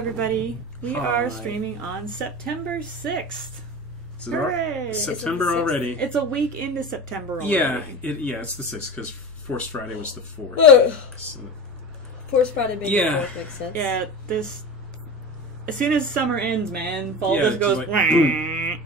everybody. We Hi. are streaming on September 6th. So Hooray! September already. It's a week into September already. Yeah, it's the 6th because Forced Friday was the 4th. So, Forced Friday being Yeah. the 4th makes sense. Yeah, this... As soon as summer ends, man, fall Yeah, just it's goes... like, boom.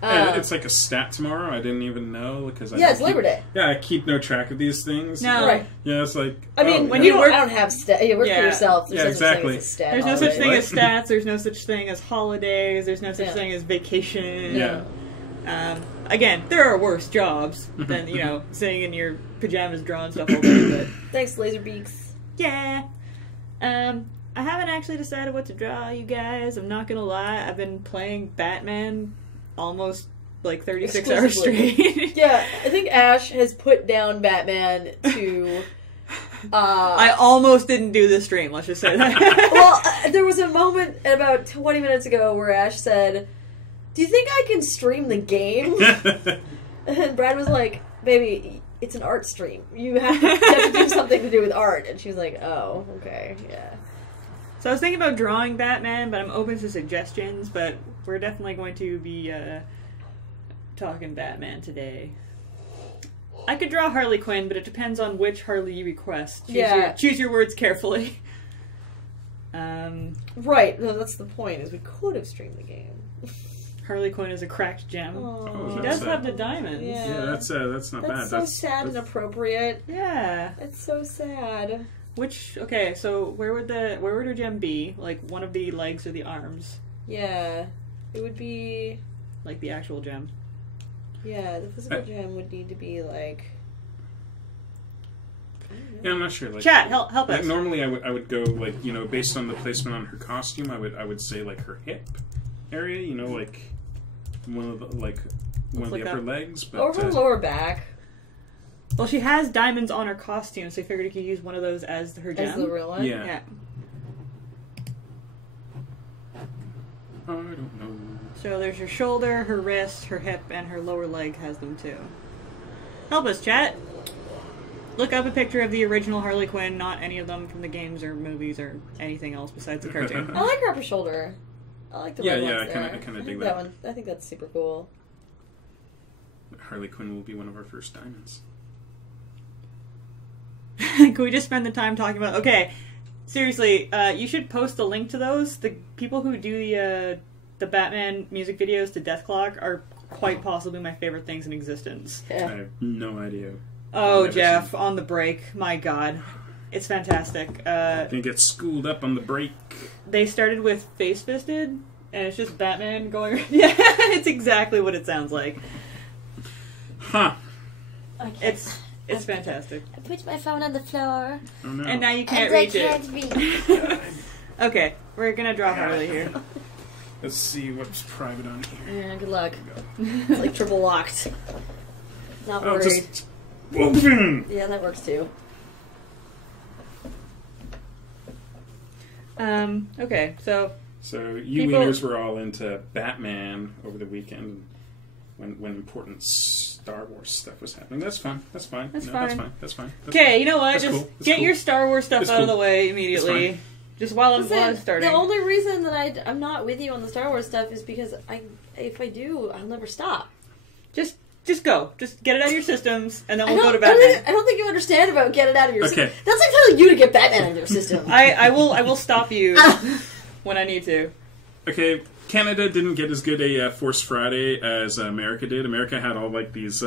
and it's like a stat tomorrow. I didn't even know because it's Labor Day. Yeah, I keep no track of these things. No. Right. Yeah, it's like I mean, when you you don't, work- I don't have you work for yourself. There's Yeah, no exactly. such thing as a stat. There's no holiday. such thing What? as stats, there's no such thing as holidays, there's no such thing as vacation. Yeah. Again, there are worse jobs than, sitting in your pajamas drawing stuff all day, but... Thanks, Laserbeaks. Yeah. I haven't actually decided what to draw, you guys. I'm not gonna lie. I've been playing Batman almost like 36 hours straight. Yeah, I think Ash has put down Batman to... I almost didn't do this stream, let's just say that. Well, there was a moment about 20 minutes ago where Ash said, "Do you think I can stream the game?" And Brad was like, "Baby, it's an art stream. You have to do something to do with art." And she was like, "Oh, okay, yeah." So I was thinking about drawing Batman, but I'm open to suggestions, but we're definitely going to be talking Batman today. I could draw Harley Quinn, but it depends on which Harley you request. Choose your words carefully. Right, no, that's the point, is we could have streamed the game. Harley Quinn is a cracked gem. Oh, She does have the diamonds. Yeah. that's not bad. That's so sad and appropriate. Yeah. It's so sad. Okay, so where would her gem be? Like one of the legs or the arms? Yeah. It would be... Like the actual gem. Yeah, the physical gem would need to be like... Yeah, I'm not sure. Like, Chat, help us. Normally, I would go like based on the placement on her costume. I would say like her hip area. Like one of the upper legs, but or her lower back. Well, she has diamonds on her costume, so I figured you could use one of those as her gem. As the real one. Yeah. I don't know. So there's her shoulder, her wrist, her hip, and her lower leg has them too. Help us, chat. Look up a picture of the original Harley Quinn, not any of them from the games or movies or anything else besides the cartoon. I like her upper shoulder. I like the red ones I there. kind of dig that one. I think that's super cool. Harley Quinn will be one of our first diamonds. Can we just spend the time talking about... Okay, seriously, you should post a link to those. The people who do the Batman music videos to Death Clock are quite possibly my favorite things in existence. Yeah. I have no idea. Oh, Jeff, on the break. My God. It's fantastic. Gonna get schooled up on the break. They started with Face Fisted, and it's just Batman going... Yeah, it's exactly what it sounds like. Huh. It's fantastic. I put my phone on the floor. Oh, no. And now you can't reach it. Okay, we're gonna draw Harley here. Let's see what's private on here. Yeah, good luck. It's like triple locked. Not worried. Just open. Yeah, that works too. Okay, so you wieners were all into Batman over the weekend when important Star Wars stuff was happening. That's fine. That's fine. That's fine. That's fine. Okay, you know what? That's Just cool. get your Star Wars stuff out of the way immediately. Fine. Just while I'm starting. The only reason that I'm not with you on the Star Wars stuff is because if I do, I'll never stop. Just go. Just get it out of your systems, and then we'll go to Batman. I don't think you understand about get it out of your system. Okay. That's like telling you to get Batman out of your system. I will stop you when I need to. Okay, Canada didn't get as good a Force Friday as America did. America had all like these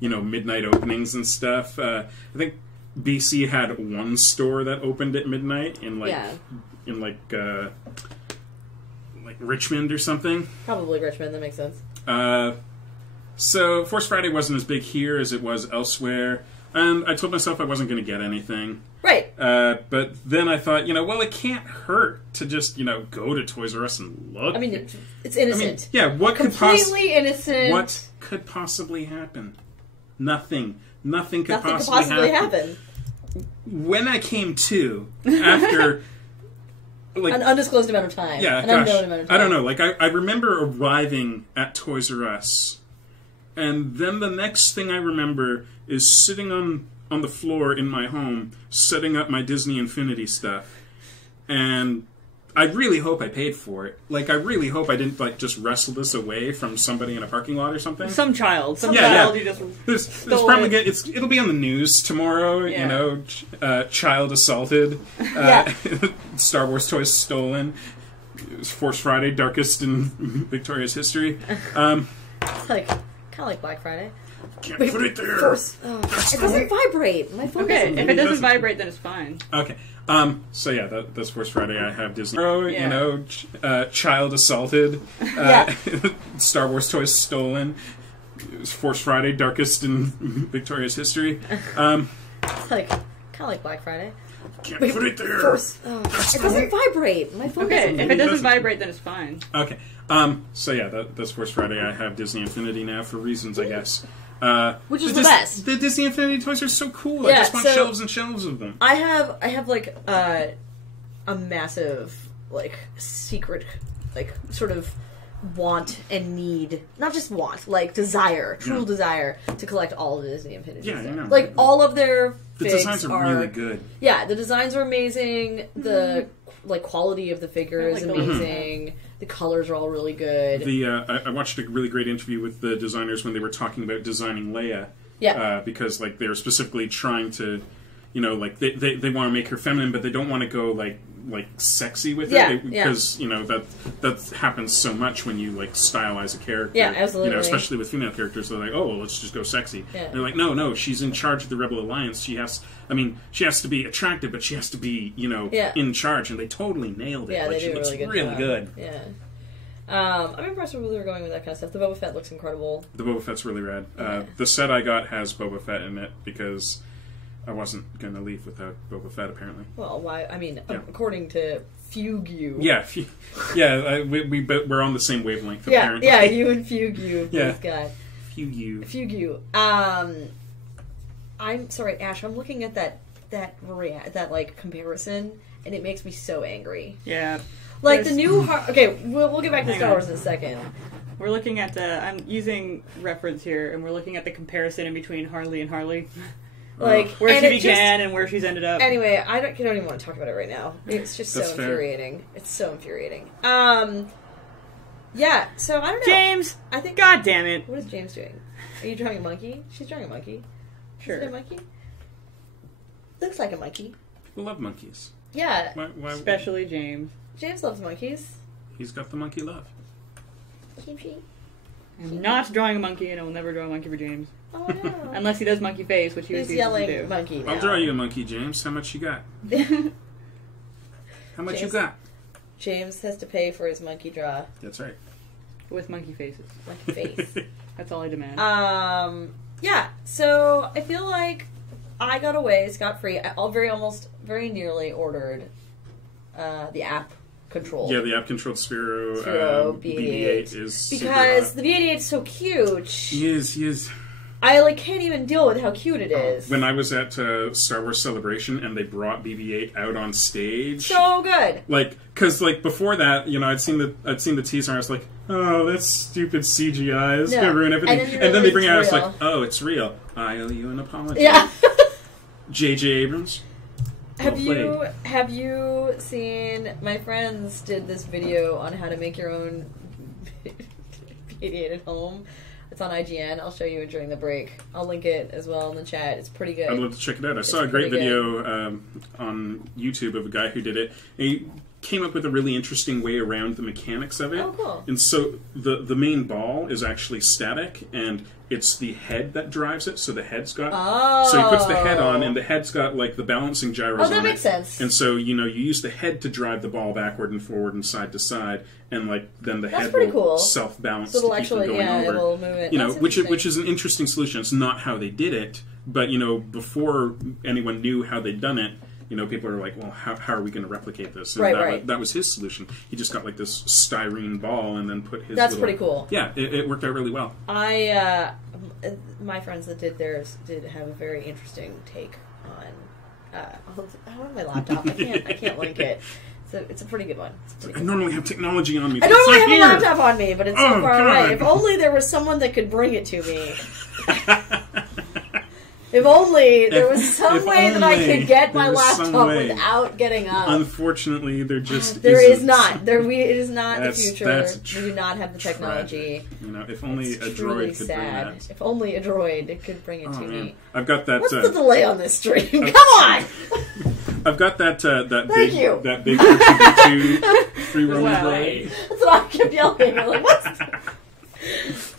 midnight openings and stuff. I think BC had one store that opened at midnight in Richmond or something. Probably Richmond. That makes sense. So Force Friday wasn't as big here as it was elsewhere, and I told myself I wasn't going to get anything. Right. But then I thought, it can't hurt to just, go to Toys R Us and look. I mean, it's innocent. What could completely innocent. What could possibly happen? Nothing. Nothing could Nothing possibly could possibly happen. When I came to after. An undisclosed amount of time. Yeah, an unknown amount of time. I don't know. I remember arriving at Toys R Us, and then the next thing I remember is sitting on the floor in my home, setting up my Disney Infinity stuff, and I really hope I paid for it. Like, I really hope I didn't, like, just wrestle this away from somebody in a parking lot or something. Some child. Yeah. You just There's probably it'll be on the news tomorrow, Yeah. you know, child assaulted, Star Wars toys stolen, Force Friday, darkest in Victoria's history. It's like, kind of like Black Friday. Can't put it there. It doesn't vibrate. My phone Okay, doesn't. if it doesn't vibrate, then it's fine. Okay. So yeah, that's Force Friday. I have Disney. You Yeah. know, child assaulted, Star Wars toys stolen, Force Friday, darkest in Victoria's history. It's like, kind of like Black Friday. Can't put it there. It doesn't vibrate. My phone Okay, doesn't. if it doesn't vibrate, then it's fine. Okay. So yeah, that's Force Friday. I have Disney Infinity now for reasons, I guess. Which is the best. The Disney Infinity toys are so cool. I just want shelves and shelves of them. I have like a massive like secret like sort of want and need, not just want, like desire, true desire to collect all of the Disney Infinity stuff. you know. Like all of their The figs designs are really good. Yeah, the designs are amazing. The like quality of the figure is amazing. The colors are all really good. I watched a really great interview with the designers when they were talking about designing Leia. Yeah. Because like they're specifically trying to, you know, like they want to make her feminine, but they don't want to go like sexy with it because you know that happens so much when you like stylize a character. Yeah, absolutely. You know, especially with female characters, they're like, oh, well, let's just go sexy. Yeah. And they're like, no, she's in charge of the Rebel Alliance. She has to be attractive, but she has to be, you know, in charge. And they totally nailed it. Yeah, like, they do she looks really good. good. Yeah. I'm impressed with where they're going with that kind of stuff. The Boba Fett looks incredible. The Boba Fett's really rad. The set I got has Boba Fett in it because I wasn't going to leave without Boba Fett, apparently. Well, why? I mean, according to Fugu. Yeah, we're on the same wavelength, apparently. Yeah, you and Fugu, this guy. Fugu. I'm sorry, Ash, I'm looking at that like comparison, and it makes me so angry. Yeah. Like the new okay, we'll get back to Star Wars in a second. We're looking at I'm using reference here, and we're looking at the comparison in between Harley and Harley. Like where she began and where she's ended up. Anyway, I don't even want to talk about it right now. It's just so infuriating. It's so infuriating. Yeah, so I don't know. James! I think God damn it. What is James doing? Are you drawing a monkey? She's drawing a monkey. Sure. Is it a monkey? Looks like a monkey. People love monkeys. Yeah. Why, especially James. James loves monkeys. He's got the monkey love. I'm not drawing a monkey, and I will never draw a monkey for James. Oh no. Unless he does monkey face, which he He's refuses yelling to do. monkey now. I'll draw you a monkey, James. How much you got? How much you got? James has to pay for his monkey draw. That's right. With monkey faces. Monkey face. That's all I demand. Yeah, so I feel like I got away scot-free. I very nearly ordered the app control. Yeah, the app-controlled Sphero BB-8 is because the BB-8 is so cute. He is. I can't even deal with how cute it is. When I was at Star Wars Celebration and they brought BB-8 out on stage, so good. Because before that, you know, I'd seen the teaser and I was like, oh, that's stupid CGI. It's gonna ruin everything. And then they bring it out, it's like, oh, it's real. I owe you an apology. Yeah. J.J. Abrams. Have you seen? My friends did this video on how to make your own BB-8 at home. It's on IGN. I'll show you during the break. I'll link it as well in the chat. It's pretty good. I'd love to check it out. I saw a great video on YouTube of a guy who did it. He came up with a really interesting way around the mechanics of it. Oh, cool. And so the main ball is actually static, and it's the head that drives it. So the head's got... Oh. So he puts the head on, and the head's got, the balancing gyros on it. Oh, that makes sense. And so, you use the head to drive the ball backward and forward and side to side, and, then the head will self-balance so it'll to keep actually, them going over. It'll move it. Which is an interesting solution. It's not how they did it, but, before anyone knew how they'd done it, people are like, well, how are we going to replicate this? And that was his solution. He just got this styrene ball and then put his pretty cool. Yeah, it worked out really well. My friends that did theirs did have a very interesting take on... I don't have my laptop. I can't link it. It's a pretty good one. I normally have technology on me. I normally have a laptop on me, but it's so far away. If only there was someone that could bring it to me. If only there was some way that I only could get my there was some laptop way. without getting up. Unfortunately, there just There isn't. is not. It is not the future. That's We do not have the technology. tragic. You know, if only It's a truly droid could sad. bring that. If only a droid could bring it Oh to man, me. I've got that. What's the delay on this stream? Come on! I've got that. That Thank big, you. that big R2D2 free roaming Wow. droid. That's what I kept yelling. I'm like, what's...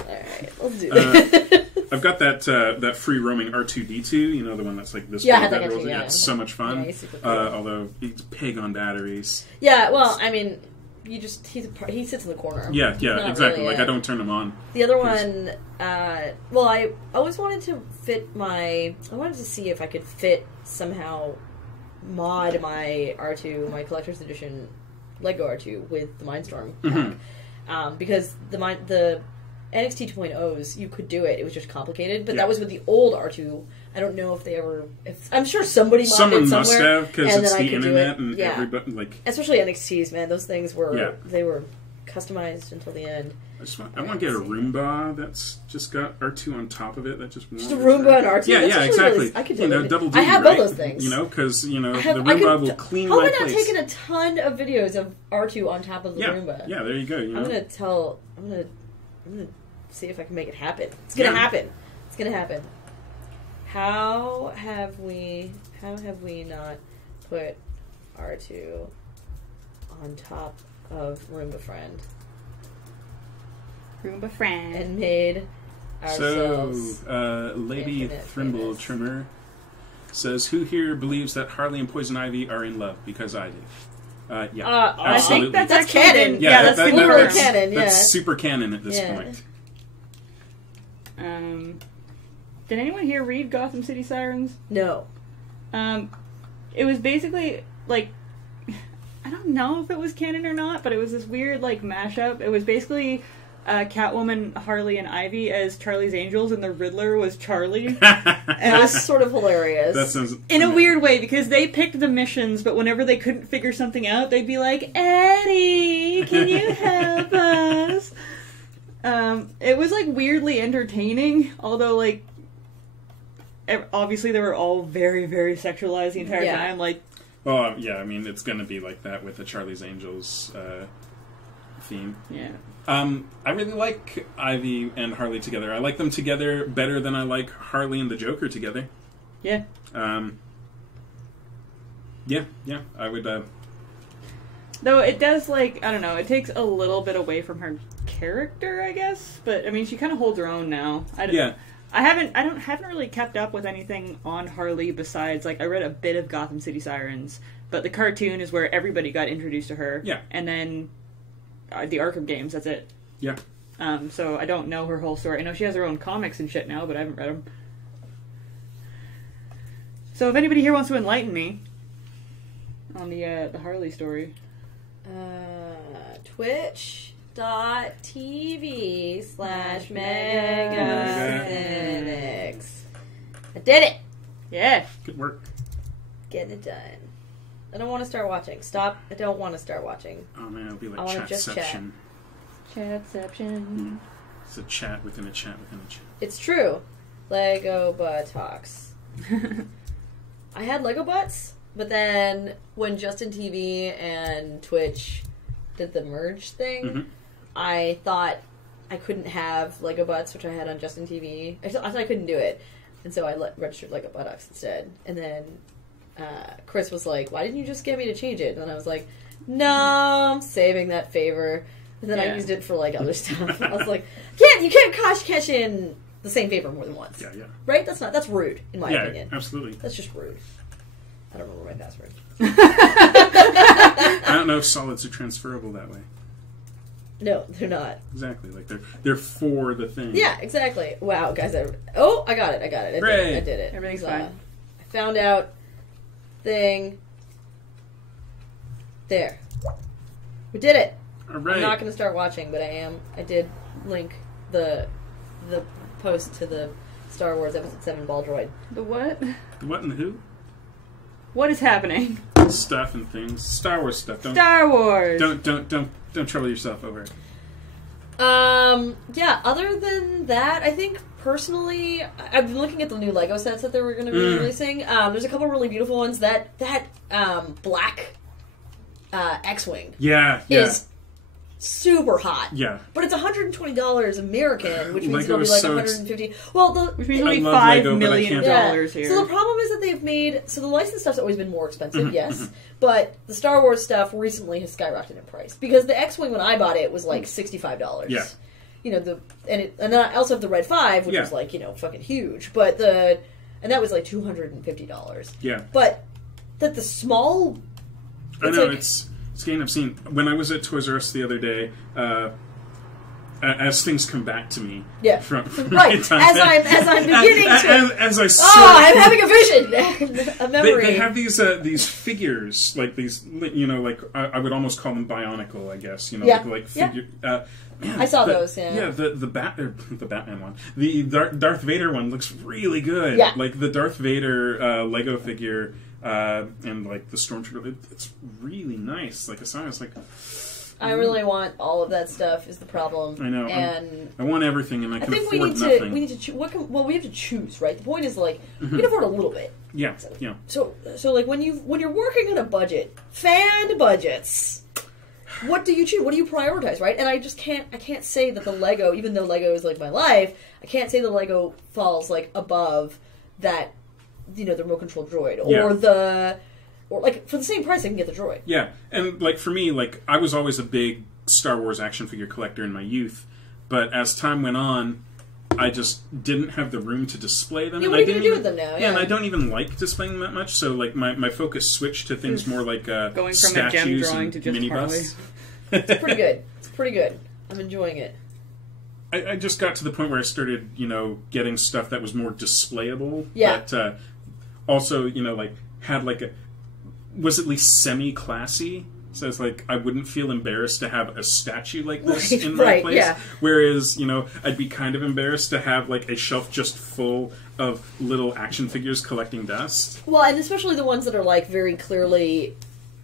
Alright, let's do it. I've got that free roaming R2D2. You know, the one that's like this. Yeah, I big had that that guy rolls. too, Yeah, yeah. it's so much fun. Yeah, he's super cool. Although he's pig on batteries. Yeah, well, I mean, he sits in the corner. Yeah, He's not exactly. really Like I don't turn them on. The other one, well, I always wanted to I wanted to see if I could somehow mod my R2, my collector's edition Lego R2 with the Mindstorm pack. Because the NXT 2.0s, you could do it. It was just complicated. But that was with the old R2. I don't know if they ever... I'm sure somebody modded Someone somewhere. must have, because and it's then I the could do internet it. and Yeah. everybody, like... Especially NXTs, man. Those things were... Yeah. They were customized until the end. I want to get a Roomba that's just got R2 on top of it. That just Just a Roomba and R2? Yeah, That's yeah, actually exactly. really- I could do you know, it. double I duty, have right? both those things. You know, because, you know, the I Roomba will clean how my have I not place. taken a ton of videos of R2 on top of the Roomba? Yeah, there you go. You know? I'm gonna see if I can make it happen. It's gonna happen. It's gonna happen. How have we not put R2 on top of Roomba Friend Roomba friend. and made ourselves Lady infinite Thrimble famous? Trimmer says, "Who here believes that Harley and Poison Ivy are in love? Because I do." Yeah, I absolutely. think that's That's actually canon. been- yeah, that's that, been that- Super that's, confirmed. canon, yeah. that's super canon at this Yeah. point. Did anyone here read Gotham City Sirens? No. It was basically like, I don't know if it was canon or not, but it was this weird like mashup. It was basically Catwoman, Harley, and Ivy as Charlie's Angels, and the Riddler was Charlie. And it was That's sort of hilarious. That sounds in a weird way, because they picked the missions, but whenever they couldn't figure something out, they'd be like, Eddie, can you help us? It was, like, weirdly entertaining, although, like, obviously they were all very, very sexualized the entire time. Like, Well, yeah, I mean, it's going to be like that with the Charlie's Angels theme. yeah. I really like Ivy and Harley together. I like them together better than I like Harley and the Joker together. Yeah. Yeah, I would... Though it does, like, I don't know, it takes a little bit away from her character, I guess. But, I mean, she kind of holds her own now. Yeah. I haven't really kept up with anything on Harley besides, like, I read a bit of Gotham City Sirens, but the cartoon is where everybody got introduced to her. Yeah. And then the Arkham games, that's it. Yeah. So I don't know her whole story. I know she has her own comics and shit now, but I haven't read them. So if anybody here wants to enlighten me on the Harley story. Twitch.tv/MegaCynics. I did it! Yeah. Good work. Getting it done. I don't want to start watching. Stop. I don't want to start watching. Oh man, it'll be I like wanna just chatception. Chatception. It's a chat within a chat within a chat. It's true. Lego buttocks. I had Lego butts, but then when Justin TV and Twitch did the merge thing, I thought I couldn't have Lego butts, which I had on Justin TV. I thought I couldn't do it, and so I registered Lego buttocks instead. And then Chris was like, "Why didn't you just get me to change it?" And I was like, "No, I'm saving that favor." And then I used it for like other stuff. I was like, you can't cash in the same favor more than once. Yeah. Right? That's rude, in my opinion. Absolutely. That's just rude. I don't remember my password. I don't know if solids are transferable that way. No, they're not. Exactly. Like they're for the thing. Yeah, exactly. Wow, guys. I got it. I did it. Everything's So, fine. I found out thing. There. We did it. All right. I'm not going to start watching, but I did link the post to the Star Wars Episode 7 ball droid. The what? The what and the who? What is happening? Stuff and things. Star Wars stuff. Star Wars! Don't trouble yourself over it. Yeah, other than that, I think personally, I've been looking at the new Lego sets that they were going to be releasing. There's a couple really beautiful ones. That black X-Wing is super hot. Yeah. But it's $120 American, which means Lego it'll be like so $150. Well, which means it'll be Lego, $5 million here. So the problem is that they've made... So the licensed stuff's always been more expensive, yes. But the Star Wars stuff recently has skyrocketed in price. Because the X-Wing, when I bought it, was like $65. Yeah. You know, and then I also have the Red 5, which was like, you know, fucking huge. But and that was like $250. Yeah. But the small... I know, it's getting obscene. When I was at Toys R Us the other day, as things come back to me, from right, my time, as I'm beginning to, as I I'm having a vision, a memory. They have these figures, like these, you know, like I would almost call them bionicle, I guess, you know, like figure. Man, I saw those. Yeah, the Batman one, the Darth Vader one looks really good. Yeah, like the Darth Vader Lego figure. And like the Stormtrooper, it's really nice. Like I was like, I really want all of that stuff. Is the problem? I know, and I want everything, and I can afford nothing. We need to. We have to choose, right? The point is like we can afford a little bit. Yeah, So like when you're working on a budget, fan budgets. What do you choose? What do you prioritize, right? And I can't say that the Lego, even though Lego is like my life, I can't say the Lego falls like above that. You know, the remote control droid, or like for the same price, I can get the droid. Yeah, and like for me, like I was always a big Star Wars action figure collector in my youth, but as time went on, I just didn't have the room to display them. Yeah, what are you going to do with them now? Yeah, and I don't even like displaying them that much. So like my focus switched to things more like going from statues a gem drawing to just mini Harley. busts. It's pretty good. It's pretty good. I'm enjoying it. I just got to the point where I started, you know, getting stuff that was more displayable. Yeah. But also, you know, like had like was at least semi-classy. So it's like I wouldn't feel embarrassed to have a statue like this in my place. Yeah. Whereas, you know, I'd be kind of embarrassed to have like a shelf just full of little action figures collecting dust. Well, and especially the ones that are like very clearly.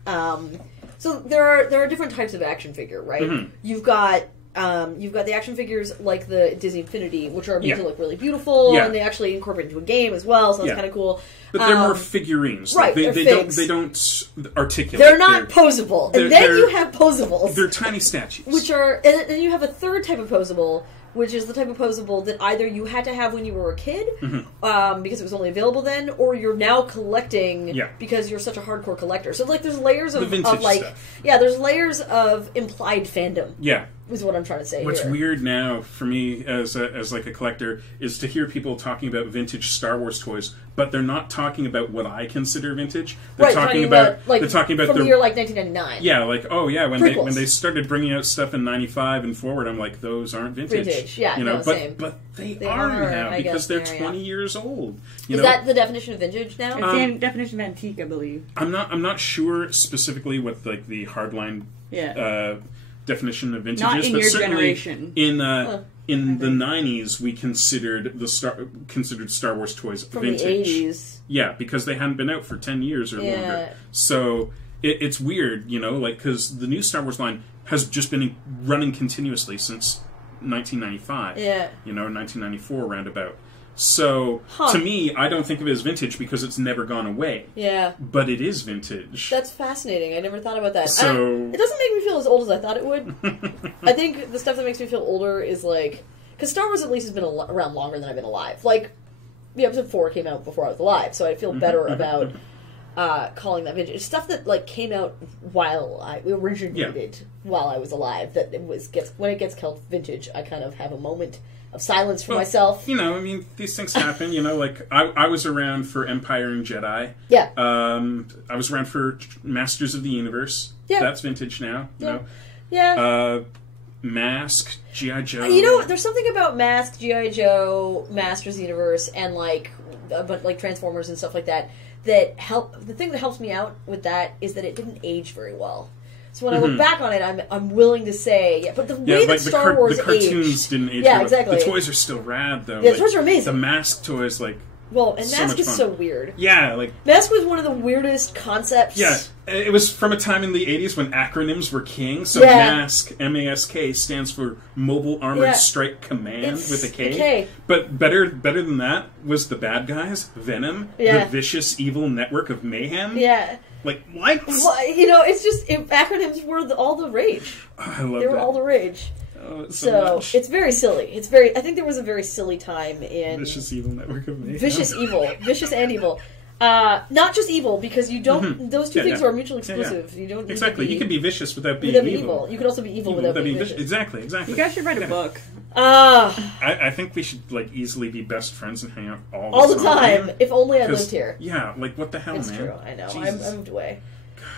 So there are different types of action figure, right? Mm-hmm. You've got the action figures like the Disney Infinity, which are made to look really beautiful, and they actually incorporate into a game as well, so that's kind of cool. But they're more figurines. Right, Like, they don't articulate. They're not posable. And then you have posables. They're tiny statues. Which are... And then you have a third type of posable, which is the type of posable that either you had to have when you were a kid, because it was only available then, or you're now collecting because you're such a hardcore collector. So, like, there's layers of like... Stuff. Yeah, there's layers of implied fandom. Yeah. Is what I'm trying to say. What's weird now for me as like a collector is to hear people talking about vintage Star Wars toys, but they're not talking about what I consider vintage. They're talking about they're talking about from the year like 1999. Yeah, like when they started bringing out stuff in '95 and forward, I'm like, those aren't vintage. Yeah, you know, same. but they are now because they're 20 years old. Is that the definition of vintage now? It's the definition of antique, I believe. I'm not sure specifically what like the hardline. Definition of vintage not is, in but your certainly generation. In the 90s, we considered Star Wars toys from vintage. The 80s. Yeah, because they hadn't been out for 10 years or longer. So it's weird, you know, like because the new Star Wars line has just been running continuously since 1995. Yeah, you know, 1994 roundabout. So, to me, I don't think of it as vintage because it's never gone away. Yeah. But it is vintage. That's fascinating. I never thought about that. So... It doesn't make me feel as old as I thought it would. I think the stuff that makes me feel older is like... Because Star Wars at least has been around longer than I've been alive. Like, the episode 4 came out before I was alive, so I feel better about calling that vintage. It's stuff that like came out while I originated while I was alive. That when it gets called vintage, I kind of have a moment of silence for myself. You know, I mean, these things happen. You know, like I was around for Empire and Jedi. Yeah. I was around for Masters of the Universe. Yeah. That's vintage now. You know. Yeah. Mask, G.I. Joe. You know, there's something about Mask, G.I. Joe, Masters of the Universe, and like Transformers and stuff like that help. The thing that helps me out with that is that it didn't age very well. So when I look back on it, I'm willing to say, but the way that Star Wars the cartoons aged, didn't age. Yeah, well. exactly. The toys are still rad, though. Yeah, the toys are amazing. The Mask toys, like Well, and So Mask much is fun. so weird. Yeah, like Mask was one of the weirdest concepts. yeah, it was from a time in the 80s when acronyms were king. So Yeah. MASK, M-A-S-K, stands for Mobile Armored Yeah. Strike Command It's with a K. a K. But better than that was the bad guys, Venom, Yeah. the vicious evil network of mayhem. Yeah. Like, what? Well, it's just acronyms were all the rage. Oh, I love They were that. all the rage. Oh, So much. it's very silly. I think there was a very silly time in Vicious evil network of mayhem. vicious and evil. Not just evil, because you don't. Those two Yeah, things yeah. are mutually exclusive. You don't need Exactly. To be, You can be vicious without being evil. You can also be evil without being vicious. Exactly. You guys should write a book. I think we should easily be best friends and hang out All the time. If only I 'Cause, lived here. Yeah, like what the hell, It's man? true. I know. Jesus. I moved away.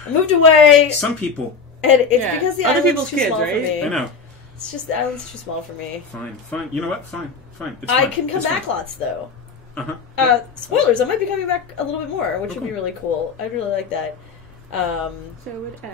I moved away, Some people. and it's Yeah. because the Other island's people's too kids, small for right? me. I know. It's just the island's too small for me. Fine. You know what? Fine. It's I fine. can come It's back fine. lots though. Uh-huh. Spoilers. I might be coming back a little bit more, which Oh, would be cool. really cool. I'd really like that. So would I.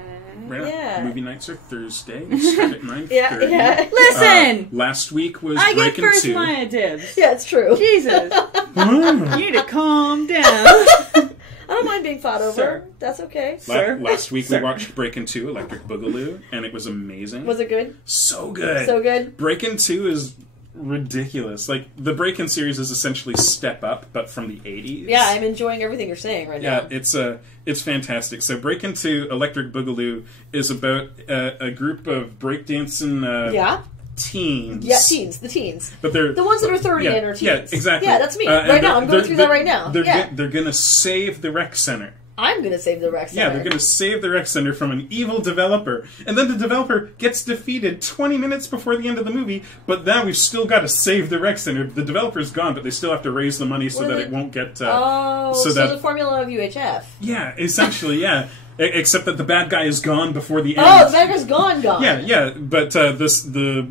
Right. Yeah. Movie nights are Thursday. We start at 9:30. Yeah. Listen! Last week was I get Breaking first 2. Maya dibs. Yeah, it's true. Jesus. You need to calm down. I don't mind being fought over. Sir. That's okay. Sir. Last week Sir. we watched Breaking 2, Electric Boogaloo, and it was amazing. Was it good? So good. So good? Breaking 2 is ridiculous. Like, the Breaking series is essentially Step Up, but from the 80s. Yeah, I'm enjoying everything you're saying right Yeah, now. it's fantastic. So Breaking 2, Electric Boogaloo, is about a group of breakdancing Yeah? teens. Yeah, teens. The teens. But they're The ones that are 30 yeah, and are teens. Yeah, exactly. Yeah, that's me. And Right now. I'm going through that right now. They're Yeah. they're gonna save the rec center. I'm going to save the rec center. Yeah, they're going to save the rec center from an evil developer. And then the developer gets defeated 20 minutes before the end of the movie, but now we've still got to save the rec center. The developer's gone, but they still have to raise the money so What that is it it? won't get... Oh, so that the formula of UHF. Yeah, essentially, yeah. Except that the bad guy is gone before the end. Oh, the bad guy's gone. Yeah, but the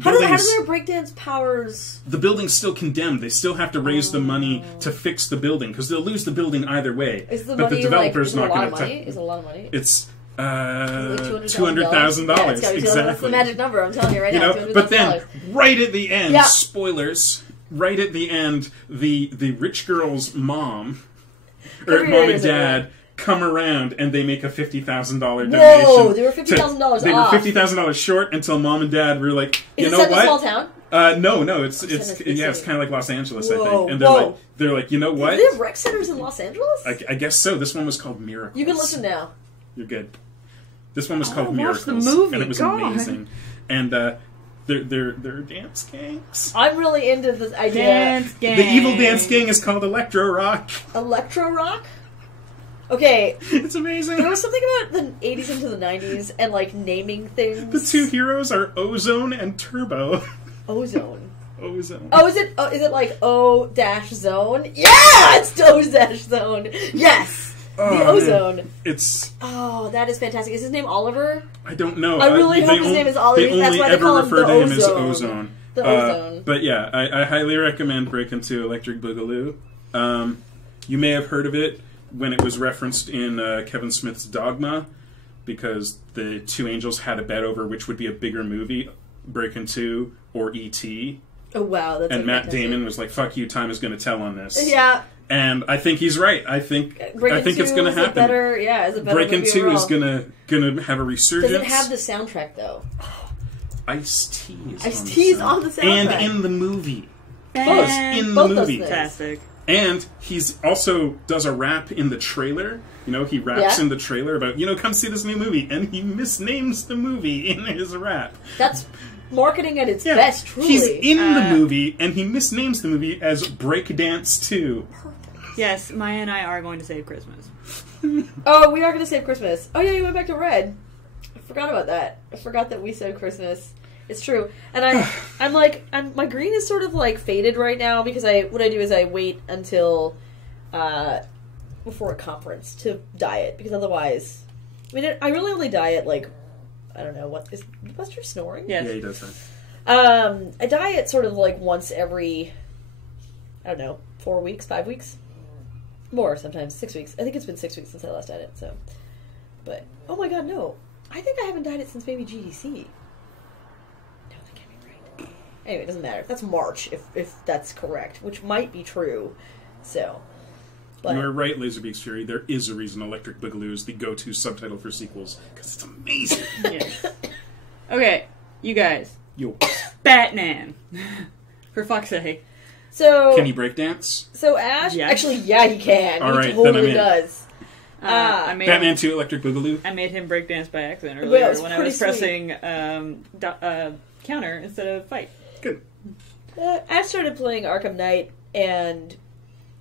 How do building's... their breakdance powers... The building's still condemned. They still have to raise the money to fix the building, because they'll lose the building either way. Is the but money, the developer's is it a not lot going of to... money? Is it a lot of money? It's $200,000. $200,000. Yeah, it's gotta be, Exactly. that's the magic number, I'm telling you right You now. know, but then $200,000. right at the end, Yeah. spoilers. Right at the end, the rich girl's mom or Every mom year and is a dad come around and they make a $50,000 donation. Whoa, they were $50,000 They were off. $50,000 short until mom and dad were like, you Is it know set in a small what? town? No, it's Tennessee. yeah, it's kind of like Los Angeles, I Whoa, think. And whoa. they're like, you know what? Do they have rec centers in Los Angeles? I guess so. This one was called Miracles. You can listen now. You're good. This one was called watch Miracles, the movie, and it was God. amazing. And they're dance gangs. I'm really into this idea. Dance gang. The evil dance gang is called Electro Rock. Electro rock? Okay, It's amazing. there was something about the 80s into the 90s and, like, naming things. The two heroes are Ozone and Turbo. Ozone. Ozone. Oh, is it like O-Zone? Yeah! It's O-Zone. Yes! Oh, The man. Ozone. It's... Oh, that is fantastic. Is his name Oliver? I don't know. I really hope his name is Oliver. They That's only why they ever call him refer the to him as Ozone. Ozone. The Ozone. But yeah, I highly recommend Breaking 2 Electric Boogaloo. You may have heard of it when it was referenced in Kevin Smith's Dogma, because the two angels had a bet over which would be a bigger movie, Breaking 2 or E.T. Oh, wow. That's And so Matt fantastic. Damon was like, "Fuck you, time is going to tell on this." Yeah. And I think he's right. I think it's going to happen. Is a better Breaking movie 2 overall. is gonna have a resurgence. Does it have the soundtrack, though? Ice-T is Ice-T is on the soundtrack. And in the movie. Both. In the Both those movie. things. Fantastic. And he's also does a rap in the trailer. You know, he raps Yeah. in the trailer about, come see this new movie. And he misnames the movie in his rap. That's marketing at its Yeah. best, truly. He's in the movie, and he misnames the movie as Breakdance 2. Yes, Maya and I are going to save Christmas. Oh, we are going to save Christmas. Oh, yeah, you went back to red. I forgot about that. I forgot that we said Christmas. It's true. And my green is sort of like faded right now because what I do is I wait until before a conference to dye it, because otherwise, I really only dye it like, I don't know, what is Buster snoring? Yes. Yeah, he does that. I dye it sort of like once every, I don't know, 4 weeks, 5 weeks? More sometimes, 6 weeks. I think it's been 6 weeks since I last dyed it, so. But, oh my god, no. I think I haven't dyed it since maybe GDC. No, that can't be right. Anyway, it doesn't matter. That's March, if that's correct, which might be true. So, But You were right, Laserbeak's Fury. There is a reason Electric Boogaloo is the go-to subtitle for sequels, because it's amazing. Yes. Okay, you guys. Yo. Batman. For fuck's sake. so Can he breakdance? so Ash Yes. actually, yeah, he can. All He right, then I'm totally in. does. I made Batman 2 Electric Boogaloo? I made him breakdance by accident Well, earlier it's when I pretty was pressing counter instead of fight. Good. I started playing Arkham Knight, and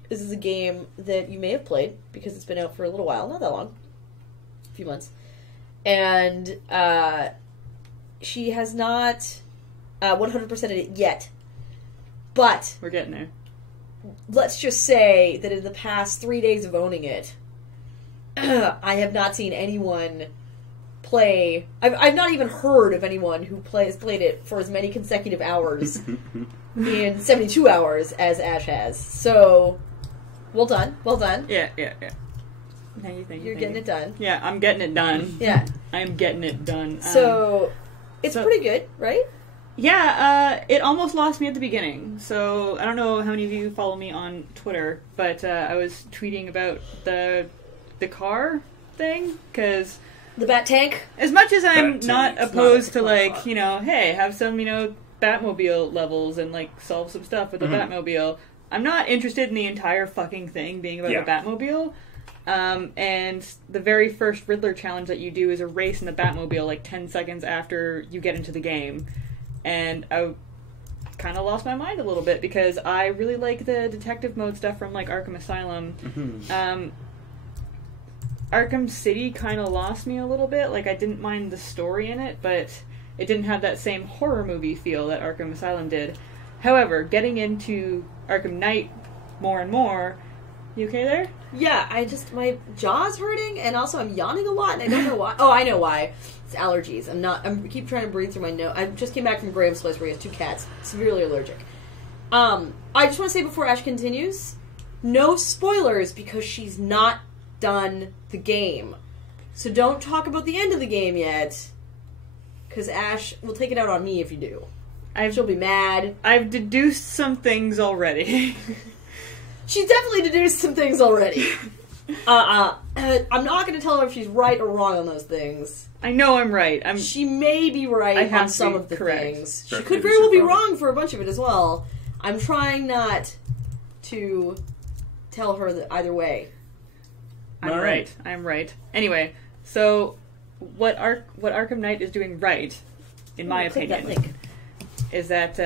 this is a game that you may have played because it's been out for a little while, not that long, a few months. And she has not 100%ed it yet. But We're getting there. let's just say that in the past 3 days of owning it, I have not seen anyone play. I've not even heard of anyone who played it for as many consecutive hours in 72 hours as Ash has. So, well done. Well done. Yeah. Thank you. You're getting it done. Yeah, I'm getting it done. Yeah. I'm getting it done. So, it's pretty good, right? Yeah, it almost lost me at the beginning. So I don't know how many of you follow me on Twitter, but I was tweeting about the car thing because The Bat Tank. as much as I'm Bat not tank's opposed not to a car. like hey, have some Batmobile levels and like solve some stuff with the Batmobile. I'm not interested in the entire fucking thing being about Yeah. the Batmobile. And the very first Riddler challenge that you do is a race in the Batmobile like 10 seconds after you get into the game. And I kind of lost my mind a little bit because I really like the detective mode stuff from like Arkham Asylum. Arkham City kind of lost me a little bit. Like I didn't mind the story in it, but it didn't have that same horror movie feel that Arkham Asylum did. However, getting into Arkham Knight more and more, you okay there? Yeah, my jaw's hurting, and also I'm yawning a lot, and I don't know why. Oh, I know why. It's allergies. I keep trying to breathe through my nose. I just came back from Graham's place where he has 2 cats. Severely allergic. I just want to say before Ash continues, no spoilers because she's not done the game. So don't talk about the end of the game yet, because Ash will take it out on me if you do. She'll be mad. I've deduced some things already. She's definitely deduced some things already. I'm not going to tell her if she's right or wrong on those things. I know I'm right. She may be right I have on to some be of the correct. things. She Dark could Vader's very well be your father. wrong for a bunch of it as well. I'm trying not to tell her that either way. I'm All right. right. I'm right. Anyway, so what Arkham Knight is doing right, in my Click that opinion, link. is that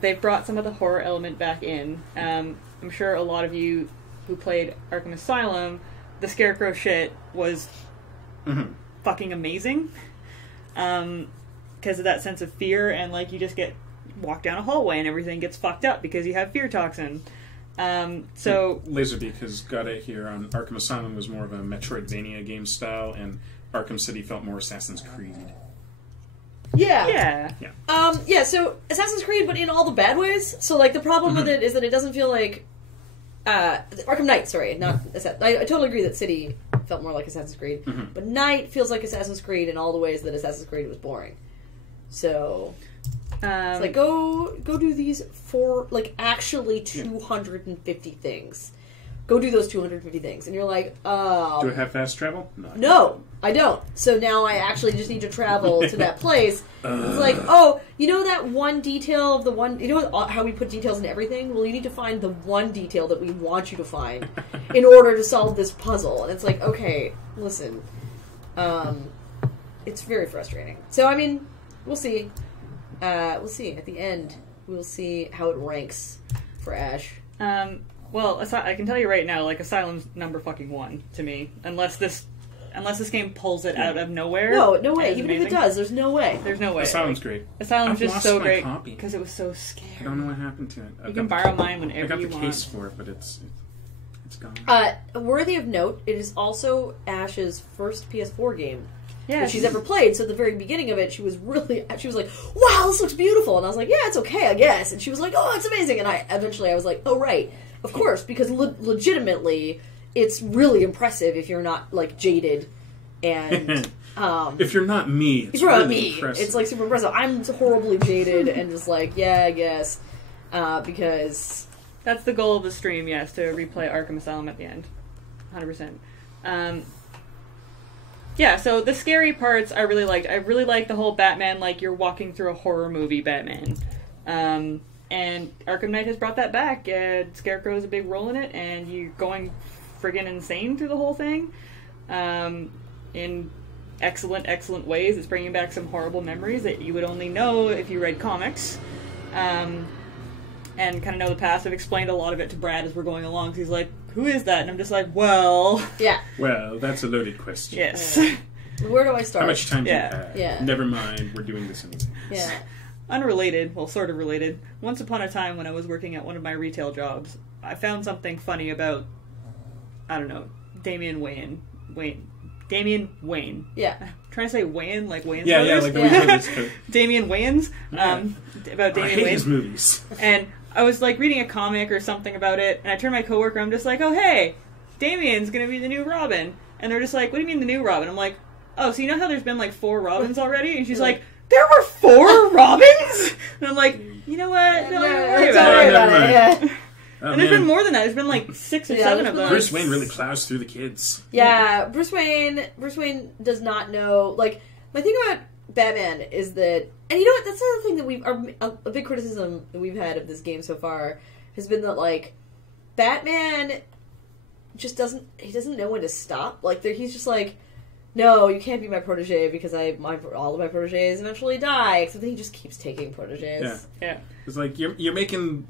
they've brought some of the horror element back in. I'm sure a lot of you who played Arkham Asylum, the Scarecrow shit was fucking amazing. Because of that sense of fear, and like you just walk down a hallway and everything gets fucked up because you have fear toxin. So Laserbeak has got it here on Arkham Asylum was more of a Metroidvania game style, and Arkham City felt more Assassin's Creed. Yeah. yeah, So Assassin's Creed, but in all the bad ways. So, like, the problem with it is that it doesn't feel like... Arkham Knight, sorry. Not I totally agree that City felt more like Assassin's Creed. But Knight feels like Assassin's Creed in all the ways that Assassin's Creed was boring. So... It's like, go do these actually 250 things. Go do those 250 things. And you're like, Do I have fast travel? no, I don't. So now I actually just need to travel to that place. It's like, oh, you know that one detail of the one... You know how we put details in everything? Well, you need to find the one detail that we want you to find in order to solve this puzzle. And it's like, okay, listen. It's very frustrating. So, I mean, we'll see. We'll see. At the end, we'll see how it ranks for Ash. Well, I can tell you right now, like, Asylum's number fucking 1 to me. Unless this game pulls it out of nowhere. No way. It's Even if amazing. it does, there's no way. There's no way. Asylum's great. Asylum's I've just lost so my great copy. because it was so scary. I don't know what happened to it. You can borrow mine I whenever got you the want. case for it, but it's gone. Worthy of note, it is also Ash's first PS4 game Yeah, that she's ever played. So at the very beginning of it, she was like, wow, this looks beautiful. And I was like, yeah, it's okay, I guess. And she was like, oh, it's amazing. And I was like, oh, right. Of course, because legitimately, it's really impressive if you're not, like, jaded and... if you're not me, it's if you're not really me, impressive. it's, like, super impressive. I'm horribly jaded and just like, yeah, I guess. Because That's the goal of the stream, yes, to replay Arkham Asylum at the end. 100%. Yeah, so the scary parts I really liked. I really liked the whole Batman, like, you're walking through a horror movie Batman. And Arkham Knight has brought that back. Scarecrow has a big role in it, and you're going friggin' insane through the whole thing. In excellent, excellent ways. It's bringing back some horrible memories that you would only know if you read comics. And kind of know the past. I've explained a lot of it to Brad as we're going along, because he's like, who is that? And I'm just like, well... Yeah. Well, that's a loaded question. Yes. Where do I start? How much time do you have? Yeah. Never mind, we're doing this anyway. Yeah. Unrelated, well, sort of related. Once upon a time when I was working at one of my retail jobs, I found something funny about, I don't know, Damian Wayne. Yeah. I'm trying to say Wayne, like Wayne's Yeah, brothers. like the Wayne's brothers. Damian Wayans. Yeah. About Damian I hate Wayne. his movies. And I was like reading a comic or something about it, and I turned to my coworker, I'm just like, oh hey, Damian's gonna be the new Robin. And they're just like, what do you mean the new Robin? I'm like, oh, so you know how there's been like 4 Robins already? And she's like, there were 4 Robins? And I'm like, you know what? Don't even worry about it. Yeah. Oh, And there's man. been more than that. There's been like 6 or 7 of them. Bruce Wayne really plows through the kids. Yeah, Bruce Wayne does not know. Like, my thing about Batman is that, and you know what? That's another thing that a big criticism that we've had of this game so far has been that, like, Batman just doesn't know when to stop. Like, he's just like, no, you can't be my protege because all of my proteges eventually die. Except that he just keeps taking proteges. Yeah. It's like you're making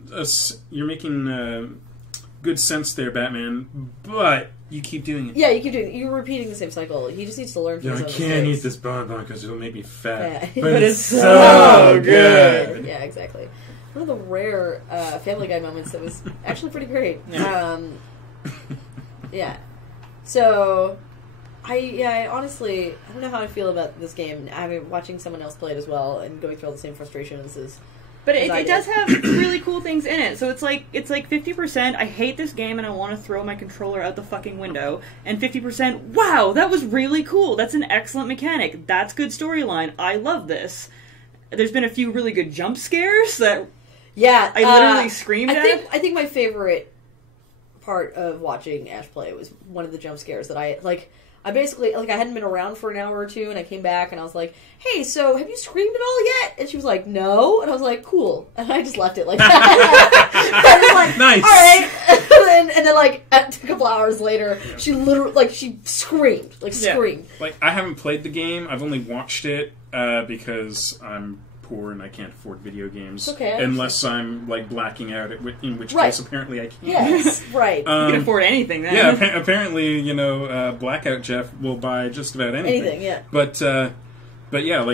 good sense there, Batman, but you keep doing it. Yeah, you keep doing it. You're repeating the same cycle. He just needs to learn from his own mistakes. this bonbon because it'll make me fat. Yeah. But it's so good. Yeah, exactly. One of the rare Family Guy moments that was actually pretty great. Yeah. Yeah. So, I honestly, I don't know how I feel about this game. Watching someone else play it as well and going through all the same frustrations as... But it does have really cool things in it. So it's like 50%, I hate this game and I want to throw my controller out the fucking window. And 50%, wow, that was really cool. That's an excellent mechanic. That's good storyline. I love this. There's been a few really good jump scares that I literally screamed at. I think my favorite part of watching Ash play was one of the jump scares that I basically, I hadn't been around for an hour or two, and I came back, and I was like, hey, so have you screamed at all yet? And she was like, no. And I was like, cool. And I just left it like that. I was like, nice. All right. and then, a couple hours later, she literally, she screamed. Screamed. Like, I haven't played the game. I've only watched it because I'm poor and I can't afford video games. Okay. Unless I'm, blacking out, in which Right. case apparently I can't. Yes, right. You can afford anything then. Yeah, apparently, Blackout Jeff will buy just about anything. Anything, yeah. But yeah,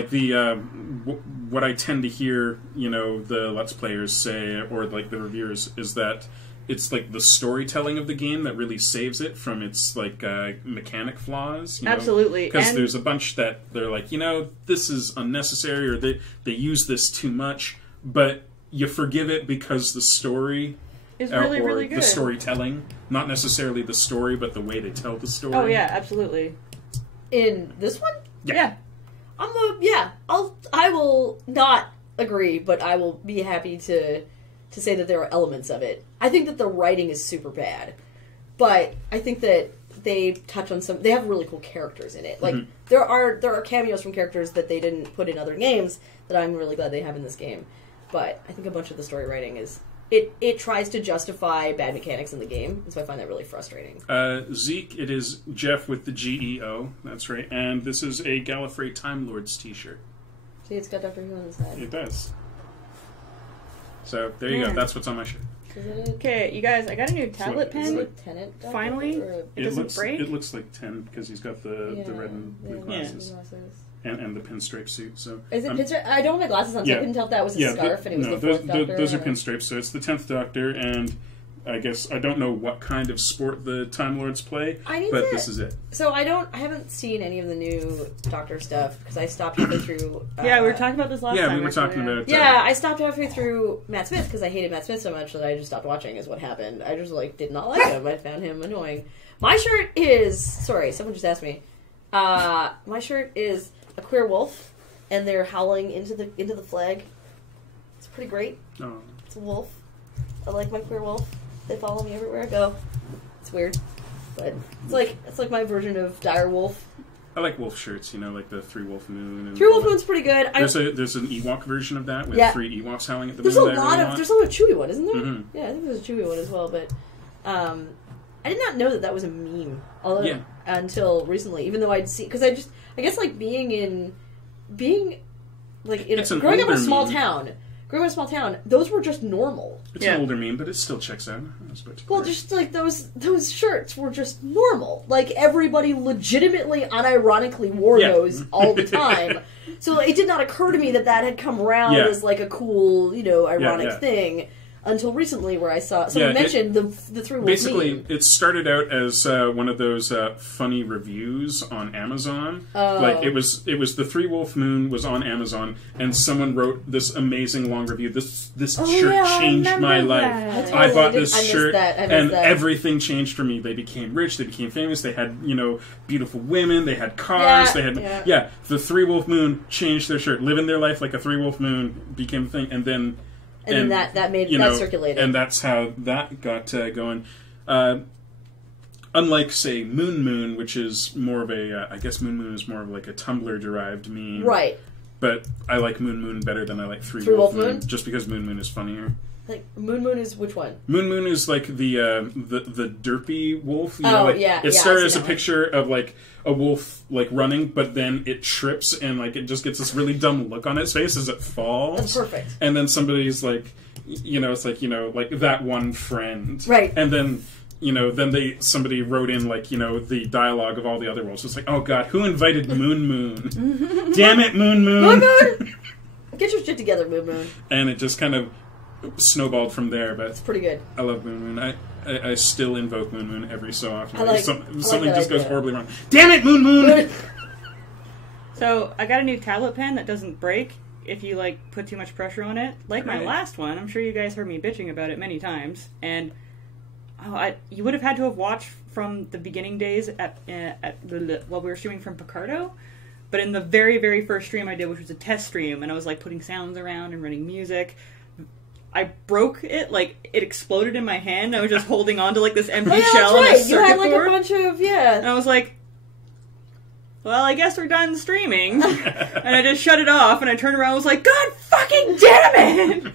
what I tend to hear, the Let's Players say, or the reviewers, is that it's the storytelling of the game that really saves it from its mechanic flaws. Absolutely. Because there's a bunch that they're like, this is unnecessary, or they use this too much, but you forgive it because the story is really, or really good. The storytelling, not necessarily the story, but the way they tell the story. Oh yeah, absolutely. In this one? Yeah. I will not agree, but I will be happy to say that there are elements of it. I think that the writing is super bad, but I think that they touch on they have really cool characters in it. There are cameos from characters that they didn't put in other games that I'm really glad they have in this game. But I think a bunch of the story writing is it tries to justify bad mechanics in the game, so I find that really frustrating. Zeke, it is Jeff with the GEO. That's right, and this is a Gallifrey Time Lords t-shirt. See, it's got Dr. Who on the side. It does. So there you go. That's what's on my shirt. Okay, you guys, I got a new tablet pen. Tenant Finally, it doesn't break. It looks like 10 because he's got the red and blue glasses. And the pinstripe suit. So is it pinstripe? I don't have my glasses on, so I couldn't tell if that was a scarf and it was the fourth Doctor. Those are pinstripes. So it's the 10th Doctor, and I guess I don't know what kind of sport the Time Lords play, but this is it. So I haven't seen any of the new Doctor stuff because I stopped halfway through. Yeah, we were talking about this last time. Yeah, we were talking about. I stopped halfway through Matt Smith because I hated Matt Smith so much that I just stopped watching. Is what happened. I just did not like him. I found him annoying. My shirt is someone just asked me. My shirt is a queer wolf, and they're howling into the flag. It's pretty great. Oh. It's a wolf. I like my queer wolf. They follow me everywhere I go. It's weird, but it's like my version of dire wolf. I like wolf shirts, like the 3 Wolf Moon. And 3 Wolf Moon's pretty good. There's an Ewok version of that with 3 Ewoks howling at the moon. There's a Chewie one, isn't there? Mm-hmm. Yeah, I think there's a Chewie one as well, but I did not know that was a meme until recently, even though I'd seen, because I guess like growing up in a small town, those were just normal. It's an older meme, but it still checks out. Well, just like those shirts were just normal. Like everybody legitimately, unironically wore those all the time. So it did not occur to me that had come around as like a cool, ironic thing. Until recently, where I saw someone mentioned the 3 Wolf Basically, meme. it started out as one of those funny reviews on Amazon. Oh. Like it was the 3 Wolf Moon was on Amazon, and someone wrote this amazing long review. This shirt changed my life. I bought this shirt, and everything changed for me. They became rich. They became famous. They had beautiful women. They had cars. They had the 3 Wolf Moon changed their shirt, living their life like a 3 Wolf Moon became a thing, and then. And that circulated. And that's how that got going. Unlike, say, Moon, which is more of a... I guess Moon is more of like a Tumblr-derived meme. Right. But I like Moon better than I like 3 Wolf Moon. Just because Moon is funnier. Like, Moon is which one? Moon is like the derpy wolf. It started as a picture of like a wolf like running, but then it trips and like it just gets this really dumb look on its face as it falls. That's perfect. And then somebody's like, it's like like that one friend, right? And then then somebody wrote in like the dialogue of all the other wolves. It's like, oh god, who invited Moon? Damn it, Moon! Get your shit together, Moon. And it just kind of snowballed from there, but it's pretty good. I love Moon. I still invoke Moon every so often. Something like just goes horribly wrong. Damn it, Moon! So I got a new tablet pen that doesn't break if you put too much pressure on it. Like my last one, I'm sure you guys heard me bitching about it many times, and you would have had to have watched from the beginning days while we were streaming from Picardo. But in the very, very first stream I did, which was a test stream, and I was putting sounds around and running music. I broke it, it exploded in my hand. I was just holding on to this empty shell on a circuit You had board. A bunch of And I was like, well, I guess we're done streaming. And I just shut it off, and I turned around and was like, God fucking damn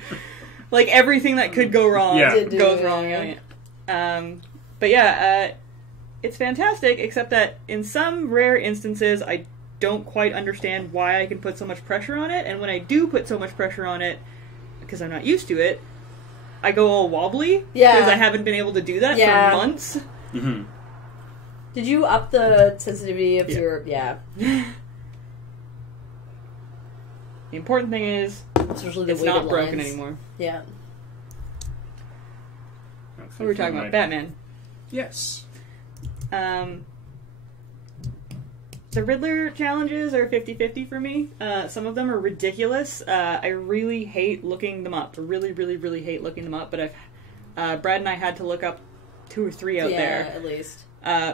it! Everything that could go wrong goes wrong. But it's fantastic, except that in some rare instances, I don't quite understand why I can put so much pressure on it, and when I do put so much pressure on it, because I'm not used to it, I go all wobbly. Because I haven't been able to do that for months. Mm-hmm. Did you up the sensitivity of your... Yeah. The important thing is, it's not broken anymore. Yeah. What were we talking about? Batman. Yes. The Riddler challenges are 50-50 for me. Some of them are ridiculous. I really hate looking them up. I really, really, really hate looking them up, but Brad and I had to look up 2 or 3 out there. Yeah, at least.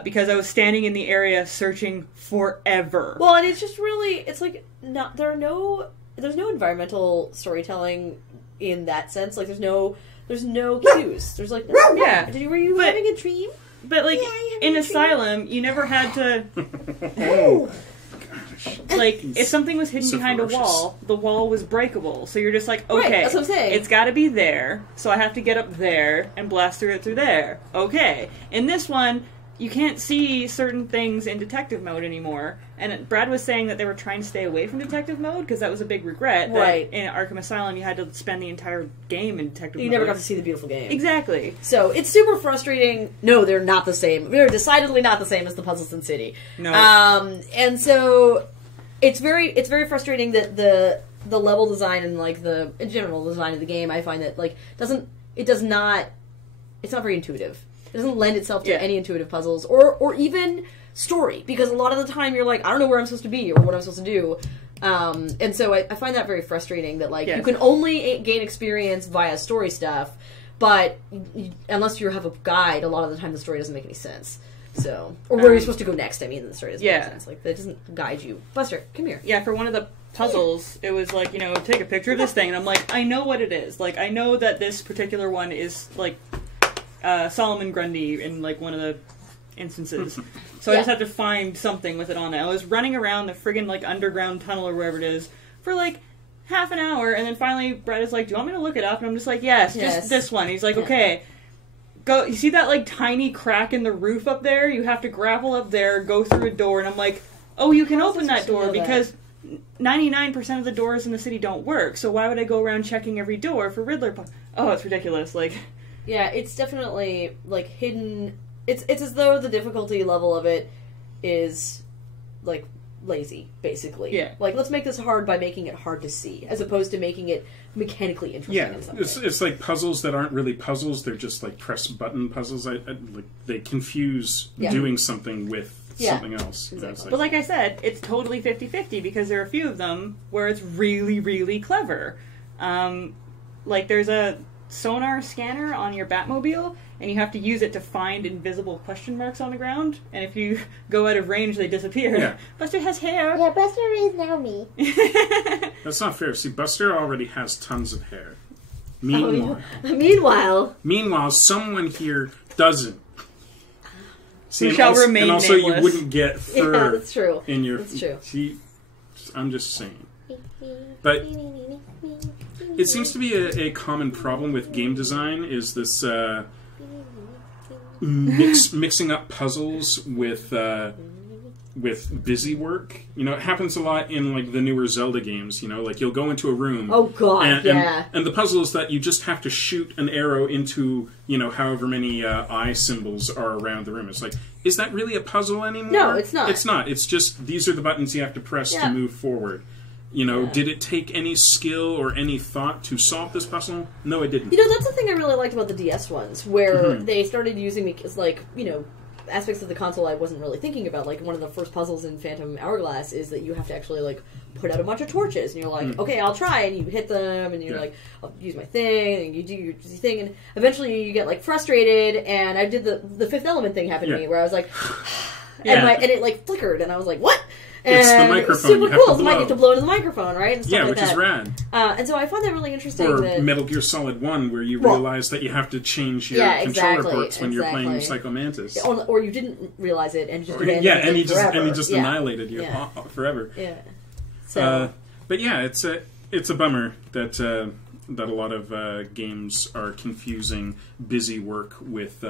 Because I was standing in the area searching forever. Well, and it's just really, it's there's no environmental storytelling in that sense. There's no cues. There's were you having a dream? But in Asylum, you never had to. Oh. If something was hidden behind a wall, the wall was breakable. So you're just okay, that's what I'm saying. It's got to be there, so I have to get up there and blast through there. Okay. In this one, you can't see certain things in detective mode anymore. And Brad was saying that they were trying to stay away from detective mode because that was a big regret. Right. In Arkham Asylum, you had to spend the entire game in detective mode. You never got to see the beautiful game. Exactly. So it's super frustrating. No, they're not the same. They're decidedly not the same as the Puzzle Sin City. No. And so it's very frustrating that the level design and the general design of the game, I find that it's not very intuitive. It doesn't lend itself to any intuitive puzzles or even story, because a lot of the time you're I don't know where I'm supposed to be or what I'm supposed to do. And so I find that very frustrating that you can only gain experience via story stuff, but unless you have a guide, a lot of the time the story doesn't make any sense. So, or where you're supposed to go next, the story doesn't make sense. That doesn't guide you. Buster, come here. Yeah, for one of the puzzles, it was like, take a picture of this thing, and I'm like, I know what it is. Like, I know that this particular one is, like, Solomon Grundy in, like, one of the instances. So I just have to find something with it on it. I was running around the friggin', like, underground tunnel or wherever it is for, like, half an hour, and then finally Brett is like, do you want me to look it up? And I'm just like, yes. Just this one. He's like, okay. Go. You see that, like, tiny crack in the roof up there? You have to grapple up there, go through a door, and I'm like, oh, you can open that door because 99% of the doors in the city don't work, so why would I go around checking every door for Riddler? Oh, it's ridiculous. Like, yeah, it's definitely, like, hidden. It's as though the difficulty level of it is, like, lazy, basically. Yeah. Like, let's make this hard by making it hard to see, as opposed to making it mechanically interesting in some way. It's like puzzles that aren't really puzzles, they're just, like, press-button puzzles. Like, they confuse doing something with something else. Exactly. But like I said, it's totally 50-50 because there are a few of them where it's really, really clever. Like, there's a sonar scanner on your Batmobile, and you have to use it to find invisible question marks on the ground, and if you go out of range, they disappear. Yeah. Buster has hair. Yeah, Buster is now me. That's not fair. See, Buster already has tons of hair. Meanwhile, someone here doesn't. See, We shall remain and also nameless. you wouldn't get fur Yeah, that's true. in your... That's true. See, I'm just saying. But it seems to be a common problem with game design is this mixing up puzzles with busy work. It happens a lot in, like, the newer Zelda games. Like, you'll go into a room. Oh god, and the puzzle is that you just have to shoot an arrow into, however many eye symbols are around the room. It's like, is that really a puzzle anymore? No, it's not. It's not. It's just, these are the buttons you have to press to move forward. Did it take any skill or any thought to solve this puzzle? No, it didn't. That's the thing I really liked about the DS ones, where they started using me as, like, aspects of the console I wasn't really thinking about. Like, one of the first puzzles in Phantom Hourglass is that you have to actually, like, put out a bunch of torches, and you're like, okay, I'll try, and you hit them, and you're like, I'll use my thing, and you do your thing, and eventually you get, like, frustrated, and I did the Fifth Element thing happened to me, where I was like, and it, like, flickered, and I was like, what? And it's the microphone. It's super you have cool. to You have to blow into the microphone, right? And stuff like which that. is rad. And so I find that really interesting. Or that... Metal Gear Solid 1, where you realize that you have to change your controller ports when you're playing Psycho Mantis. Or you didn't realize it and just abandoned and it he just annihilated you forever. Yeah. So. But yeah, it's a bummer that a lot of games are confusing busy work with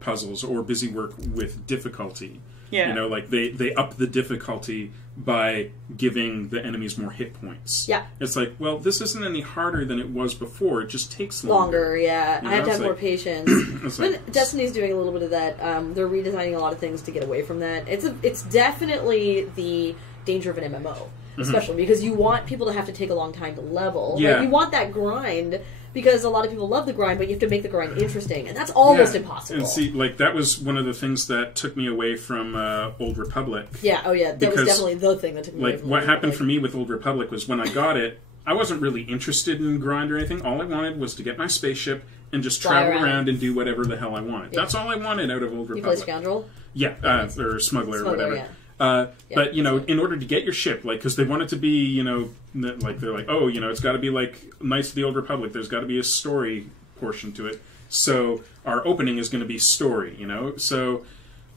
puzzles or busy work with difficulty. Yeah. Like they up the difficulty by giving the enemies more hit points. Yeah. It's like, well, this isn't any harder than it was before. It just takes longer. I have to have more patience. Like, Destiny's doing a little bit of that. They're redesigning a lot of things to get away from that. It's definitely the danger of an MMO, especially because you want people to have to take a long time to level. Yeah. Like, you want that grind. Because a lot of people love the grind, but you have to make the grind interesting, and that's almost impossible. And see, like, that was one of the things that took me away from Old Republic. Yeah, that was definitely the thing that took me away from what Old happened Republic. for me with Old Republic was when I got it, I wasn't really interested in grind or anything. All I wanted was to get my spaceship and just travel around and do whatever the hell I wanted. Yeah. That's all I wanted out of Old Republic. You play Scoundrel? Yeah, or Smuggler or whatever. Yeah. But, in order to get your ship, like, because they want it to be, like, they're like, oh, it's got to be, like, Knights of the Old Republic. There's got to be a story portion to it. So our opening is going to be story, So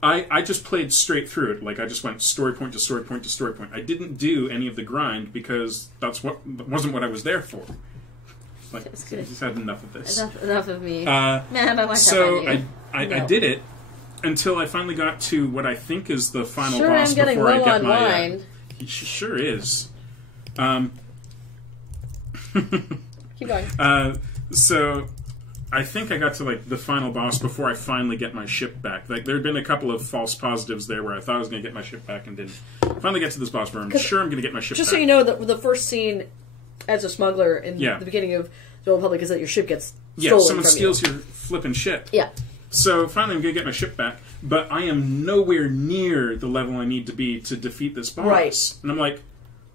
I just played straight through it. Like, I just went story point to story point to story point. I didn't do any of the grind because that wasn't what I was there for. Like, I just had enough of this. Enough of me. So I did it. Until I finally got to what I think is the final boss I'm before I get my... wine. He sure is. Keep going. So I think I got to, like, the final boss before I finally get my ship back. Like, there had been a couple of false positives there where I thought I was going to get my ship back and didn't. Finally get to this boss where I'm sure I'm going to get my ship just back. so you know, the first scene as a smuggler in the beginning of the Old Republic is that your ship gets stolen someone from steals you. your flipping ship. Yeah. So finally I'm going to get my ship back, but I am nowhere near the level I need to be to defeat this boss. Right. And I'm like,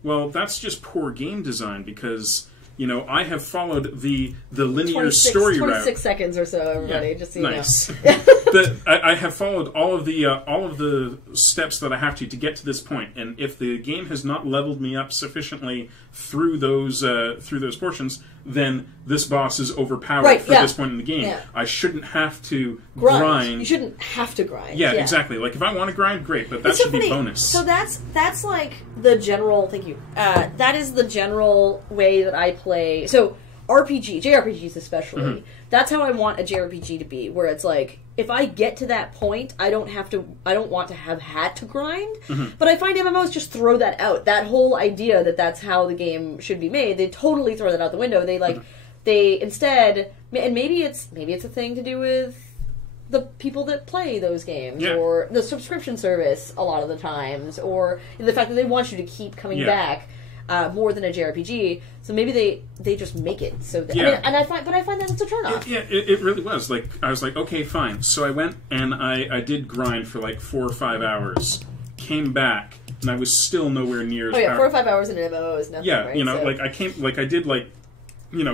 well, that's just poor game design because You know, I have followed the linear story 26 route. seconds or so, everybody, just so you Nice. know. I have followed all of the steps that I have to get to this point, and if the game has not leveled me up sufficiently through those portions, then this boss is overpowered for this point in the game. Yeah. I shouldn't have to Grind. grind. You shouldn't have to grind. Yeah, exactly. Like if I want to grind, great, but that It's so should be funny. bonus. So that's like the general. Thank you. That is the general way that I play. So JRPGs especially. That's how I want a JRPG to be, where it's like if I get to that point, I don't want to have had to grind. But I find MMOs just throw that out. That whole idea that that's how the game should be made, they totally throw that out the window. They they instead, and maybe it's a thing to do with the people that play those games, or the subscription service a lot of the times, or the fact that they want you to keep coming back more than a JRPG. So maybe they just make it so that I find that it's a turnoff. It really was. Like I was like, okay, fine. So I went and I did grind for like 4 or 5 hours, came back, and I was still nowhere near as 4 or 5 hours in an MMO is nothing. Yeah, right? you know, So, I did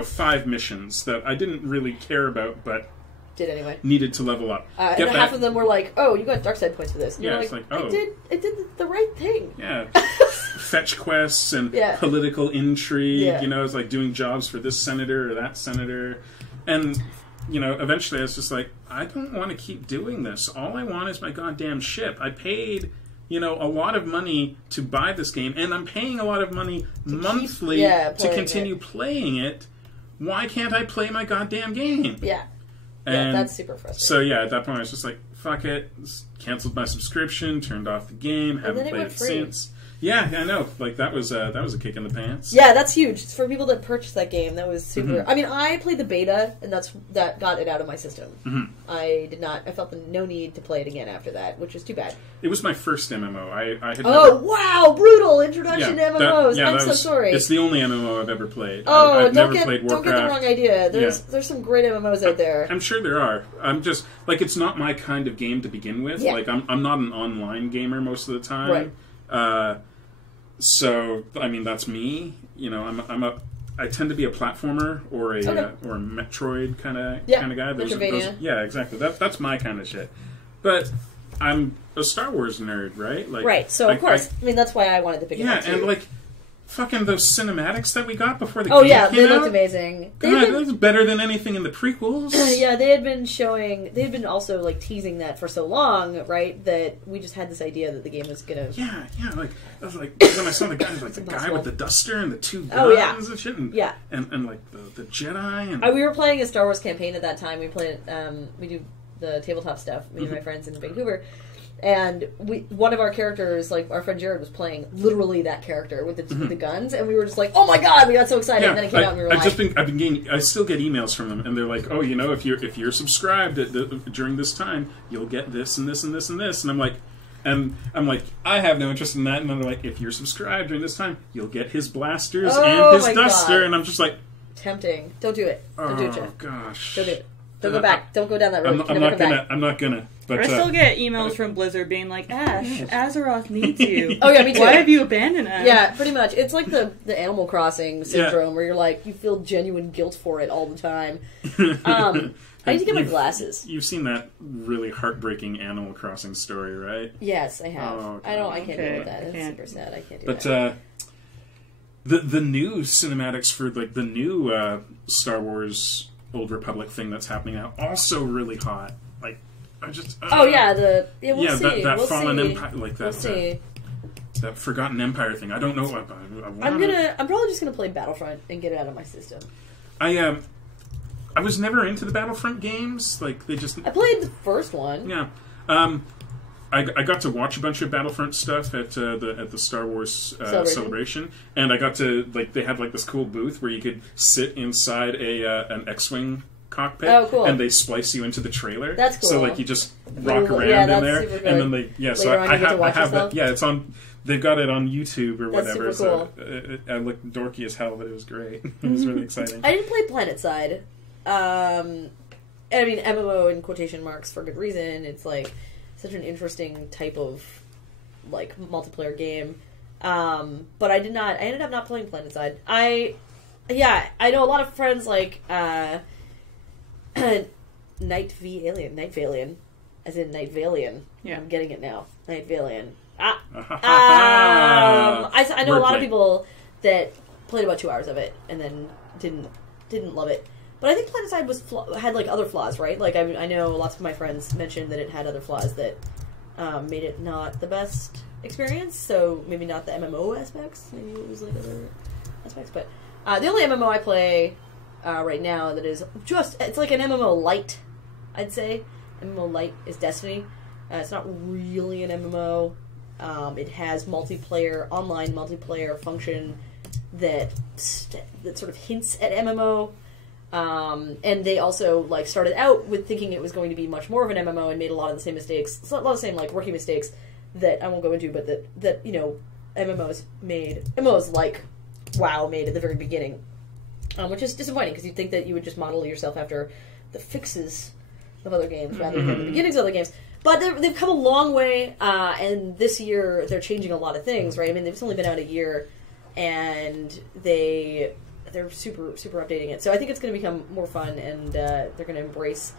5 missions that I didn't really care about, but did anyway. needed to level up. And half of them were like, "Oh, you got dark side points for this." And you're it's like, like, oh, I did the right thing. Yeah, fetch quests and political intrigue. Yeah. You know, it's like doing jobs for this senator or that senator, and you know, eventually I was just like, I don't want to keep doing this. All I want is my goddamn ship. I paid, you know, a lot of money to buy this game, and I'm paying a lot of money monthly to continue playing it. Why can't I play my goddamn game? Yeah. And that's super frustrating. So yeah, at that point I was just like, fuck it, canceled my subscription, turned off the game, haven't played it since. Yeah, I know. Like that was a kick in the pants. Yeah, that's huge. For people that purchased that game, that was super. I mean, I played the beta, and that got it out of my system. I did not. I felt no need to play it again after that, which is too bad. It was my first MMO. I had wow, brutal introduction to MMOs. I'm so sorry. It's the only MMO I've ever played. Oh, I've never played Warcraft. Don't get the wrong idea. There's some great MMOs out there. I'm sure there are. I'm just like, it's not my kind of game to begin with. Yeah. Like I'm not an online gamer most of the time. Right. So I mean, that's me. You know, I tend to be a platformer or a Metroid kind of guy. Yeah, exactly. That's my kind of shit. But I'm a Star Wars nerd, right? Like, right. So of course, I mean that's why I wanted to pick it up too. And like, fucking those cinematics that we got before the game came they out. looked amazing. God, that's better than anything in the prequels. Yeah, they had been also like teasing that for so long, right? That we just had this idea that the game was gonna. Yeah. Like I was like, when I saw the guy, like the guy with the duster and the 2 guns and shit, and like the Jedi. And we were playing a Star Wars campaign at that time. We played. We do the tabletop stuff. Me and my friends in Vancouver. And one of our characters, like our friend Jared, was playing literally that character with the guns, and we were just like, "Oh my god!" We got so excited. And then it came out, and we were I've been getting. I still get emails from them, and they're like, "Oh, you know, if you're subscribed during this time, you'll get this and this and this and this." And I'm like, I have no interest in that. And then they're like, "If you're subscribed during this time, you'll get his blasters and his duster." God. And I'm just like, tempting. Don't do it. Don't do it, Jeff. Oh gosh. Don't do it. Don't go back. Don't go down that road. I'm not gonna. But I still get emails from Blizzard being like, Ash, Azeroth needs you. Oh yeah, me too. Why have you abandoned us? Yeah, pretty much. It's like the Animal Crossing syndrome where you're like, you feel genuine guilt for it all the time. I need to get my glasses. You've seen that really heartbreaking Animal Crossing story, right? Yes, I have. Oh, okay. I can't deal with that. That's super sad. I can't do that. But the new cinematics for like the new Star Wars Old Republic thing that's happening now, also really hot. Like, I just we'll see. that we'll fallen see. empire, like that. We'll see. That Forgotten Empire thing. I don't know. I'm probably just gonna play Battlefront and get it out of my system. I was never into the Battlefront games. Like I played the first one. Yeah. I got to watch a bunch of Battlefront stuff at the Star Wars celebration, and I got to they had this cool booth where you could sit inside an X-wing cockpit, and they splice you into the trailer. That's cool. So you just rock around in there, super good. and then So I have that. Yeah, it's on. They've got it on YouTube or whatever. That's super cool. So I looked dorky as hell, but it was great. It was really exciting. I didn't play PlanetSide. I mean MMO in quotation marks for good reason. It's like such an interesting type of multiplayer game. But I ended up not playing PlanetSide. Yeah, I know a lot of friends like Night Valian, as in Night Valian. Yeah. I'm getting it now. Night Valian. I know a lot of people that played about 2 hours of it and then didn't love it. But I think Planetside had like other flaws, right? Like I know lots of my friends mentioned that it had other flaws that made it not the best experience. So maybe not the MMO aspects. Maybe it was like other aspects. But the only MMO I play right now that is it's like an MMO light, I'd say. MMO light is Destiny. It's not really an MMO. It has online multiplayer function that sort of hints at MMO. And they also like started out with thinking it was going to be much more of an MMO and made a lot of the same mistakes, a lot of the same like rookie mistakes that I won't go into, but that MMOs like WoW made at the very beginning, which is disappointing because you'd think that you would just model yourself after the fixes of other games rather than the beginnings of other games. But they've come a long way, and this year they're changing a lot of things, right? I mean, they've only been out a year, and they're super updating it. So I think it's going to become more fun, and they're going to embrace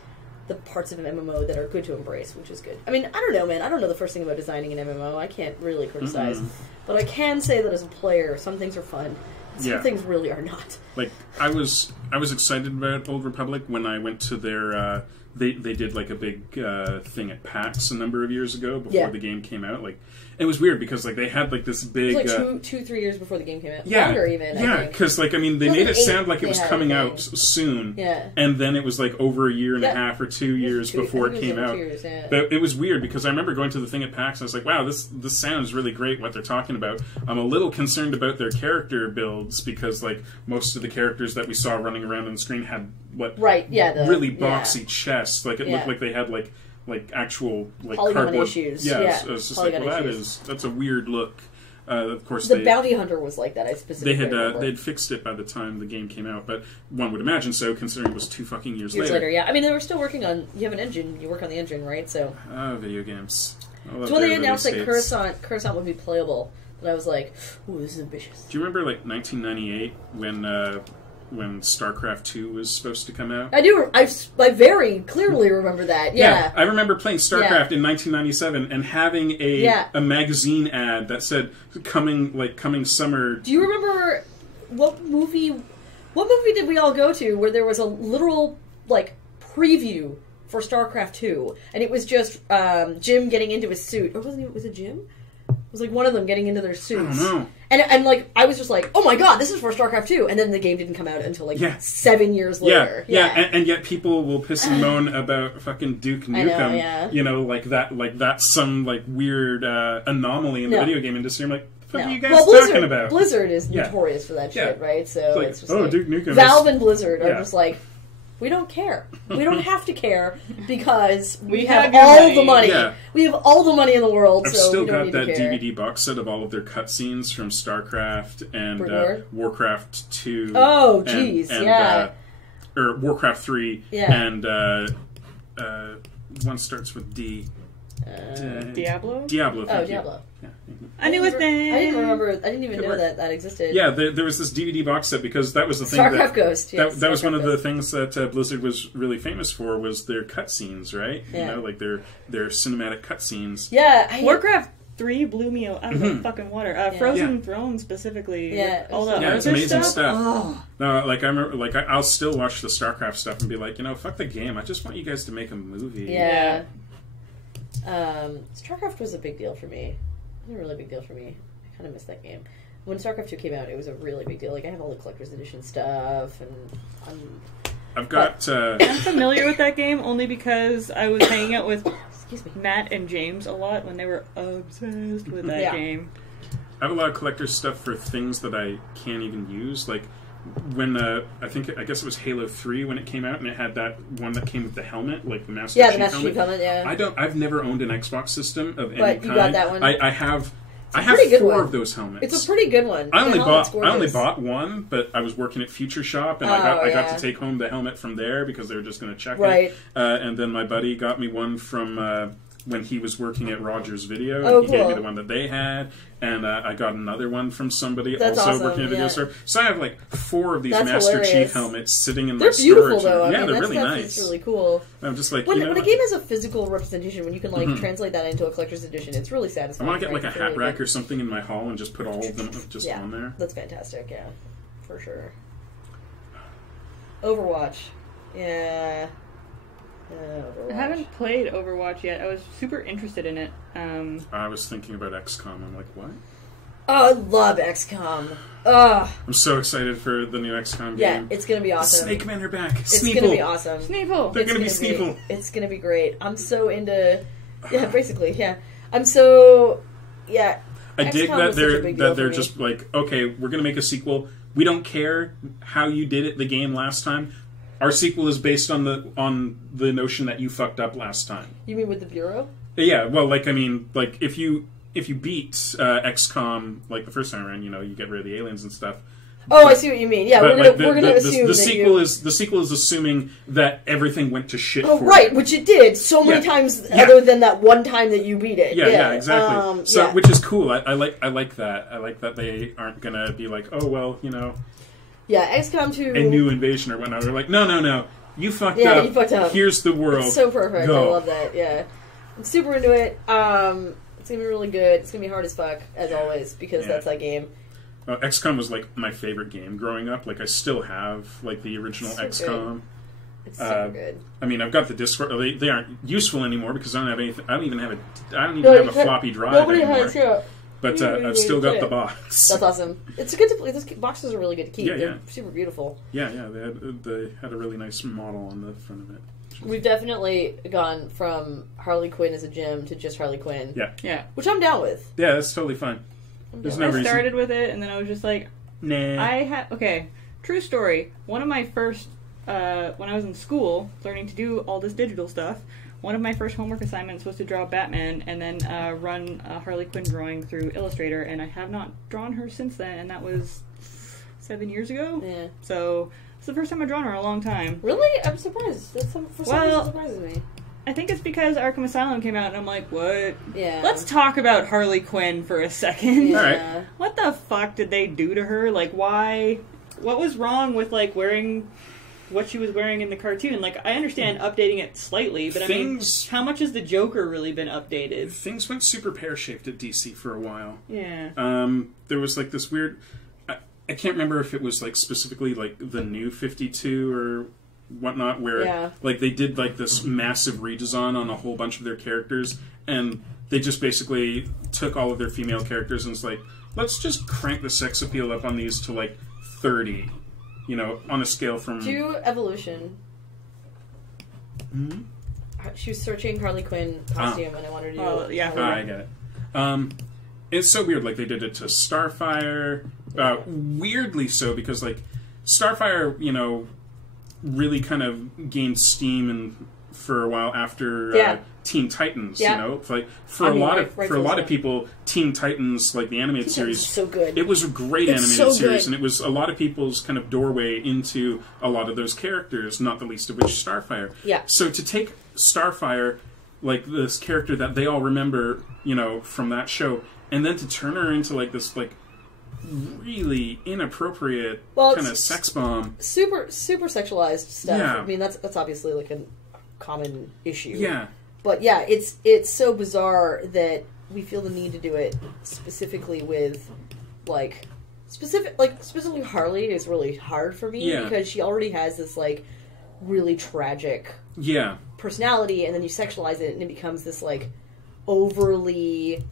the parts of an MMO that are good to embrace, which is good. I mean, I don't know, man. I don't know the first thing about designing an MMO. I can't really criticize. But I can say that as a player, some things are fun, and some things really are not. Like, I was excited about Old Republic when I went to their... They did like a big thing at PAX a number of years ago before the game came out. Like, it was weird because like they had like this big it was like 3 years before the game came out. Yeah, longer even. Yeah, because like I mean they made it sound like it was coming out soon. Yeah, and then it was like over a year and a half or 2 years before it came out. But it was weird because I remember going to the thing at PAX and I was like, wow, this sounds really great what they're talking about. I'm a little concerned about their character builds because like most of the characters that we saw running around on the screen had really boxy chests. Like it looked like they had like actual like polygon cardboard issues. Yeah, I was just like, well, that's a weird look. Of course, the Bounty Hunter was like that. I specifically they'd fixed it by the time the game came out, but one would imagine so, considering it was 2 fucking years later. Yeah, I mean they were still working on. You have an engine. You work on the engine, right? So video games. So when they announced that Coruscant would be playable, and I was like, "Ooh, this is ambitious." Do you remember like 1998 when StarCraft 2 was supposed to come out? I do. I very clearly remember that. Yeah. I remember playing StarCraft in 1997 and having a magazine ad that said coming summer. Do you remember what movie did we all go to where there was a literal like preview for StarCraft 2 and it was just Jim getting into his suit, or was it Jim? It was like one of them getting into their suits. I don't know. And like I was just like, oh my god, this is for StarCraft 2, and then the game didn't come out until like 7 years later. And yet people will piss and moan about fucking Duke Nukem. You know, like that's some like weird anomaly in the video game industry. I'm like, what are you guys talking about? Blizzard is notorious for that shit, right? So it's just Duke Nukem. Valve and Blizzard are just like, we don't care. We don't have to care because we have all the money. Yeah. We have all the money in the world. I've still got that DVD box set of all of their cutscenes from StarCraft and Warcraft 2. Oh, jeez, or Warcraft 3, and one starts with D. Diablo? Diablo. Oh, Diablo. Yeah. I knew his name. I didn't remember. I didn't even know that existed. Yeah, there was this DVD box set because that was the thing. StarCraft Ghost. Yes, that was one of the things that Blizzard was really famous for was their cutscenes, right? Yeah. You know, like their cinematic cutscenes. Yeah. Warcraft 3 blew me out of the fucking water. Frozen Throne specifically. Yeah. All the it's amazing stuff. Oh. No, like I remember, like I'll still watch the StarCraft stuff and be like, fuck the game. I just want you guys to make a movie. Yeah. StarCraft was a big deal for me. It was a really big deal for me. I kind of missed that game. When StarCraft 2 came out, it was a really big deal. Like, I have all the collector's edition stuff, and I've got... I'm familiar with that game only because I was hanging out with Matt and James a lot when they were obsessed with that game. I have a lot of collector's stuff for things that I can't even use. Like, when, I guess it was Halo 3 when it came out, and it had that one that came with the helmet, like the Master Chief helmet. Chief helmet, yeah. I've never owned an Xbox system of any kind. But you got that one? I have 4 of those helmets. It's a pretty good one. I only bought one, but I was working at Future Shop, and I got to take home the helmet from there because they were just going to check it. And then my buddy got me one from when he was working at Rogers Video. Oh, and he gave me cool. the one that they had, and I got another one from somebody That's also awesome, working at a video yeah. store. So I have like 4 of these That's Master hilarious. Chief helmets sitting in They're my beautiful, storage. though. I Yeah, mean, they're that's, really that's nice. really cool. I'm just like, When, you know, when a game has a physical representation, when you can like Mhm. translate that into a collector's edition, it's really I satisfying. want to get right? like a It's hat really rack good. or something in my hall and just put all of them just Yeah. on there. That's fantastic, yeah. For sure. Overwatch. Yeah. Overwatch. I haven't played Overwatch yet. I was super interested in it. I was thinking about XCOM. I'm like, what? Oh, I love XCOM. Ugh. I'm so excited for the new XCOM Yeah, game. it's gonna be The awesome. Snake Men are back. It's Sneeple. gonna be awesome. Sneeple! They're gonna be It's Sneeple. It's gonna be great. I'm so into. Yeah, basically, yeah. I'm so. Yeah. I dig XCOM that was such a they're big deal for they're me. just like, okay, we're gonna make a sequel. We don't care how you did it the game last time. Our sequel is based on the notion that you fucked up last time. You mean with the Bureau? Yeah, well, like I mean, like if you beat XCOM like the first time around, you know, you get rid of the aliens and stuff. Oh, I see what you mean. Yeah, But, we're gonna assume the that sequel you... is the sequel is assuming that everything went to shit. Oh, for right, you. which it did so many Yeah. times, Yeah. other than that one time that you beat it. Yeah, exactly. So, yeah. which is cool. I like that. I like that they aren't gonna be like, oh well, you know, Yeah, XCOM 2... a new invasion or whatnot. They're like, no, you fucked Yeah, up. you fucked up. Here's the world. It's so perfect. Go. I love that, yeah. I'm super into it. It's gonna be really good. It's gonna be hard as fuck, as always, because Yeah. that's that game. XCOM was like my favorite game growing up. Like I still have like the original So XCOM. It's super good. I mean, I've got the disc. They aren't useful anymore because I don't have anything. I don't even have No, a you can't- floppy drive Nobody anymore. has, yeah. But You I've still got yeah. the box. That's awesome. It's good to play. Those boxes are really good to keep. Yeah, They're yeah. super beautiful. Yeah. They had a really nice model on the front of it. We've definitely gone from Harley Quinn as a gym to just Harley Quinn. Yeah. Which I'm down with. Yeah, that's totally fine. There's no I reason. started with it, and then I was just like, Nah. Okay, true story. One of my first, when I was in school, learning to do all this digital stuff, one of my first homework assignments was to draw Batman and then run a Harley Quinn drawing through Illustrator, and I have not drawn her since then, and that was 7 years ago. Yeah. So it's the first time I've drawn her in a long time. Really? I'm surprised. For some reason it surprises me. I think it's because Arkham Asylum came out, and I'm like, what? Yeah. Let's talk about Harley Quinn for a second. Yeah. All right. What the fuck did they do to her? Like, why? What was wrong with, like, wearing what she was wearing in the cartoon? Like, I understand updating it slightly, but I mean, how much has the Joker really been updated? Things went super pear-shaped at DC for a while. Yeah. There was like this weird. I can't remember if it was like specifically like the new 52 or whatnot, where like they did like this massive redesign on a whole bunch of their characters, and they just basically took all of their female characters and was like, let's just crank the sex appeal up on these to like 30, you know, on a scale from... Do Evolution. Hmm? She was searching Harley Quinn costume, and I wanted to do... Oh, yeah. I get it. It's so weird. Like, they did it to Starfire. Weirdly so, because, like, Starfire, you know, really kind of gained steam and for a while after Teen Titans. You know, like for a lot of people, Teen Titans, like the animated series, is so good. It was a great It's animated so series, good. and it was a lot of people's kind of doorway into a lot of those characters. Not the least of which Starfire. Yeah. So to take Starfire, like this character that they all remember, you know, from that show, and then to turn her into like this, like really inappropriate kind of sex bomb. Super sexualized stuff. Yeah. I mean, that's obviously like a common issue. Yeah. But yeah, it's so bizarre that we feel the need to do it specifically with specifically Harley is really hard for me because she already has this like really tragic personality, and then you sexualize it and it becomes this like overly...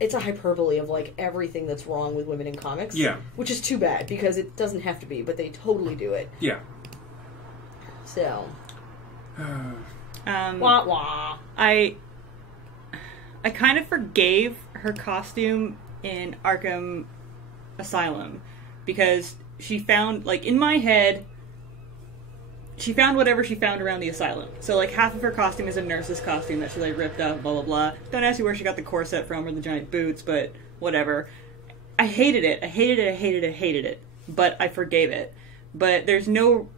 It's a hyperbole of, like, everything that's wrong with women in comics. Yeah. Which is too bad, because it doesn't have to be, but they totally do it. Yeah. So. Wah wah. I kind of forgave her costume in Arkham Asylum, because she found, like, in my head... She found whatever she found around the asylum. So, like, half of her costume is a nurse's costume that she, like, ripped up, blah, blah, blah. Don't ask me where she got the corset from or the giant boots, but whatever. I hated it. I hated it. But I forgave it. But there's no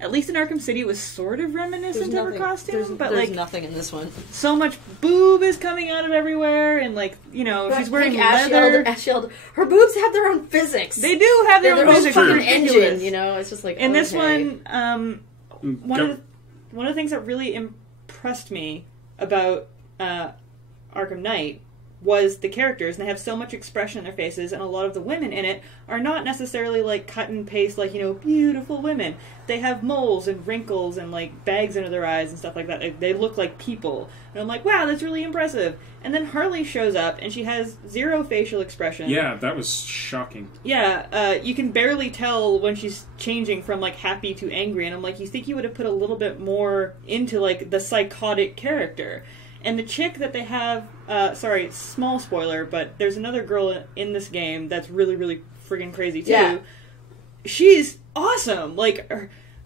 at least in Arkham City, it was sort of reminiscent of her costume, but there's like nothing in this one. so much boob is coming out of everywhere, and like she's wearing Ash leather. yelled, her boobs have their own physics. They do have their own physics. fucking engine. It's just like in this okay. one, one of the things that really impressed me about Arkham Knight was the characters, and they have so much expression in their faces, and a lot of the women in it are not necessarily like cut and paste, like, beautiful women. They have moles and wrinkles and like bags under their eyes and stuff like that. They look like people. And I'm like, wow, that's really impressive. And then Harley shows up, and she has zero facial expression. Yeah, that was shocking. Yeah, you can barely tell when she's changing from like happy to angry, and I'm like, you think you would have put a little bit more into like the psychotic character. And the chick that they have, sorry, small spoiler, but there's another girl in this game that's really, really friggin' crazy too. Yeah. She's awesome. Like,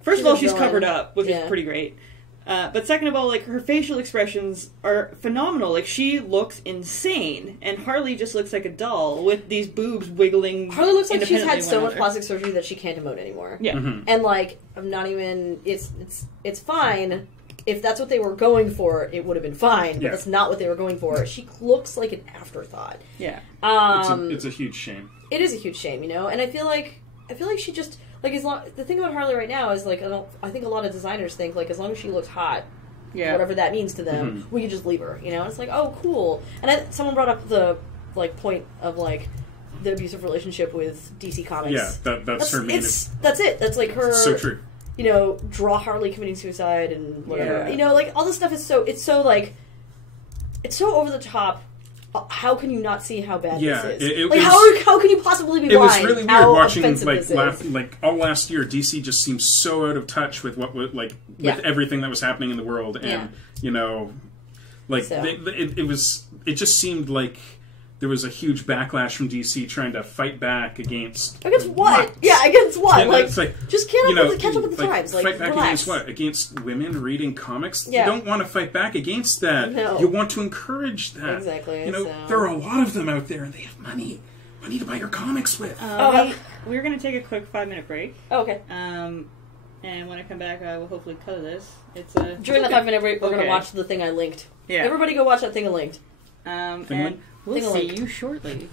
first of all, she's villain. covered up, which is pretty great. But second of all, like, her facial expressions are phenomenal. Like, she looks insane, and Harley just looks like a doll with these boobs wiggling. Harley looks like she's had independently so one much another. plastic surgery that she can't emote anymore. Yeah. Mm-hmm. And like, I'm not even. It's fine. If that's what they were going for, it would have been fine. But Yeah. that's not what they were going for. She looks like an afterthought. Yeah. It's a huge shame. It is a huge shame, And I feel like she just like the thing about Harley right now is like I think a lot of designers think like as long as she looks hot, whatever that means to them, we can just leave her. It's like, oh, cool. And someone brought up the like point of like the abusive relationship with DC Comics. Yeah, that's her main. That's it. That's like her. So true. Draw Harley committing suicide and whatever. Yeah. Like all this stuff is it's so over the top. How can you not see how bad this is? How can you possibly be blind? It was really weird watching like all last year. DC just seemed so out of touch with with everything that was happening in the world, and it just seemed like there was a huge backlash from DC trying to fight back against what? Yeah, against what? Just catch up with the times. Fight back relax. against what? Against women reading comics? Yeah. You don't want to fight back against that. No. You want to encourage that. Exactly. There are a lot of them out there, and they have money to buy your comics with. We're going to take a quick 5-minute break. Oh, okay. And when I come back, I will hopefully cut this. During the 5-minute break, we're going to watch the thing I linked. Yeah. Everybody go watch that thing I linked. And we'll see you shortly.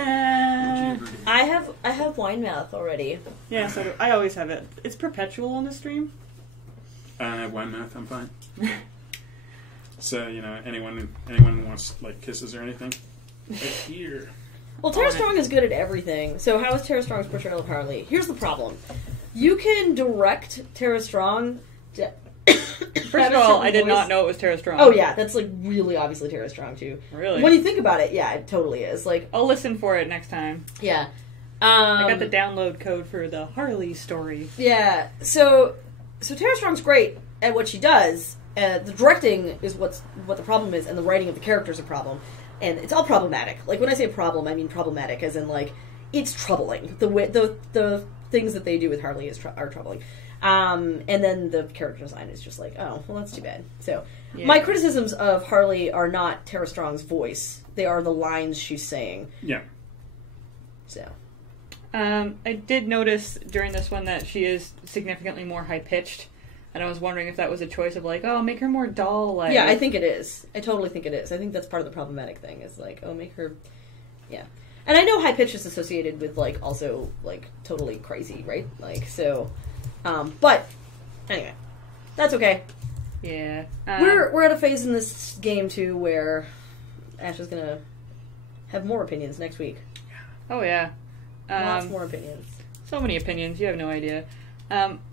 I have wine mouth already. Yeah, so I always have it. It's perpetual on the stream. Wine mouth, I'm fine. So, anyone wants, like, kisses or anything? Right here. Well, Tara Strong is good at everything. So how is Tara Strong's portrayal of Harley? Here's the problem. You can direct Tara Strong... First of all, I did not know it was Tara Strong. Oh, yeah. That's, like, really obviously Tara Strong, too. Really? When you think about it, yeah, it totally is. Like, I'll listen for it next time. Yeah. I got the download code for the Harley story. Yeah. So Tara Strong's great at what she does. The directing is what the problem is, and the writing of the character is a problem. And it's all problematic. Like, when I say problem, I mean problematic, as in, like, it's troubling. The things that they do with Harley are troubling. And then the character design is just like, oh, well, that's too bad. So, yeah. My criticisms of Harley are not Tara Strong's voice. They are the lines she's saying. Yeah. So. I did notice during this one that she is significantly more high-pitched. And I was wondering if that was a choice of, like, oh, make her more doll-like. Yeah, I think it is. I totally think it is. I think that's part of the problematic thing, is, like, oh, make her... Yeah. And I know high pitch is associated with, like, also, like, totally crazy, right? Like, so... but, anyway. That's okay. Yeah. We're at a phase in this game, too, where Ash is gonna have more opinions next week. Oh, yeah. Lots more opinions. So many opinions, you have no idea.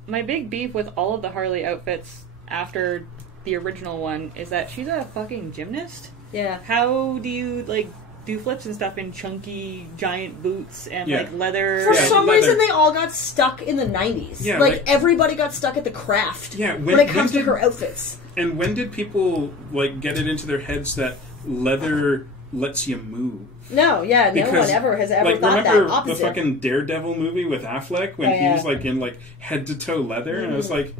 My big beef with all of the Harley outfits after the original one is that she's a fucking gymnast. Yeah. How do you, like, do flips and stuff in chunky, giant boots and, like, leather? For some reason, they all got stuck in the 90s. Yeah, like, everybody got stuck at the craft when it comes to her outfits. And when did people, like, get it into their heads that leather lets you move? No, yeah, no one ever has ever thought that. Remember opposite. the fucking Daredevil movie with Affleck when he was, like, in, like, head-to-toe leather? And I was like,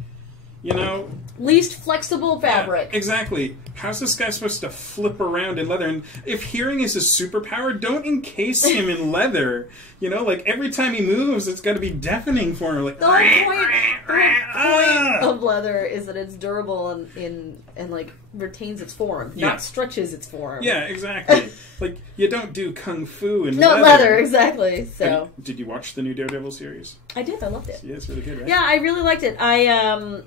least flexible fabric. Yeah, exactly. How's this guy supposed to flip around in leather? And if hearing is a superpower, don't encase him in leather. Like, every time he moves, it's got to be deafening for him. Like, the whole point of leather is that it's durable and like, retains its form, not stretches its form. Yeah, exactly. Like, you don't do kung fu in leather. No, leather, exactly. So, did you watch the new Daredevil series? I did. I loved it. Yeah, it's really good, right? Yeah, I really liked it. I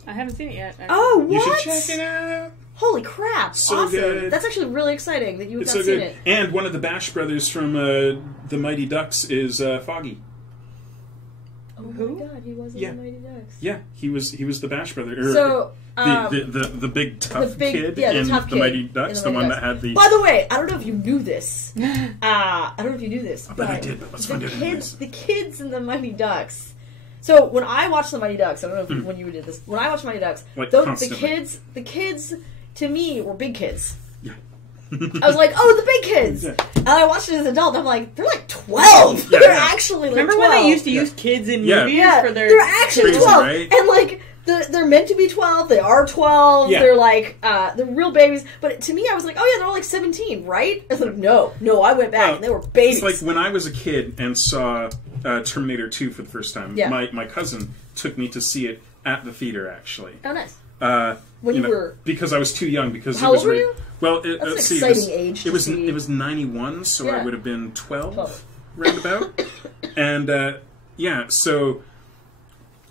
haven't seen it yet. Oh, what? You should check it out. Holy crap! So awesome. Good. That's actually really exciting that you have not so seen good. it. And one of the Bash brothers from the Mighty Ducks is Foggy. Oh my god, he was in the Mighty Ducks. Yeah, he was the Bash brother. So the big tough kid in the Mighty Ducks, the one that had the. By the way, I don't know if you knew this. I don't know if you knew this. But I did. But let's find out anyways. The kids in the Mighty Ducks. So when I watched the Mighty Ducks, I don't know if when you did this. When I watched Mighty Ducks, like the kids to me were big kids. Yeah. I was like, oh, the big kids. Yeah. And I watched it as an adult, and I'm like, they're like 12. Yeah, they're actually like Remember 12. when they used to use kids in movies for their... They're actually crazy, 12. right? And like, they're meant to be 12. They are 12. Yeah. They're like, they're real babies. But to me, I was like, oh yeah, they're all like 17, right? I was like, no, I went back, and they were babies. It's like when I was a kid and saw Terminator 2 for the first time, my cousin took me to see it at the theater, actually. Oh, nice. When you were... Because I was too young. Because How old were you? Well, that's an exciting age. It was 91, so I would have been 12. Roundabout. And, so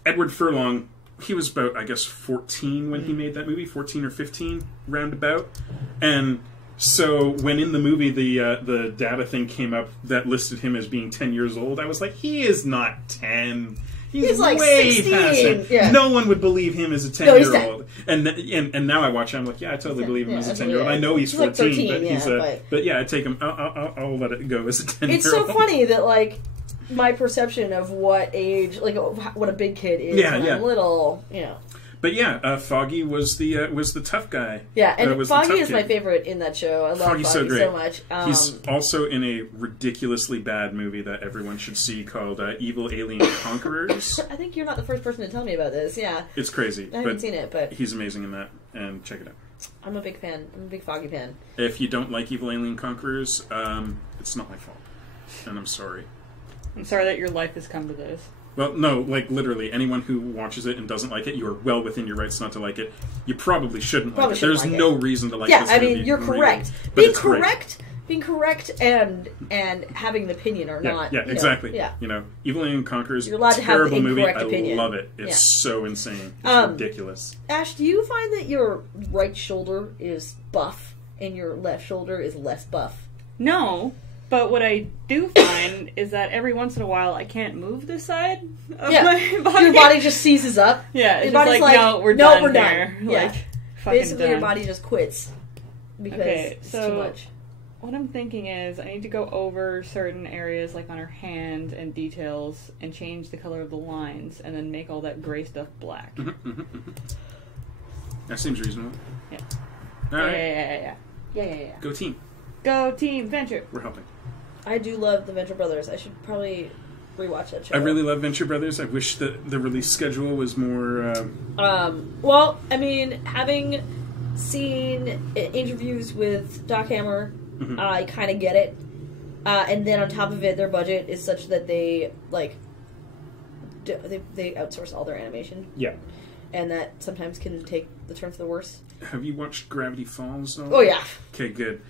Edward Furlong, he was about, I guess, 14 when he made that movie, 14 or 15, roundabout. And so when in the movie the data thing came up that listed him as being 10 years old, I was like, he is not 10. He's like way 16. past it. Yeah. No one would believe him as a 10-year-old. And now I watch him, I'm like, yeah, I totally believe him as a 10-year-old. I know he's 14, like 13, but I take him. I'll let it go as a 10-year-old. It's so funny that like my perception of what age, like what a big kid is when I'm little, But Foggy was the tough guy. Yeah, and Foggy is my favorite in that show. I love Foggy so much. He's also in a ridiculously bad movie that everyone should see called Evil Alien Conquerors. I think you're not the first person to tell me about this. Yeah, it's crazy. I haven't seen it, but he's amazing in that. And check it out. I'm a big fan. I'm a big Foggy fan. If you don't like Evil Alien Conquerors, it's not my fault, and I'm sorry. I'm sorry that your life has come to this. Well, no, like, literally, anyone who watches it and doesn't like it, you are well within your rights not to like it. You probably shouldn't like it. There's no reason to like this movie. Yeah, I mean, you're correct. Being correct being correct and having an opinion are not. Yeah, exactly. Yeah. Evil Alien Conquerors, You're allowed to have terrible the movie. incorrect I opinion. love it. It's Yeah. so insane. It's ridiculous. Ash, do you find that your right shoulder is buff and your left shoulder is less buff? No, but what I do find is that every once in a while I can't move this side of my body. Your body just seizes up. Yeah, it's Your just body's like, no, we're done we're done. here. Yeah. Like, fucking Basically, done. your body just quits because it's too much. What I'm thinking is I need to go over certain areas like on her hand and details and change the color of the lines and then make all that gray stuff black. That seems reasonable. Yeah. All right. Yeah. Go team. Go Team Venture. We're helping. I do love the Venture Brothers. I should probably rewatch that show. I really love Venture Brothers. I wish that the release schedule was more... Well, I mean, having seen interviews with Doc Hammer, I kind of get it. And then on top of it, their budget is such that they, like, they outsource all their animation. Yeah. And that sometimes can take the turn for the worse. Have you watched Gravity Falls, though? Oh, yeah. Okay, good.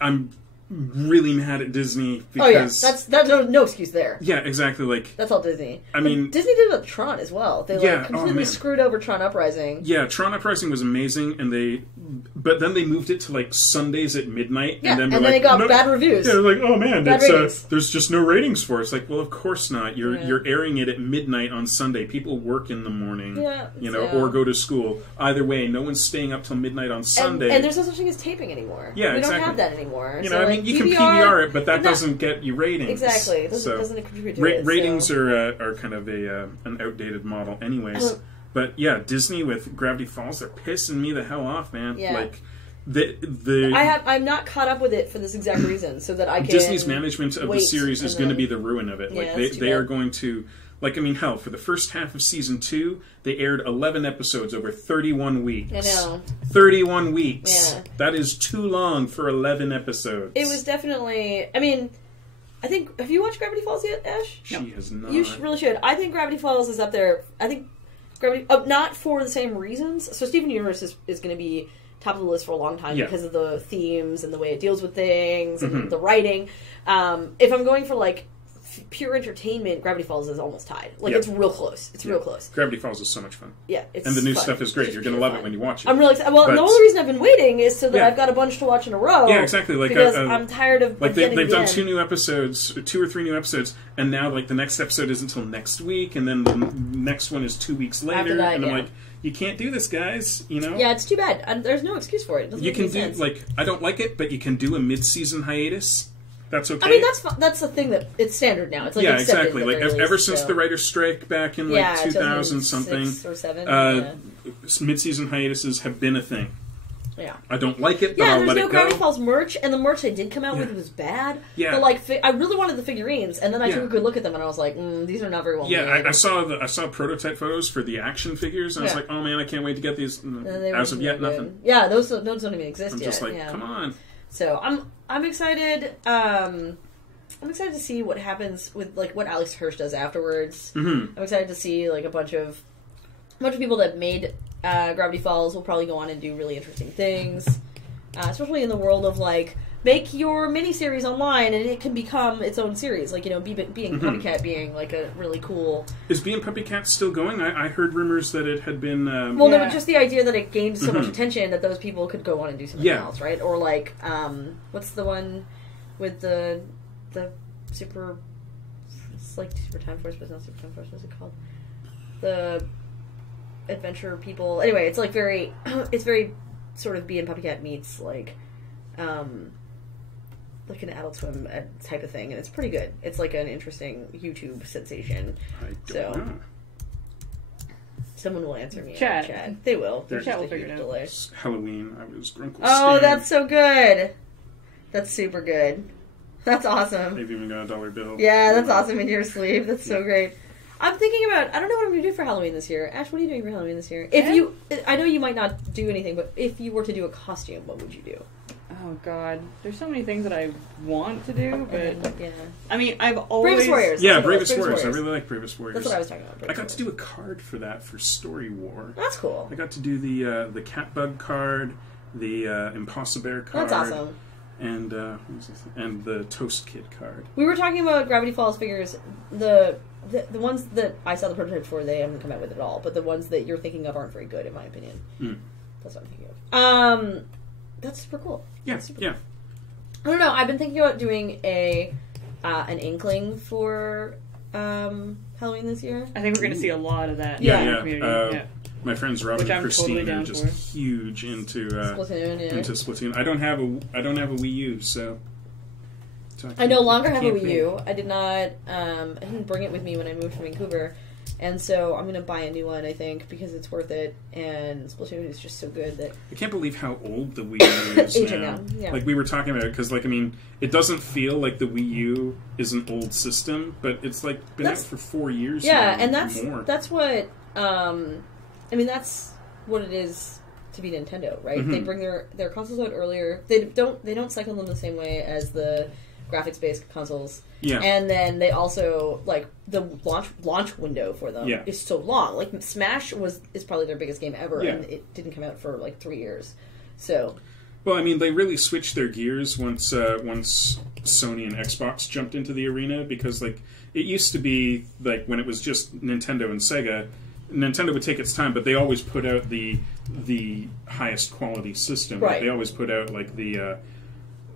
I'm really mad at Disney because... that's no excuse there. Yeah, exactly, like... That's all Disney. I mean... But Disney did it with Tron as well. They completely screwed over Tron Uprising. Yeah, Tron Uprising was amazing, but then they moved it to, like, Sundays at midnight, Yeah, and then it got bad reviews. Yeah, they're like, oh man, Bad there's just no ratings for it. It's like, well, of course not. You're airing it at midnight on Sunday. People work in the morning, or go to school. Either way, no one's staying up till midnight on Sunday. And there's no such thing as taping anymore. Yeah, we exactly. don't have that anymore. I mean, you can PVR it, but that doesn't get you ratings. Exactly. It doesn't contribute to it. Ratings are kind of an outdated model anyways. But yeah, Disney with Gravity Falls, they're pissing me the hell off, man. Yeah. Like, I'm not caught up with it for this exact reason, so that I can Disney's management of the series is going to be the ruin of it. Yeah, Like they are going to... Like, I mean, hell, for the first half of Season 2, they aired 11 episodes over 31 weeks. I know. 31 weeks. Yeah. That is too long for 11 episodes. It was definitely... I mean, I think... Have you watched Gravity Falls yet, Ash? She has not. You really should. I think Gravity Falls is up there. I think Gravity... not for the same reasons. So Steven Universe is going to be top of the list for a long time because of the themes and the way it deals with things and the writing. If I'm going for, like... pure entertainment, Gravity Falls is almost tied. Like, it's real close. It's real close. Gravity Falls is so much fun. Yeah, it's and the new fun. stuff is great. You're going to love it when you watch it. I'm really excited. Well, the only reason I've been waiting is so that I've got a bunch to watch in a row. Yeah, exactly. Like, because I'm tired of like getting they've done 2 or 3 new episodes, and now like the next episode is until next week, and then the next one is 2 weeks later. After that, and I'm like, you can't do this, guys. Yeah, it's too bad. And there's no excuse for it. You can do like, I don't like it, but you can do a mid-season hiatus. That's okay. I mean, that's the thing that it's standard now. It's like exactly. Like ever since the writer's strike back in like 2000 something, 6 or 7, mid-season hiatuses have been a thing. Yeah, I don't like it, but I'll let it go. There's no Gravity Falls merch, and the merch they did come out with was bad. Yeah, but like I really wanted the figurines, and then I took a good look at them, and I was like, these are not very well made. Yeah, I saw prototype photos for the action figures, and I was like, oh man, I can't wait to get these. As of yet, nothing. Yeah, those don't even exist yet. I'm just like, come on. So I'm excited. I'm excited to see what happens with like what Alex Hirsch does afterwards. I'm excited to see like a bunch of people that made Gravity Falls will probably go on and do really interesting things, especially in the world of like make your miniseries online and it can become its own series. Like being Puppy Cat being like a really cool. Is Being Puppy Cat still going? I heard rumors that it had been. Well, no, but just the idea that it gained so much attention that those people could go on and do something else, right? Or like what's the one with the super, it's like Super Time Force, but it's not Super Time Force. What's it called? The adventure people. Anyway, it's like it's very sort of Bee and Puppy Cat meets like an Adult Swim type of thing, and it's pretty good. It's like an interesting YouTube sensation. I don't know. Someone will answer me. Chat. In chat. They will. There's chat just will a figure huge it out. delay. It's Halloween. I was Grunkle Oh, Stan. that's so good. That's super good. That's awesome. They've even got a $1 bill. Yeah, that's awesome in your sleeve. That's so great. I'm thinking about, I don't know what I'm going to do for Halloween this year. Ash, what are you doing for Halloween this year? I know you might not do anything, but if you were to do a costume, what would you do? Oh god, there's so many things that I want to do, but yeah. I mean, I've always Bravest Warriors. Yeah, Bravest Warriors. I really like Bravest Warriors. That's what I was talking about. I got to do a card for that for Story War. That's cool. I got to do the Catbug card, the Impossible card. That's awesome. and the Toast Kid card. We were talking about Gravity Falls figures. The ones that I saw the prototypes for, they haven't come out with it at all. But the ones that you're thinking of aren't very good, in my opinion. That's what I'm thinking of. That's super cool. Yeah, super yeah. Cool. I don't know. I've been thinking about doing an Inkling for Halloween this year. I think we're going to see a lot of that. Yeah, in the yeah. community. My friends Robin Which and I'm Christine totally down are just for. huge into Splatoon, yeah. into Splatoon. I don't have a Wii U, so I no longer have a can't Wii U. I did not. I didn't bring it with me when I moved from Vancouver, and so I'm gonna buy a new one. I think because it's worth it, and Splatoon is just so good that I can't believe how old the Wii U is aging now. now. Yeah. Like we were talking about it because, like, I mean, it doesn't feel like the Wii U is an old system, but it's like been out for 4 years. Yeah, now, and more. that's what. I mean, that's what it is to be Nintendo, right? Mm-hmm. They bring their consoles out earlier. They don't cycle them the same way as the graphics-based consoles. Yeah. And then they also, like, the launch window for them is so long. Like, Smash is probably their biggest game ever, and it didn't come out for, like, 3 years. So... Well, I mean, they really switched their gears once Sony and Xbox jumped into the arena, because, like, it used to be, like, when it was just Nintendo and Sega, Nintendo would take its time, but they always put out the highest quality system. Right. Like, they always put out, like, the...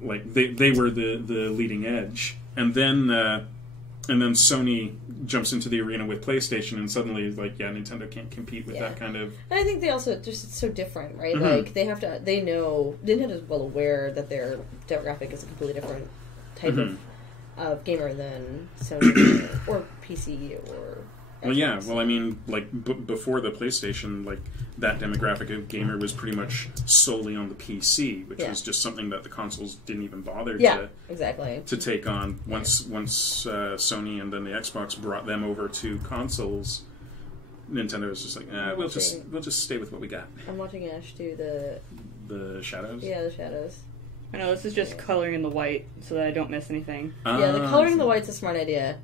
like, they were the leading edge. And then Sony jumps into the arena with PlayStation, and suddenly, like, Nintendo can't compete with that kind of... And I think they also, just it's so different, right? Mm-hmm. Like, they know, Nintendo's well aware that their demographic is a completely different type of gamer than Sony or PC or... Well, yeah. Well, I mean, like, before the PlayStation, like, that demographic of gamer was pretty much solely on the PC, which was just something that the consoles didn't even bother to take on. Once Sony and then the Xbox brought them over to consoles, Nintendo was just like, we'll just stay with what we got. I'm watching Ash do the shadows. Yeah, the shadows. I know, this is just coloring in the white so that I don't miss anything. Yeah, the coloring in the white's a smart idea.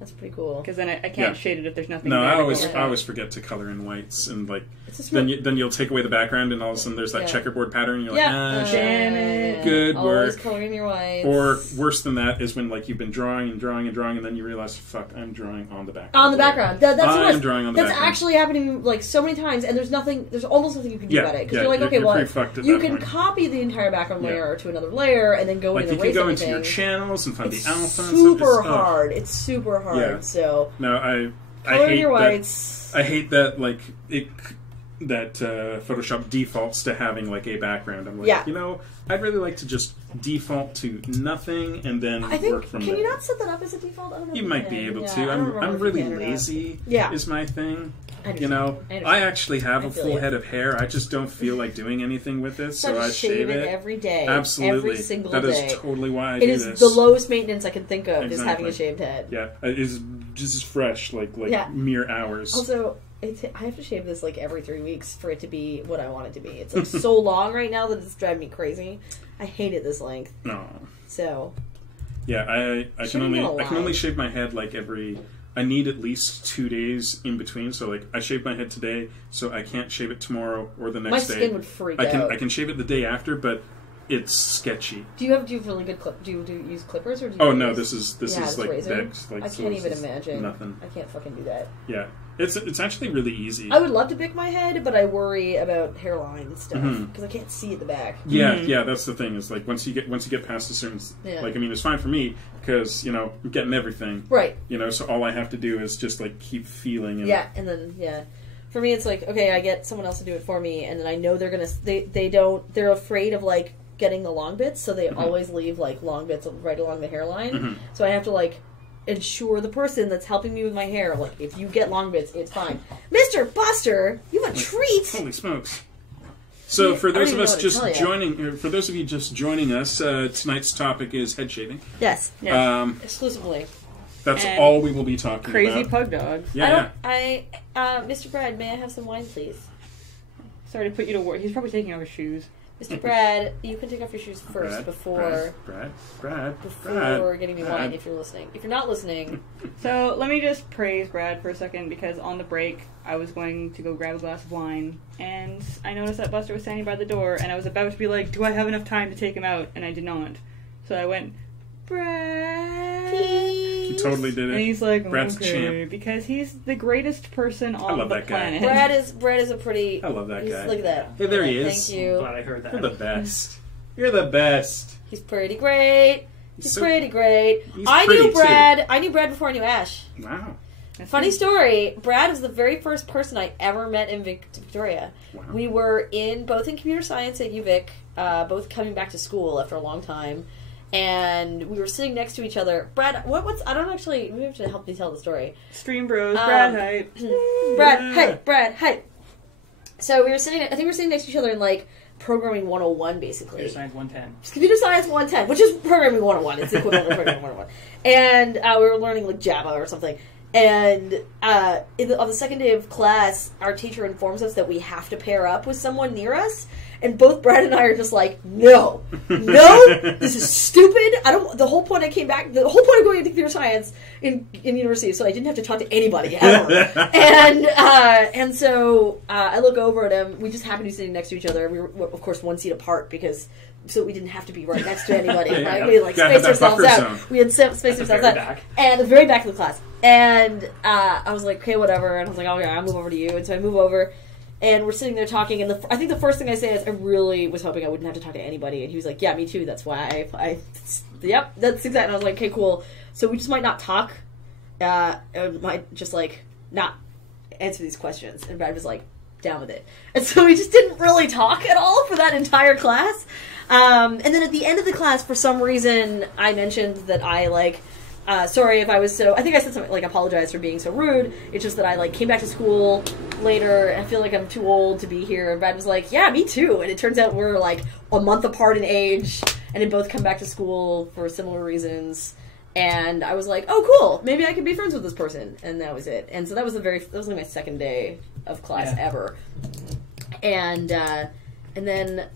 That's pretty cool. Because then I can't shade it if there's nothing. No, I vertical. always forget to color in whites, and like then you'll take away the background, and all of a sudden there's that checkerboard pattern, and you're like, damn it. Good Always work. coloring your whites. Or worse than that is when like you've been drawing and drawing and drawing, and then you realize, fuck, I'm drawing on the background. On the background. That's I'm drawing on the background. That's actually happening like so many times, and there's almost nothing you can do about it, because you're like, okay, you're pretty fucked at you that can point. copy the entire background layer to another layer, and then go like in and you can erase go everything. into your channels and find the alpha. Super hard. It's super hard. Yeah. So no, I color hate your that. whites. I hate that like that Photoshop defaults to having like a background. I'm like, I'd really like to just default to nothing and then work from there. Can you not set that up as a default? I don't know. You might be able to. I'm really lazy. Is my thing. I actually have a full head of hair. I just don't feel like doing anything with it, so I shave it every day. Absolutely, every single that day. That is totally why I do this. It is the lowest maintenance I can think of, is having a shaved head. Yeah, it is just fresh, like mere hours. Also, I have to shave this like every 3 weeks for it to be what I want it to be. It's like so long right now that it's driving me crazy. I hate it this length. No. So. Yeah, I can only shave my head like I need at least 2 days in between. So like I shaved my head today, so I can't shave it tomorrow or the next day. My skin would freak out. I can shave it the day after, but it's sketchy. Do you have really good do you use clippers or do you? Oh no, this is like razor? Bics. Like, I can't even imagine. Nothing. I can't fucking do that. Yeah, it's actually really easy. I would love to pick my head, but I worry about hairline and stuff because I can't see at the back. Yeah, that's the thing. Is like once you get past a certain like, I mean, it's fine for me because I'm getting everything right. So all I have to do is just like keep feeling. And then for me it's like, okay, I get someone else to do it for me, and then I know they're afraid of like getting the long bits, so they always leave like long bits right along the hairline. So I have to like ensure the person that's helping me with my hair, like, if you get long bits, it's fine. Mr. Buster, you have a treat. Holy smokes! So for those of us just joining, for those of you just joining us, tonight's topic is head shaving. Yes. Exclusively. That's all we will be talking crazy about. Pug dogs. Yeah. Mr. Brad, may I have some wine, please? Sorry to put you to work. He's probably taking off his shoes. Mr. Brad, you can take off your shoes first before getting me wine if you're listening. If you're not listening... So, let me just praise Brad for a second, because on the break, I was going to go grab a glass of wine, and I noticed that Buster was standing by the door, and I was about to be like, do I have enough time to take him out? And I did not. So I went, Brad... He totally did it. And he's like, Brad's okay, champ. Because he's the greatest person on the planet. Brad is a pretty... I love that guy. Look at that. Hey, there he is. Thank you. Glad I heard that. You're the best. You're the best. He's pretty great. He's pretty great. He's I pretty knew Brad. too. I knew Brad before I knew Ash. Wow. Funny story. Brad was the very first person I ever met in Victoria. Wow. We were both in computer science at UVic, both coming back to school after a long time, and we were sitting next to each other. Brad, what's I don't actually. We have to help me tell the story. Stream Bros. Brad hype. Brad hype. So we were sitting. I think we were sitting next to each other in like Programming 101, basically. Computer Science 110. Computer Science 110, which is Programming 101. It's the equivalent of Programming 101. And we were learning like Java or something. And on the second day of class, our teacher informs us that we have to pair up with someone near us. And both Brad and I are just like, no, this is stupid. The whole point of going into computer science in university is so I didn't have to talk to anybody ever. and so I look over at him. We just happened to be sitting next to each other. We were, of course, one seat apart so we didn't have to be right next to anybody. Right? We had spaced ourselves out. Zone. We had spaced ourselves out. And the very back of the class. And I was like, okay, whatever. And I was like, okay, I'll move over to you. And so I move over. And we're sitting there talking, and I think the first thing I say is, I really was hoping I wouldn't have to talk to anybody. And he was like, yeah, me too. That's why yep, that's exactly. And I was like, okay, cool. So we just might not talk. And might just, like, not answer these questions. And Brad was like, down with it. And so we just didn't really talk at all for that entire class. And then at the end of the class, for some reason, I mentioned that I, like... sorry if I was I think I said something like apologize for being so rude. It's just that I came back to school later and I feel like I'm too old to be here. And Brad was like, yeah, me too. And it turns out we're a month apart in age and had both come back to school for similar reasons. And I was like, oh cool, maybe I can be friends with this person. And that was it. And so that was like my second day of class ever. And then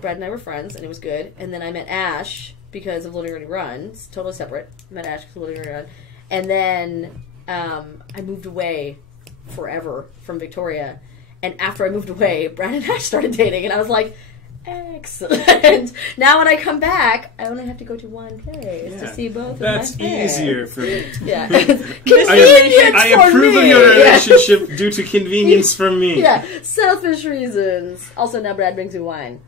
Brad and I were friends and it was good. And then I met Ash because of Loading Ready Run. It's totally separate. I met Ash because of Loading Ready Run. And then I moved away forever from Victoria. And after I moved away, Brad and Ash started dating. And I was like, excellent. Now when I come back, I only have to go to one place to see both of my That's easier for me. Yeah. I approve of your relationship due to convenience from me. Yeah. Selfish reasons. Also, now Brad brings me wine.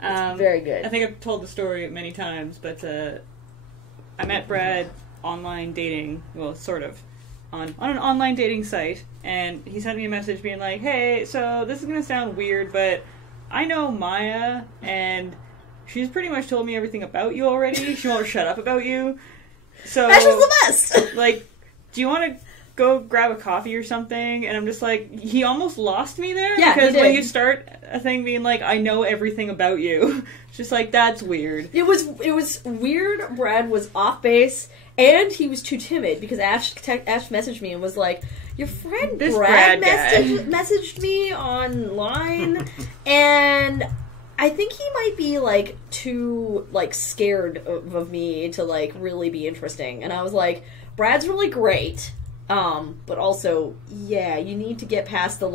Very good. I think I've told the story many times, but I met Brad online dating, well, sort of, on an online dating site, and he sent me a message being like, hey, so this is going to sound weird, but I know Maya, and she's pretty much told me everything about you already. She won't shut up about you. So, Ash was the best! Do you want to go grab a coffee or something? And I'm just like, he almost lost me there. Yeah, because when you start a thing being like, I know everything about you, it's just like, that's weird. It was weird. Brad was off base, and he was too timid because Ash messaged me and was like, your friend this Brad messaged me online, and I think he might be too scared of me to really be interesting. And I was like, Brad's really great. But also, yeah, you need to get past the,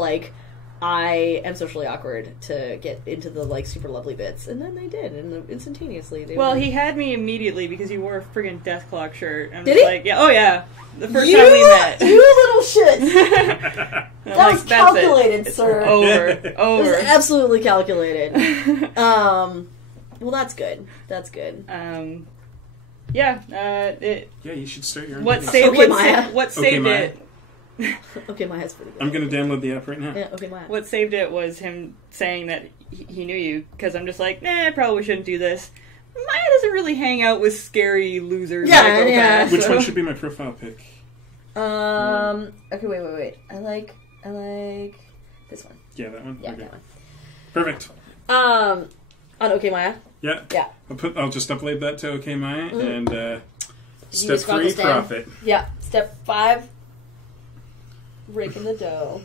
I am socially awkward to get into the, super lovely bits. And then they did, and instantaneously. He had me immediately because you wore a friggin' Death Clock shirt. I'm did just he? like, yeah, oh yeah. The first time we met. You little shit! That was calculated, sir. Over. It was absolutely calculated. Well, that's good. That's good. Yeah, Yeah, you should start your own. What business. saved Maya. What saved Maya. it? Okay, Maya's pretty good. I'm going to download the app right now. Yeah, okay, Maya. What saved it was him saying that he knew you, because I'm just like, I probably shouldn't do this. Maya doesn't really hang out with scary losers. Yeah. Which one should be my profile pic? Okay, wait. I like this one. Yeah, that one? Yeah, okay. that one. Perfect. On Okay Maya? Yeah. Yeah. I'll just upload that to OK Maya and step Use 3, profit. Yeah. Step 5, raking the dough.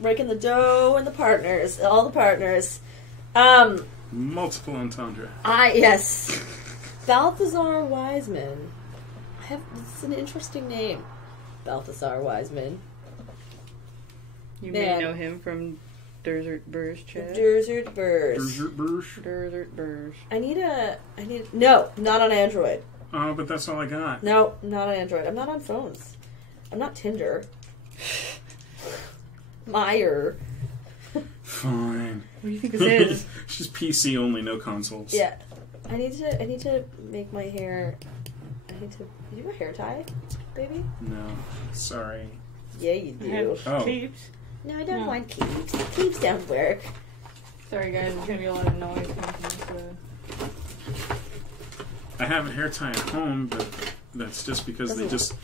Raking the dough and the partners. All the partners. Multiple entendre. Yes. Balthazar Wiseman. It's an interesting name. Balthazar Wiseman. You may know him from Desert Burst chat. Desert Burst. Desert Burst. Desert Burst. No, not on Android. Oh, but that's all I got. No, not on Android. I'm not on phones. I'm not Tinder. Meyer. Fine. What do you think this is? It's just PC only, no consoles. Yeah. I need to make my hair. Did you have a hair tie, baby? No. Sorry. Yeah, you do. Keeps. No, I don't want keeps. Keeps don't work. Sorry guys, there's gonna be a lot of noise coming from this. I have a hair tie at home, but that's just because they just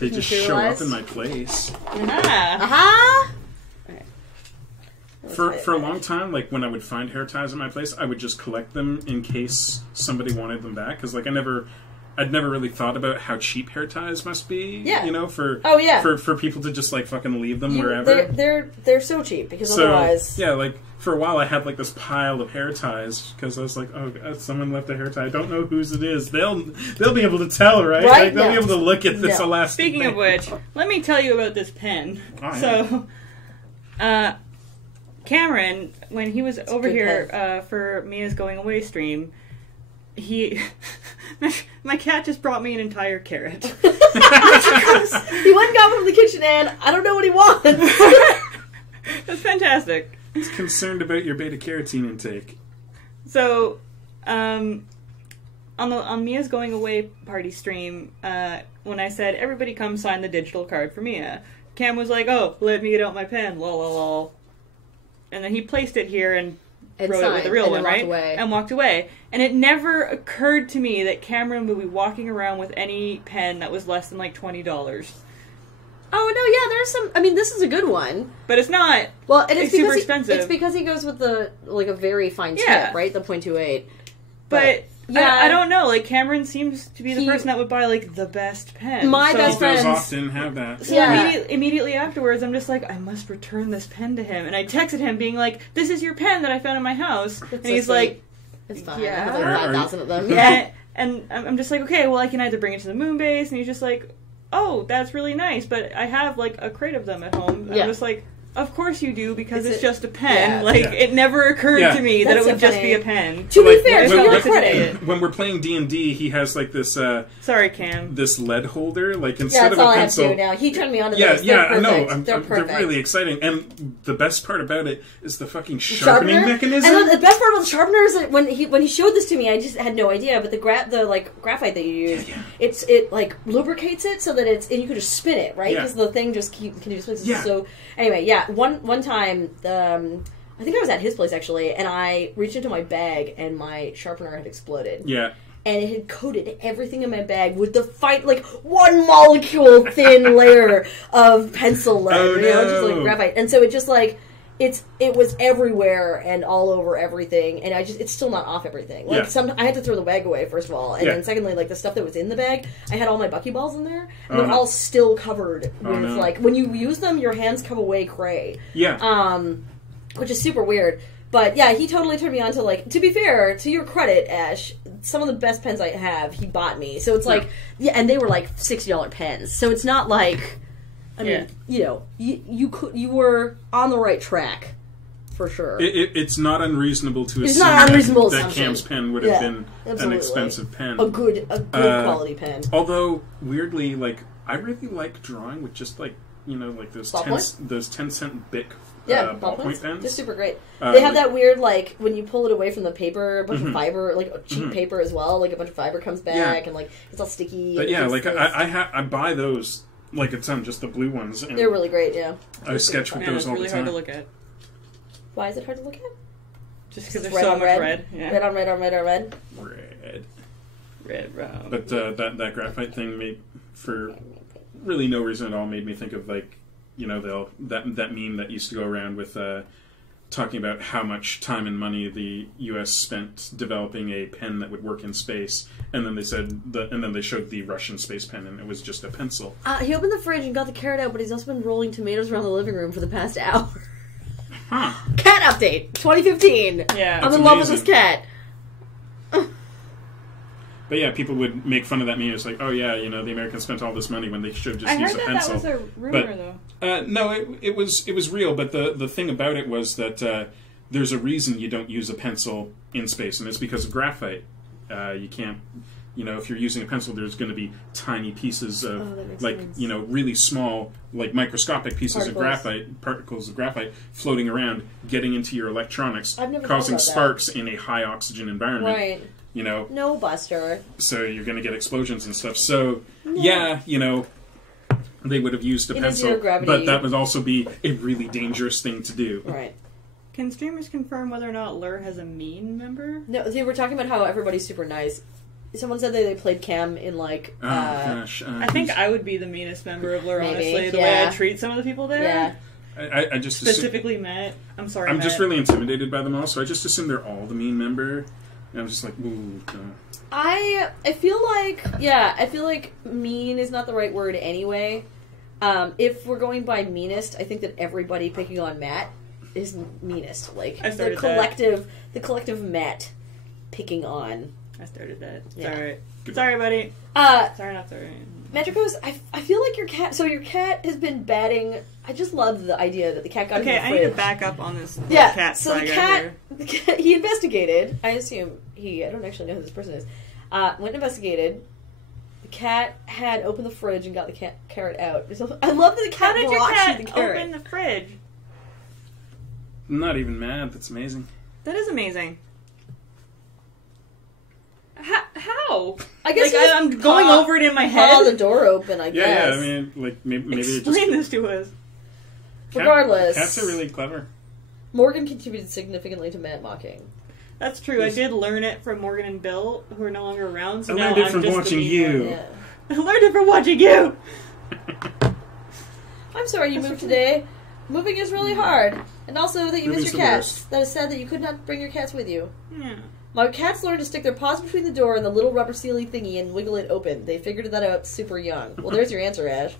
materialize? show up in my place. Aha! For a long time, like when I would find hair ties in my place, I would just collect them in case somebody wanted them back. Because like I'd never really thought about how cheap hair ties must be. Yeah. You know, for people to just like fucking leave them wherever. They're so cheap because otherwise. Yeah, like for a while I had like this pile of hair ties because I was like, oh, God, someone left a hair tie. I don't know whose it is. They'll be able to tell, right? Right? Like, they'll be able to look at this elastic. Speaking thing. of which, let me tell you about this pen. Oh, yeah. So, Cameron, when he was over here for Mia's going away stream, my cat just brought me an entire carrot. He went and got one from the kitchen, and I don't know what he wants. That's fantastic. He's concerned about your beta carotene intake. So, on Mia's going away party stream, when I said everybody come sign the digital card for Mia, Cam was like, "Oh, let me get out my pen, lol lol lol," and then he placed it here and wrote it with the real one, right? And walked away. And it never occurred to me that Cameron would be walking around with any pen that was less than like $20. Oh no, yeah, there's some. I mean, this is a good one, but it's not. Well, and it's super expensive. It's because he goes with the like a very fine tip, right? The .28. But yeah, I don't know. Like Cameron seems to be the person that would buy like the best pen. My best friends often have that. So immediately afterwards, I'm just like, I must return this pen to him. And I texted him, being like, "This is your pen that I found in my house." And he's like, "It's fine. Yeah, I have like 5,000 of them." Yeah, and I'm just like, okay, well, I can either bring it to the moon base, and he's just like, "Oh, that's really nice, but I have like a crate of them at home." I'm just like, of course you do, because it's just a pen. It never occurred to me that it would just be a pen. To be fair, to your credit, when we're playing D&D, he has like this. Sorry, Cam. This lead holder, like instead of a pencil. That's all I have to do now. He turned me on to those. Yeah, I know. They're perfect. They're really exciting, and the best part about it is the fucking sharpening mechanism. And the best part about the sharpener is that when he showed this to me, I just had no idea. But the graphite that you use, it like lubricates it so that and you can just spin it, right? Because the thing just can you just spin it. So anyway, one time. I think I was at his place actually, and I reached into my bag and my sharpener had exploded. Yeah. And it had coated everything in my bag with the one molecule thin layer of pencil lead, oh, just like graphite. And so it just like it was everywhere and all over everything, and it's still not off everything. Like I had to throw the bag away first of all, and then secondly, like the stuff that was in the bag, I had all my buckyballs in there, and they're all still covered with like when you use them, your hands come away gray. Yeah. Which is super weird. But yeah, he totally turned me on to like. To be fair, to your credit, Ash, some of the best pens I have, he bought me. So it's like, and they were like $60 pens. So it's not like. I mean, you were on the right track, for sure. It's not unreasonable to assume that Cam's pen would have been an expensive pen. A good quality pen. Although, weirdly, like, I really like drawing with just, like, like those 10-cent Bic ballpoint pens. They're super great. They have that weird, like, when you pull it away from the paper, a bunch of fiber, like, cheap paper as well, like, a bunch of fiber comes back, and, like, it's all sticky. But yeah, like, I buy those... Like a ton, just the blue ones. And they're really great, yeah. I sketch with those all the time. It's really hard to look at. Why is it hard to look at? Just because there's so much red. Yeah. Red on red on red on red. Red round. But that graphite thing made, for really no reason at all, made me think of like, that meme that used to go around with talking about how much time and money the U.S. spent developing a pen that would work in space, and then they showed the Russian space pen, and it was just a pencil. He opened the fridge and got the carrot out, but he's also been rolling tomatoes around the living room for the past hour. Huh. Cat update 2015. Yeah. I'm That's in love with this amazing. cat. But yeah, people would make fun of that meme. It's like, oh yeah, the Americans spent all this money when they should just I use heard a that pencil. was a rumor, though. No, it was real. But the thing about it was that there's a reason you don't use a pencil in space, and it's because of graphite. You can't, if you're using a pencil, there's going to be tiny pieces of, that makes like, sense. really small, like microscopic pieces of particles of graphite floating around, getting into your electronics, I've never causing thought about sparks in a high oxygen environment. Right. No, Buster. So you're going to get explosions and stuff. So, yeah, they would have used a In a pencil, zero-gravity- but that would also be a really dangerous thing to do. Right. Can streamers confirm whether or not Lur has a mean member? No, they were talking about how everybody's super nice. Someone said that they played Cam in, like... Oh, gosh. I think I would be the meanest member of Lur, Maybe, honestly. The yeah. way I treat some of the people there. Yeah. I just assume, Specifically Matt. I'm sorry, I'm Matt. just really intimidated by them all, so I just assume they're all the mean member. And I'm just like, ooh, no. I feel like mean is not the right word anyway. If we're going by meanest, I think that everybody picking on Matt is meanest. Like I the started collective Matt picking on. I started that. Yeah. Sorry. Good. Sorry, buddy. Sorry, not sorry. Metricos, I feel like your cat. So your cat has been batting. I just love the idea that the cat got Okay, in the I fridge. need to back up on this Yeah, cat so the saga cat, he investigated. I assume I don't actually know who this person is. Went and investigated. The cat had opened the fridge and got the carrot out. So, I love that the How cat did your brought cat you the carrot. open the fridge? I'm not even mad. That's amazing. That is amazing. How? I guess like, I'm going over it in my Paw head. the door open, I Yeah, guess. I mean, like, maybe it just... Explain this to us. Regardless. Cats are really clever. Morgan contributed significantly to Matt mocking. That's true. I did learn it from Morgan and Bill, who are no longer around. So I now learned it I'm from just watching the mean you. one. Yeah. I learned it from watching you. I'm sorry you moved today. Moving is really hard. And also that you miss Moving's your the cats. worst. That is sad that you could not bring your cats with you. Yeah. My cats learned to stick their paws between the door and the little rubber sealy thingy and wiggle it open. They figured that out super young. Well, there's your answer, Ash.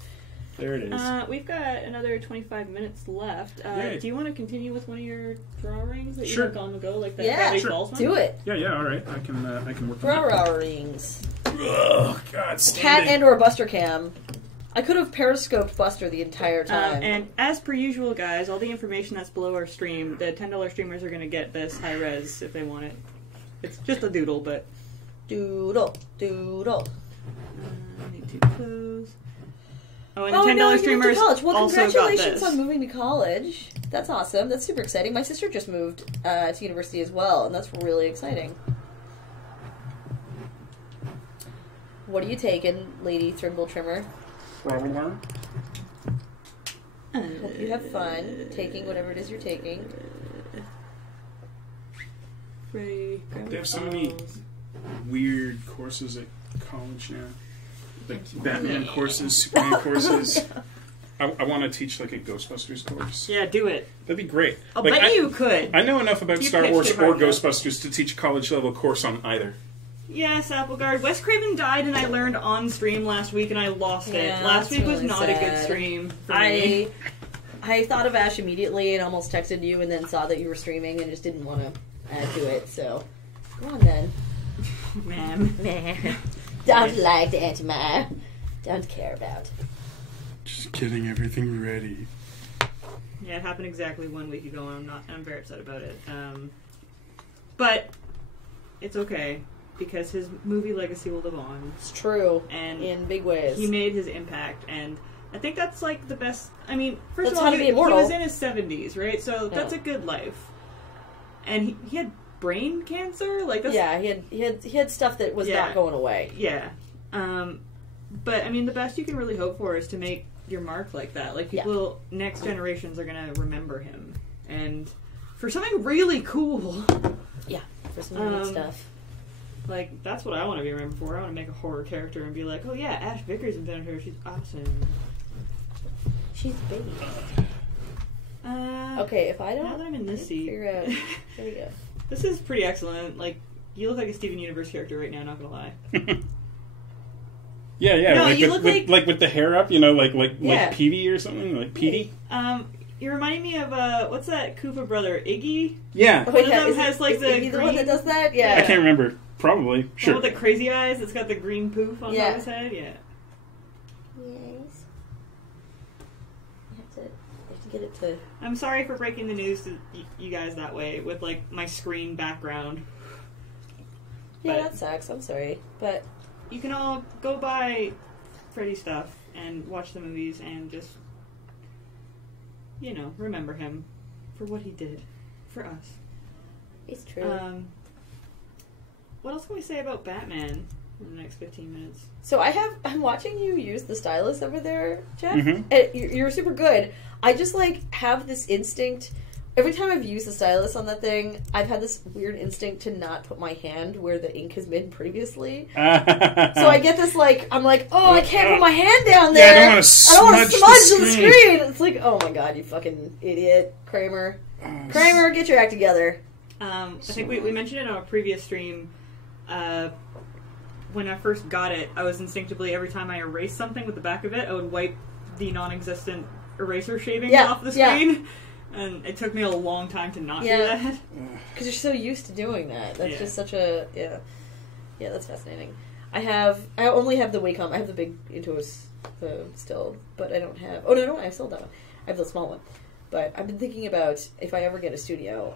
There it is. We've got another 25 minutes left. Yay. Do you want to continue with one of your drawings that Sure. you have on the go, like that Yeah, Gravity sure. Falls one? Do it. Yeah, all right. I can work on Draw that. rings. Oh, God, Cat standing. and or Buster Cam. I could have periscoped Buster the entire time. And as per usual, guys, all the information that's below our stream, the $10 streamers are going to get this high res if they want it. It's just a doodle, but... Doodle. Doodle. I need to close. Oh, and the $10 no, you moved to streamers college. Well, also got congratulations this. on moving to college. That's awesome. That's super exciting. My sister just moved to university as well, and that's really exciting. What are you taking, Lady Thrimble Trimmer? Hope you have fun taking whatever it is you're taking. Free They have so many weird courses at college now. Like Batman courses, Superman courses. I want to teach like a Ghostbusters course. Yeah, do it. That'd be great. I'll Like, bet you could. I know enough about You Star pitched Wars it or hard enough. Ghostbusters to teach a college level course on either. Yes, Appleguard. Wes Craven died, and I learned on stream last week, and I lost Yeah, it. Last that's week was really not a good sad. stream for me. I thought of Ash immediately and almost texted you and then saw that you were streaming and just didn't want to add to it, so go on then. Man. Don't like the anti-ma. Don't care about. Just getting everything ready. Yeah, it happened exactly 1 week ago, and I'm very upset about it. But it's okay, because his movie legacy will live on. It's true. And in big ways. He made his impact, and I think that's like the best. I mean, first That's of how all, to he be immortal. was in his 70s, right? So that's Yeah. a good life. And he had brain cancer, like that's, Yeah, he had stuff that was Yeah. not going away. yeah. But I mean, the best you can really hope for is to make your mark like that. Like people, next generations are gonna remember him, and for something really cool. Yeah, for some neat stuff. Like, that's what I want to be remembered for. I want to make a horror character and be like, oh yeah, Ash Vickers invented her. She's awesome. She's big. Okay, Okay, if I don't now that I'm in this seat, figure out. There you go. this is pretty excellent. Like, you look like a Steven Universe character right now. Not gonna lie. Yeah, No, like you with, look with the hair up, like Yeah. Petey or something, like Petey. You're reminding me of what's that Koopa brother, Iggy? Yeah. Oh, One of yeah. them Is has like is the Iggy the one that green- does that? Yeah. I can't remember. Probably. The Sure. one with the crazy eyes. It's got the green poof on top of his head. Yeah. Yes. You have to get it to. I'm sorry for breaking the news to you guys that way with like my screen background. Yeah, But- that sucks. I'm sorry, but You can all go buy Freddy stuff and watch the movies and just, remember him for what he did for us. it's true. What else can we say about Batman in the next 15 minutes? So I'm watching you use the stylus over there, Jeff. Mhm. And you're super good. I just have this instinct. Every time I've used the stylus on that thing, I've had this weird instinct to not put my hand where the ink has been previously. So I get this I'm like, oh, I can't put my hand down Yeah, I there. don't wanna smudge the the screen. screen. It's like, oh my god, you fucking idiot, Kramer. Kramer, get your act together. I think we mentioned it on a previous stream. When I first got it, I was instinctively, every time I erased something with the back of it, I would wipe the non-existent eraser shavings off the screen. And it took me a long time to not do that. Because you're so used to doing that. That's Yeah. just such a... Yeah, that's fascinating. I only have the Wacom. I have the big Intuos still, but I don't have... Oh, no, I still don't. I have the small one. But I've been thinking about, if I ever get a studio,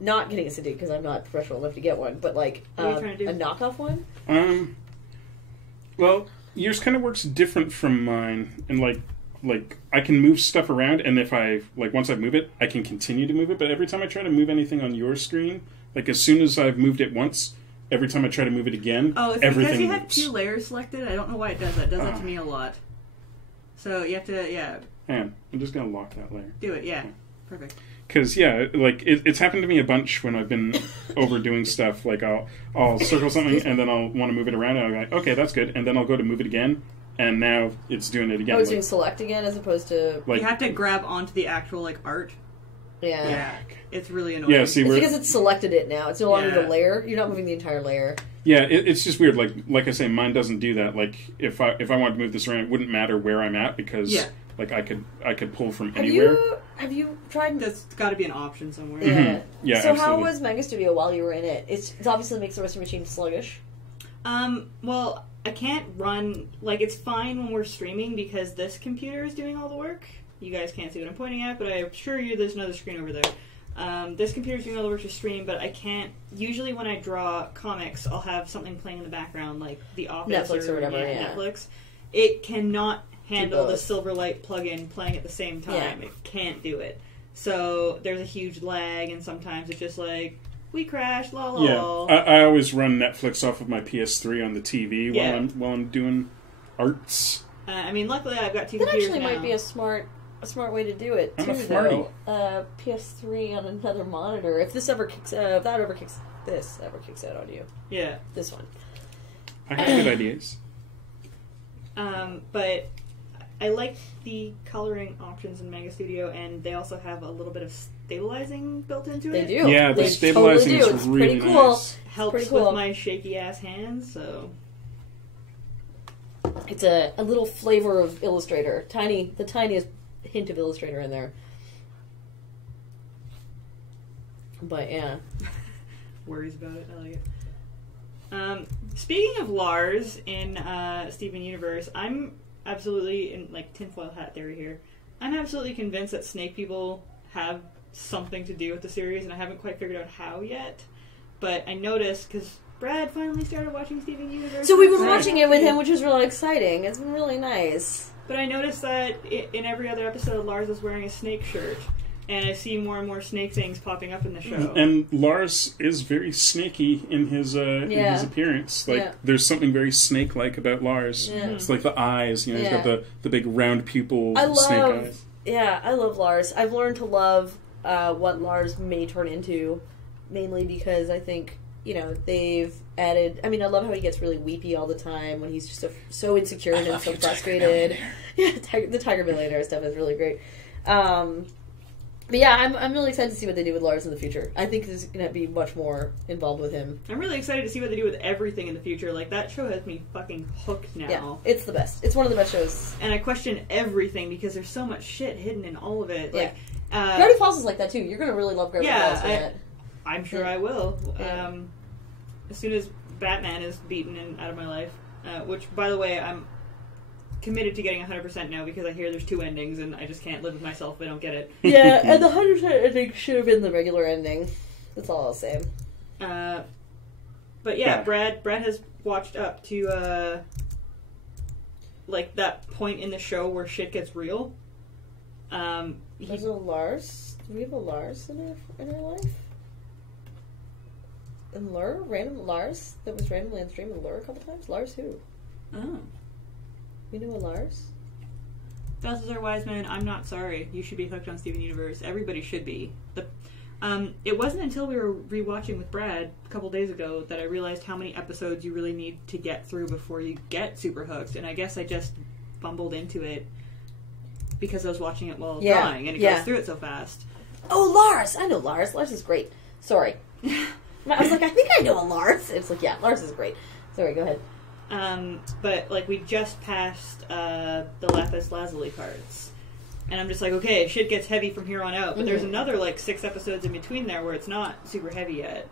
not getting a Cintiq because I'm not professional enough to get one, but What are you trying to do? a knockoff one? Well, yours kind of works different from mine, and like I can move stuff around, and if I once I move it, I can continue to move it. But every time I try to move anything on your screen, as soon as I've moved it once, every time I try to move it again, Oh, it's everything because you have moves. 2 layers selected. I don't know why it does that. It does that to me a lot. So you have to, Hang on, I'm just gonna lock that layer. do it. Yeah, perfect. Because it's happened to me a bunch when I've been overdoing stuff. I'll circle something and then I'll want to move it around, and I'm like, okay, that's good, and then I'll go to move it again, and now it's doing it again. Oh, it's doing select again as opposed to... You have to grab onto the actual art. Yeah. Yeah, it's really annoying. Yeah, see, It's because it's selected it now. It's no longer Yeah. the layer. You're not moving the entire layer. Yeah, it's just weird. Like I say, mine doesn't do that. If I wanted to move this around, it wouldn't matter where I'm at because I could pull from anywhere. Have you tried... There's got to be an option somewhere. Yeah. Mhm. Yeah, So absolutely. how was Mega Studio while you were in it? It obviously makes the rest of your machine sluggish. Well, I can't run, it's fine when we're streaming because this computer is doing all the work. You guys can't see what I'm pointing at, but I assure you there's another screen over there. This computer's doing all the work to stream, but I can't, usually when I draw comics, I'll have something playing in the background, like The Office Netflix or whatever, yeah. Netflix. It cannot handle the both. Silverlight plugin playing at the same time. Yeah. It can't do it. So there's a huge lag, and sometimes it's just we crashed, la la Yeah, la. I always run Netflix off of my PS3 on the TV Yeah. while I'm doing arts. Luckily I've got 2 That computers actually now. might be a smart way to do it, I'm too, a smarty. though. PS3 on another monitor. If this ever kicks out, this ever kicks out on you. Yeah. This one. I have good ideas. But I like the coloring options in Mega Studio, and they also have a little bit of stabilizing built into They it. do. Yeah, the They stabilizing totally do. is It's really pretty cool. nice. Helps pretty cool. with my shaky ass hands, so It's a little flavor of Illustrator. The tiniest hint of Illustrator in there. But yeah. worries about it. I like it. Speaking of Lars in Steven Universe, I'm absolutely in tinfoil hat theory here. I'm absolutely convinced that snake people have something to do with the series, and I haven't quite figured out how yet. But I noticed because Brad finally started watching Steven Universe. So we've been Right. watching it with him, which is really exciting. It's been really nice. But I noticed that in every other episode, Lars is wearing a snake shirt, and I see more and more snake things popping up in the show. And Lars is very snaky in his appearance. There's something very snake-like about Lars. Yeah. It's like the eyes. He's got the big round pupil snake eyes. I love Lars. I've learned to love what Lars may turn into, mainly because I think, they've added... I love how he gets really weepy all the time when he's just so insecure and so frustrated. Yeah, the Tiger Millionaire stuff is really great. But yeah, I'm really excited to see what they do with Lars in the future. I think there's going to be much more involved with him. I'm really excited to see what they do with everything in the future. Like, that show has me fucking hooked now. Yeah, it's the best. It's one of the best shows. And I question everything because there's so much shit hidden in all of it. Like, Gravity Falls is like that too. You're going to really love Gravity Falls for that. I'm sure I will. Yeah. As soon as Batman is beaten and out of my life, which, by the way, I'm committed to getting 100% now because I hear there's 2 endings and I just can't live with myself if I don't get it. Yeah, and the 100% ending should have been the regular ending. That's all I'll say. But yeah, Brad has watched up to like that point in the show where shit gets real. There's a Lars. Do we have a Lars in our life? And Lur? Random Lars that was randomly on stream with Lur a couple times? Lars who? Oh. We knew a Lars? Balthazar Wiseman, I'm not sorry. You should be hooked on Steven Universe. Everybody should be. It wasn't until we were rewatching with Brad a couple days ago that I realized how many episodes you really need to get through before you get super hooked. And I guess I just bumbled into it because I was watching it while drawing, and it goes through it so fast. Oh, Lars! I know Lars. Lars is great. Sorry. I was like, I think I know a Lars. It's like, yeah, Lars is great. Sorry, go ahead. But, like, we just passed the Lapis Lazuli cards. And I'm just like, okay, shit gets heavy from here on out. But there's another, like, 6 episodes in between there where it's not super heavy yet.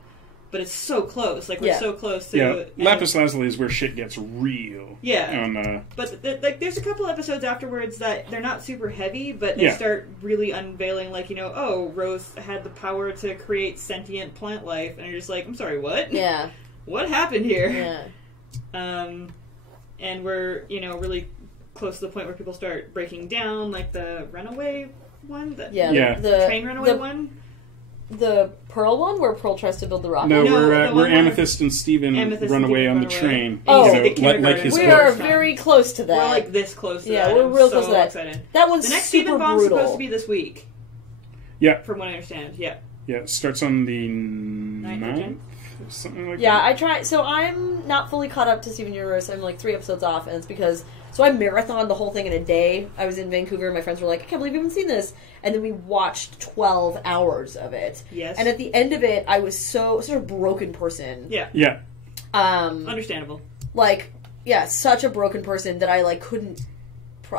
But it's so close. Like, we're so close to... Yeah, Lapis Lazuli is where shit gets real. Yeah. But, like, there's a couple episodes afterwards that they're not super heavy, but they start really unveiling, like, you know, oh, Rose had the power to create sentient plant life. And you're just like, I'm sorry, what? Yeah. What happened here? Yeah. And we're, you know, really close to the point where people start breaking down, like the runaway one? The train runaway one? The Pearl one, where Pearl tries to build the rocket? No, we're Amethyst and Steven run away on the train. Oh, like his we are very close to that. We're like this close to that. Yeah, we're real close to that. Excited. That one's the next super Steven bomb's brutal. supposed to be this week. Yeah. From what I understand, yeah. Yeah, it starts on the 9th? Something like that. Yeah, I try. So I'm not fully caught up to Steven Universe. I'm like 3 episodes off, and it's because I marathoned the whole thing in a day. I was in Vancouver, and my friends were like, "I can't believe you haven't seen this." And then we watched 12 hours of it. Yes. And at the end of it, I was such a broken person. Yeah. Yeah. Understandable. Like, yeah, such a broken person that I like couldn't.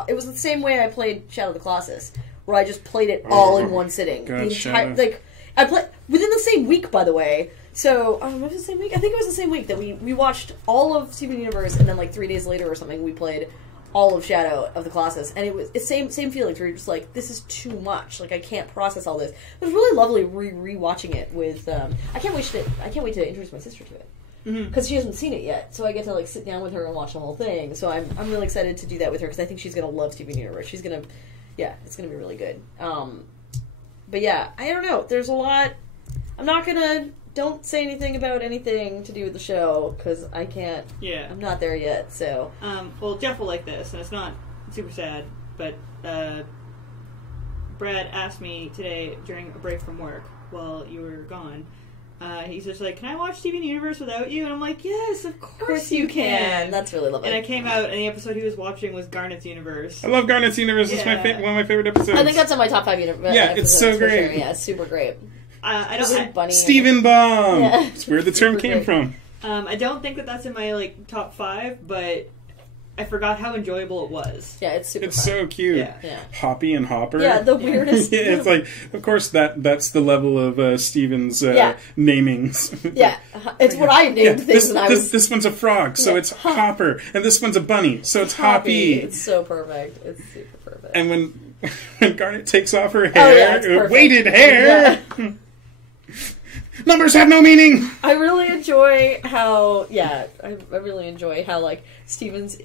It was the same way I played Shadow of the Colossus, where I just played it all in one sitting. God, like I played within the same week, by the way. So, was it the same week? I think it was the same week that we watched all of Steven Universe, and then like 3 days later or something, we played all of Shadow of the Colossus, and it's same feelings where you're just like, this is too much. Like, I can't process all this. It was really lovely re-watching it with. I can't wait to introduce my sister to it because she hasn't seen it yet, so I get to like sit down with her and watch the whole thing. So I'm really excited to do that with her because I think she's gonna love Steven Universe. She's gonna, it's gonna be really good. But yeah, I don't know. There's a lot. I'm not gonna. Don't say anything about anything to do with the show, because I can't... Yeah. I'm not there yet, so... Well, Geoff will like this, and it's not super sad, but Brad asked me today during a break from work while you were gone. He's just like, can I watch Steven Universe without you? And I'm like, yes, of course you can. That's really lovely. And I came out, and the episode he was watching was Garnet's Universe. I love Garnet's Universe. It's one of my favorite episodes. I think that's on my top 5 episodes. Yeah, it's so great. Sure. Yeah, it's super great. Steven Bomb! Yeah. It's where the term came from. I don't think that's in my like top 5, but I forgot how enjoyable it was. Yeah, it's super fun. So cute. Yeah. Hoppy and Hopper. Yeah, the weirdest. Yeah, it's like, of course, that's the level of Steven's namings. Yeah, it's what I named things when I was... This one's a frog, so it's Hopper. And this one's a bunny, so it's Hoppy. It's so perfect. It's super perfect. And when Garnet takes off her hair, weighted hair... Yeah. Numbers have no meaning! I really enjoy how, I really enjoy how, like, Steven's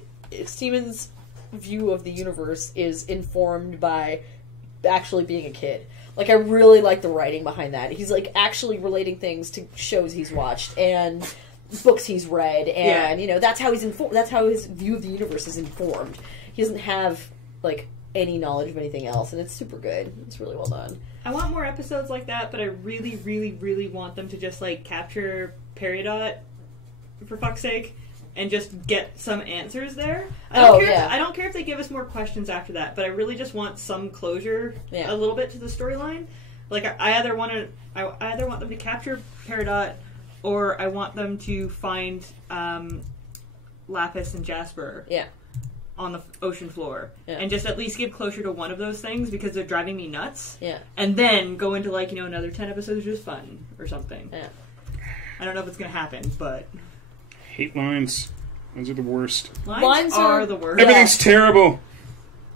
view of the universe is informed by actually being a kid. Like, I really like the writing behind that. He's, like, actually relating things to shows he's watched and books he's read, and, you know, that's how that's how his view of the universe is informed. He doesn't have, like, any knowledge of anything else, and it's super good. It's really well done. I want more episodes like that, but I really, really, really want them to just, like, capture Peridot, for fuck's sake, and just get some answers there. I don't care if they give us more questions after that, but I really just want some closure a little bit to the storyline. Like I either want them to capture Peridot, or I want them to find Lapis and Jasper. Yeah. On the ocean floor, yeah. and just at least give closure to one of those things because they're driving me nuts. Yeah. And then go into like another 10 episodes of just fun or something. Yeah. I don't know if it's gonna happen, but hate lines. Those are the worst. Lines are the worst. Everything's terrible.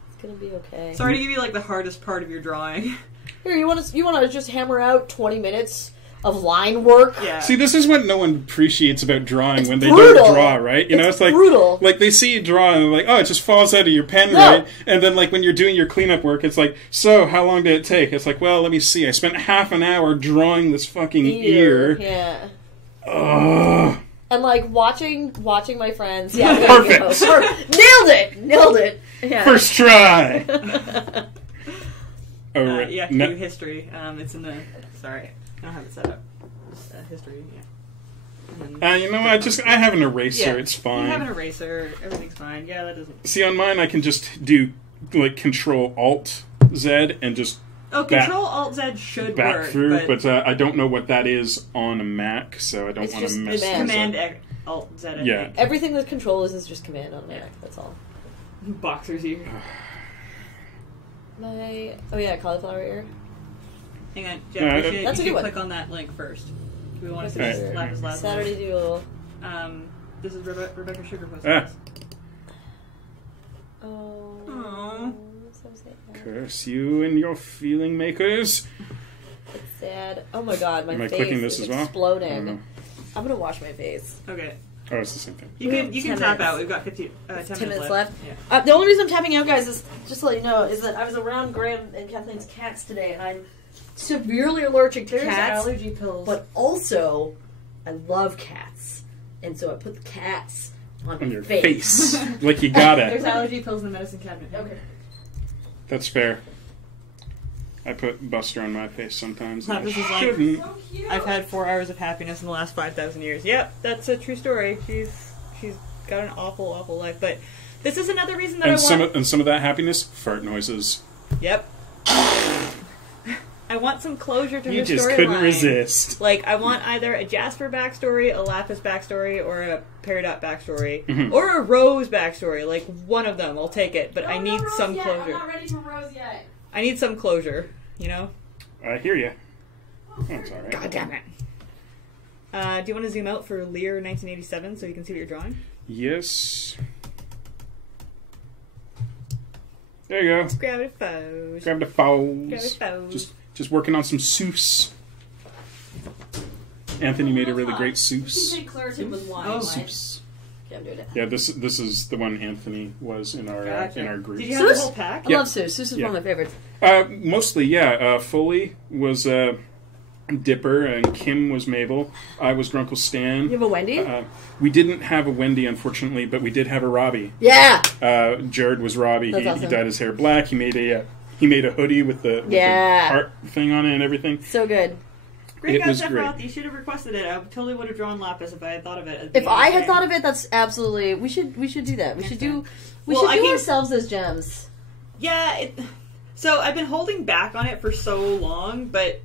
It's gonna be okay. Sorry to give you like the hardest part of your drawing. Here, you want to just hammer out 20 minutes of line work? Yeah. See, this is what no one appreciates about drawing It's when they brutal. don't draw, right? It's like brutal. Like they see you draw and they're like, oh, it just falls out of your pen, No. right? And then like when you're doing your cleanup work, it's like, so how long did it take? It's like, well, let me see. I spent half an hour drawing this fucking ear. Yeah. Ugh. And like watching my friends. Yeah. Perfect. Nailed it. Yeah. First try. You have to do history. It's in the. Sorry, I don't have it set up. Just, history. Yeah. You know what? I have an eraser. Yeah, It's fine. You have an eraser. Everything's fine. Yeah, that doesn't. See, on mine, I can just do like Control Alt Z and just. Oh, Control Alt Z should back work. through, but I don't know what that is on a Mac, so I don't want to mess Command things up. Alt Z. Yeah. Everything that Control is just Command on a Mac. That's all. Boxer's ear. Cauliflower ear. Hang on, Jeff. That's a you good one. click on that link first. We want to That's see a good Lapis Lazuli. Saturday Doodle. This is Rebecca Sugar posted this. Oh. Aww. So sad. Curse you and your feeling makers. It's sad. Oh my god, my Am I face clicking this is as well? exploding. I'm gonna wash my face. Okay. Oh, it's the same thing. You can 10 tap minutes. out. We've got 10 minutes left. Yeah. The only reason I'm tapping out, guys, is just to let you know, is that I was around Graham and Kathleen's cats today, and I'm severely allergic to There's cats. allergy pills. But also, I love cats, and so I put the cats on your face. face. Like you gotta. There's allergy pills in the medicine cabinet. Okay. That's fair. I put Buster on my face sometimes. And Lapis I is like, shouldn't. So cute. I've had 4 hours of happiness in the last 5,000 years. Yep, that's a true story. She's got an awful, awful life. But this is another reason that And I want... some of that happiness, fart noises. Yep. I want some closure to You her storyline. just couldn't resist. Like, I want either a Jasper backstory, a Lapis backstory, or a Peridot backstory. Mhm. Or a Rose backstory. Like, one of them. I'll take it. But I need some closure. I'm not ready for Rose yet. I need some closure, you know? I hear you. That's alright. God damn it. Do you want to zoom out for Lear 1987 so you can see what you're drawing? Yes. There you go. Gravity foes. Grab the Gravity foes. foes. Just working on some Seuss. Anthony made a really great Seuss. Claritin with wine. Oh. right? Seuss. Yeah, I'm doing it. Yeah, this is the one Anthony was in our Gotcha. in our group. Did you have the Seuss? whole pack? I Yeah. love Seuss. Seuss is Yeah. one of my favorites. Mostly, yeah. Foley was Dipper, and Kim was Mabel. I was Grunkle Stan. You have a Wendy? We didn't have a Wendy, unfortunately, but we did have a Robbie. Yeah! Jared was Robbie. That's He awesome. dyed his hair black. He made a hoodie with the heart thing on it and everything. So good. Great It guys, was Sephiroth. great. You should have requested it. I totally would have drawn Lapis if I had thought of it. If I had thought of it, that's absolutely... We should do that. We should do ourselves as gems. Yeah, so I've been holding back on it for so long, but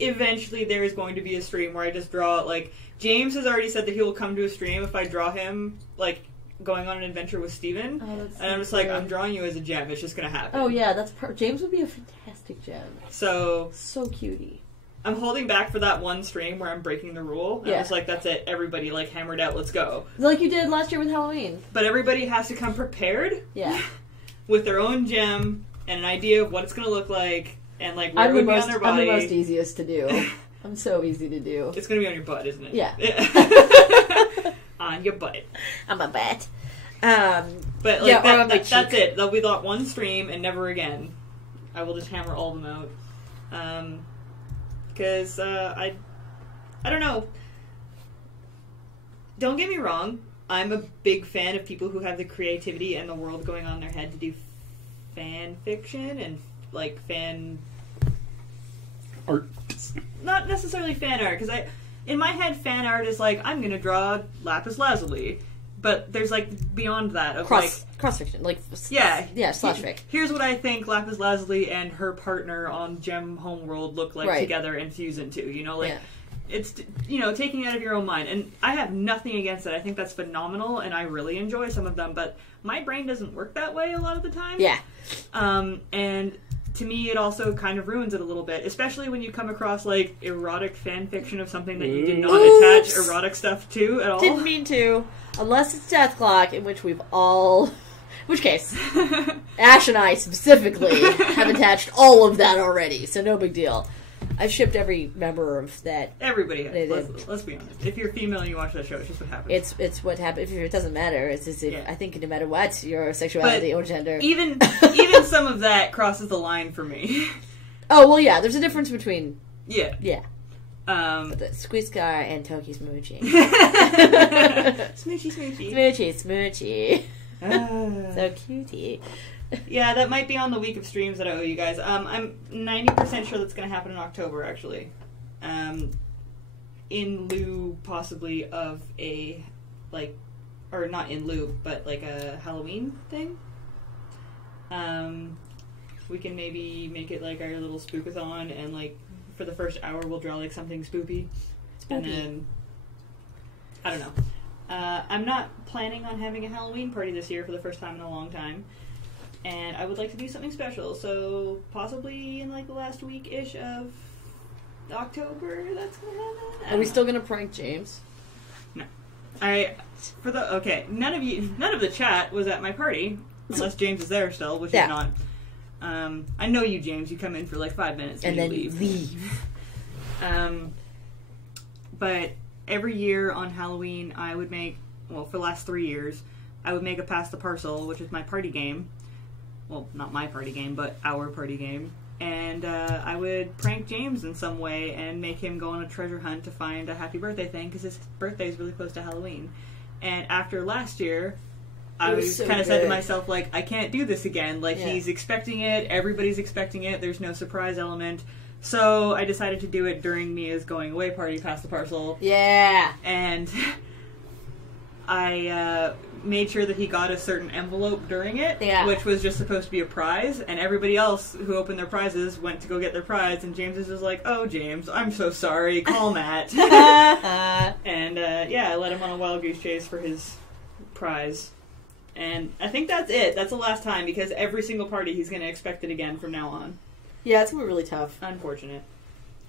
eventually there is going to be a stream where I just draw, like, James has already said that he will come to a stream if I draw him, like, going on an adventure with Steven. Oh, that's and I'm just like, I'm drawing you as a gem. It's just going to happen. Oh, yeah, that's... James would be a fantastic gem. So cutie. I'm holding back for that one stream where I'm breaking the rule. And I was like, that's it. Everybody, like, hammered out. Let's go. Like you did last year with Halloween. But everybody has to come prepared. Yeah. With their own gem and an idea of what it's going to look like and, like, where it would be on their body. I'm the most easiest to do. I'm so easy to do. It's going to be on your butt, isn't it? Yeah. On your butt. I'm a bat. But, like, yeah, that's it. There'll be that one stream and never again. I will just hammer all of them out. Because, I don't know. Don't get me wrong. I'm a big fan of people who have the creativity and the world going on in their head to do fan fiction and, like, fan... Art. Not necessarily fan art, because in my head, fan art is like, I'm going to draw Lapis Lazuli. but there's like beyond that of cross fiction, like slash fic. Here's what I think Lapis Lazuli and her partner on Gem Homeworld look like together and fuse into. You know, like it's taking it out of your own mind. And I have nothing against it. I think that's phenomenal, and I really enjoy some of them. But my brain doesn't work that way a lot of the time. Yeah. And to me, it also kind of ruins it a little bit, especially when you come across like erotic fan fiction of something that you did not attach erotic stuff to at all. Didn't mean to, unless it's Deathclock, in which we've all, in which case, Ash and I specifically have attached all of that already, so no big deal. I've shipped every member of that. Everybody has. Let's be honest. If you're female and you watch that show, it's just what happens. It's what happens. It doesn't matter. It's as if I think no matter what your sexuality or gender, even some of that crosses the line for me. Oh well, yeah. There's a difference between yeah. The Squeeze Car and Toki Smoochie. Smoochy. So cutie. Yeah, that might be on the week of streams that I owe you guys. I'm 90% sure that's going to happen in October, actually. In lieu, possibly, of a, like, or not in lieu, but like a Halloween thing. We can maybe make it like our little spookathon, and like, for the first hour we'll draw like something spoopy. And then, I don't know. I'm not planning on having a Halloween party this year for the first time in a long time. And I would like to do something special, so possibly in like the last week-ish of October, that's gonna happen. Are we still gonna prank James? No. None of the chat was at my party, unless James is there still, which is not. I know you, James. You come in for like 5 minutes and then you leave. But every year on Halloween, I would make, for the last 3 years, I would make a Pass the Parcel, which is my party game. Well, not my party game, but our party game. And I would prank James in some way and make him go on a treasure hunt to find a happy birthday thing, because his birthday is really close to Halloween. And after last year, I was kind of said to myself, like, I can't do this again. Like, he's expecting it, everybody's expecting it, there's no surprise element. So I decided to do it during Mia's going away party, Pass the Parcel. Yeah! And I made sure that he got a certain envelope during it, which was just supposed to be a prize, and everybody else who opened their prizes went to go get their prize, and James was just like, oh, James, I'm so sorry, call Matt. And, I let him on a wild goose chase for his prize. And I think that's it. That's the last time, because every single party he's going to expect it again from now on. Yeah, it's going to be really tough. Unfortunate.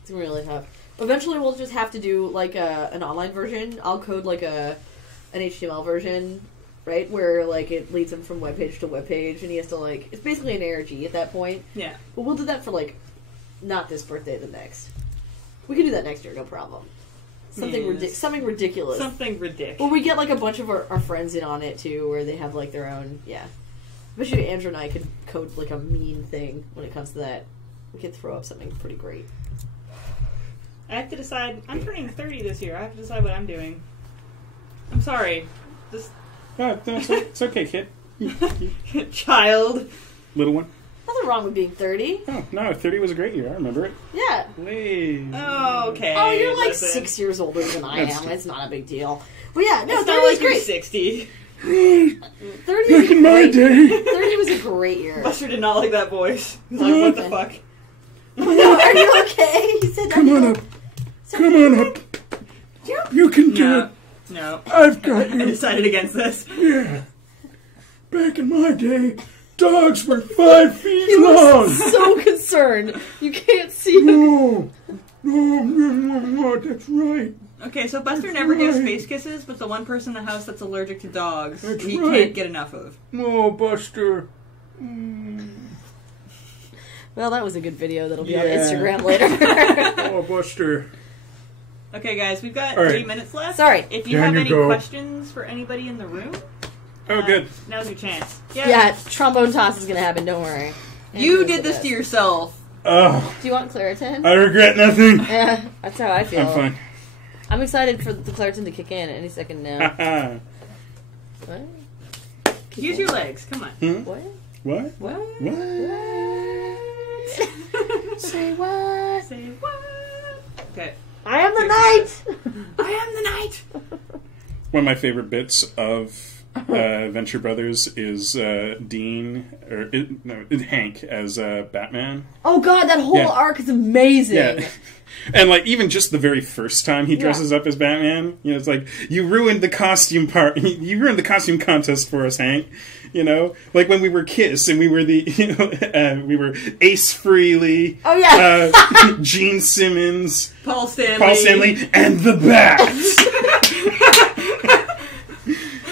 It's going to be really tough. Eventually we'll just have to do, like, an online version. I'll code, like, an HTML version, right? Where, like, it leads him from webpage to webpage, and he has to, like... It's basically an ARG at that point. Yeah. But we'll do that for, like, not this birthday, the next. We can do that next year, no problem. Something ridiculous. Something ridiculous. Well, we get, like, a bunch of our friends in on it, too, where they have, like, their own... Yeah. I bet you Andrew and I could code, like, a mean thing when it comes to that. We could throw up something pretty great. I have to decide... I'm turning 30 this year. I have to decide what I'm doing. I'm sorry. It's okay, kid. Child. Little one. Nothing wrong with being 30. Oh, no, 30 was a great year. I remember it. Yeah. Hey. Oh, okay. Oh, you're like 6 years older than I am. It's not a big deal. But yeah, no, it's 30 not was like you're great. 60. 30 Back in my day. 30 was a great year. Buster did not like that voice. He's like, what the fuck? Are you okay? He said that. Come on up. Come on up. You can do it. No. I've got you. I decided against this. Yeah. Back in my day, dogs were 5 feet long. So concerned. You can't see him. No, that's right. Okay, so Buster never gives face kisses, but the one person in the house that's allergic to dogs, he right. can't get enough of. No, Buster. Well, that was a good video that'll be on Instagram later. Oh, Buster. Okay, guys, we've got 3 minutes left. Sorry. If you have any questions for anybody in the room, good. Now's your chance. Yeah, trombone toss is going to happen, don't worry. You did this to yourself. Oh. Do you want Claritin? I regret nothing. Yeah, that's how I feel. I'm fine. I'm excited for the Claritin to kick in any second now. What? Use your legs. Come on. What? What? What? Say what? Say what? Okay. I am the knight! I am the knight! One of my favorite bits of Venture Brothers is Hank as Batman. Oh god, that whole arc is amazing. Yeah. And like even just the very first time he dresses up as Batman, you know, it's like you ruined the costume part. You ruined the costume contest for us, Hank. You know, like when we were Kiss and we were we were Ace Frehley. Oh yeah, Gene Simmons, Paul Stanley, and the Bat.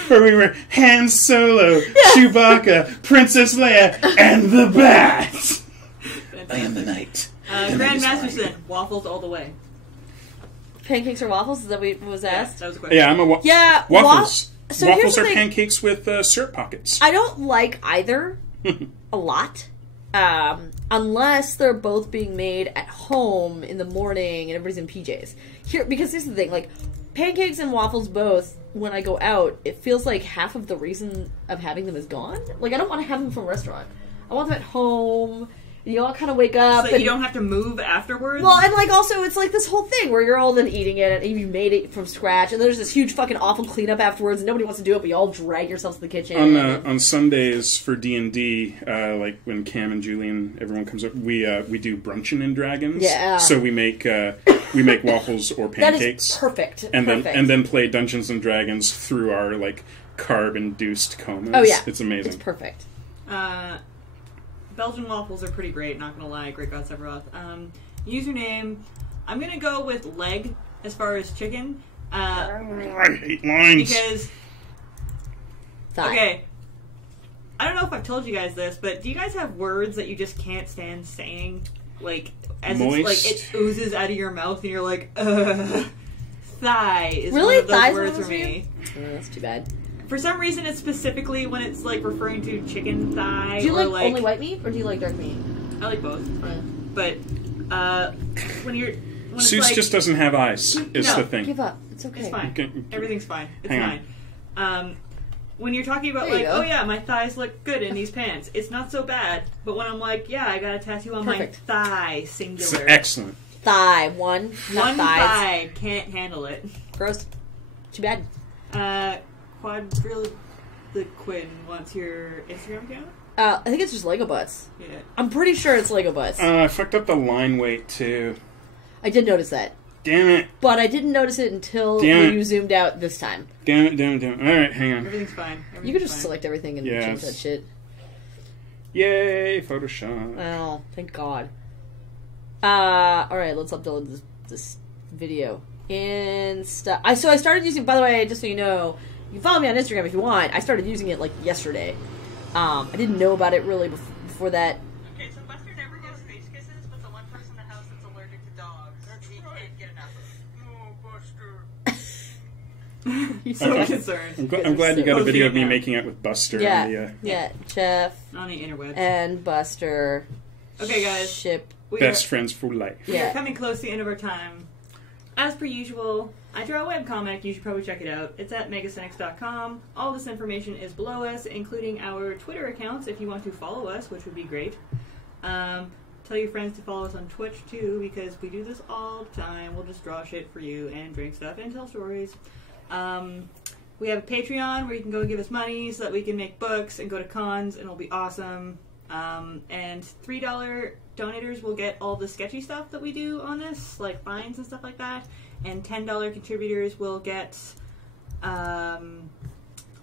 Where we were Han Solo, Chewbacca, Princess Leia, and the Bat. I am the knight. Grand Masterson, waffles all the way. Pancakes or waffles? Is that what was asked? That was a question. Yeah, I'm a waffles. So waffles are pancakes with syrup pockets. I don't like either a lot. Unless they're both being made at home in the morning and everybody's in PJs. Because here's the thing, like, pancakes and waffles both, when I go out, it feels like half of the reason of having them is gone. Like, I don't want to have them from a restaurant. I want them at home. You all kind of wake up. So that you don't have to move afterwards? Well, and like also, it's like this whole thing where you're all then eating it and you made it from scratch, and there's this huge fucking awful cleanup afterwards, and nobody wants to do it, but you all drag yourselves to the kitchen. On Sundays for D&D, like when Cam and Julian, everyone comes up, we do Brunchin' and Dragons. Yeah. So we make waffles or pancakes. That is perfect. And then play Dungeons and Dragons through our like carb-induced comas. Oh yeah, it's amazing. It's perfect. Belgian waffles are pretty great, not gonna lie. Great God Sephiroth. Username, I'm gonna go with leg as far as chicken. I hate lines. Because, okay, I don't know if I've told you guys this, but do you guys have words that you just can't stand saying? Like, as moist. It's like it oozes out of your mouth and you're like, ugh. Thigh is really? one of those Thigh's words one of for those me. Oh, that's too bad. For some reason, it's specifically when it's like referring to chicken thigh. Do you or like only white meat, or do you like dark meat? I like both. Yeah. But when Suits like, just doesn't have eyes. It's the thing. Give up. It's okay. It's fine. Everything's fine. It's Hang fine. When you're talking about like, oh yeah, my thighs look good in these pants, it's not so bad. But when I'm like, yeah, I got a tattoo on my thigh, singular. It's excellent. Thigh one thigh, can't handle it. Gross. Too bad. Quinn wants your Instagram account? I think it's just Lego Butts. Yeah. I'm pretty sure it's Lego Butts. I fucked up the line weight, too. I did notice that. Damn it. But I didn't notice it until you zoomed out this time. Damn it. Alright, hang on. Everything's fine. You could just select everything and change that shit. Yay, Photoshop. Oh, thank God. Alright, let's upload this video. So I started using, by the way, just so you know, you can follow me on Instagram if you want. I started using it like yesterday. I didn't know about it really before that. Okay, so Buster never gives face kisses, but the one person in the house that's allergic to dogs, he can't get enough of. No, Buster. He's so concerned. I'm glad you got a video of me making out with Buster. Yeah, Geoff on the interwebs and Buster. Okay, guys. Ship. Best friends for life. We're coming close to the end of our time. As per usual, I draw a webcomic. You should probably check it out. It's at MegaCynics.com. All this information is below us, including our Twitter accounts if you want to follow us, which would be great. Tell your friends to follow us on Twitch, too, because we do this all the time. We'll just draw shit for you and drink stuff and tell stories. We have a Patreon where you can go give us money so that we can make books and go to cons, and it'll be awesome. And $3 donators will get all the sketchy stuff that we do on this, like fines and stuff like that. And $10 contributors will get all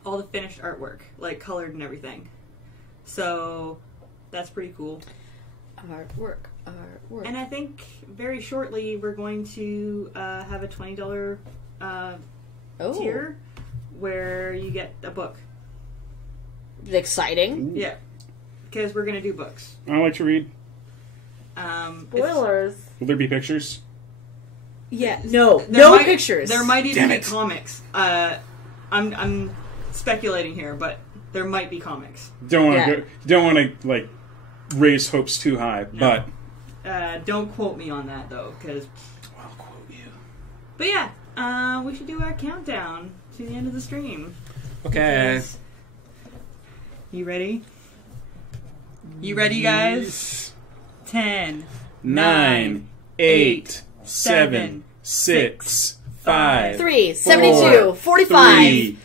the finished artwork, like colored and everything. So that's pretty cool. Artwork. And I think very shortly we're going to have a $20 tier where you get a book. Exciting. Yeah. Because we're going to do books. I like to read. Spoilers. Will there be pictures? Yeah. No pictures. There might even be comics. I'm speculating here, but there might be comics. Don't want to like raise hopes too high, but don't quote me on that though, because I'll quote you. But yeah, we should do our countdown to the end of the stream. Okay. You ready? You ready, guys? 10, 9, 8, 7, 6, 5, 3, 4, 72, 45. 3,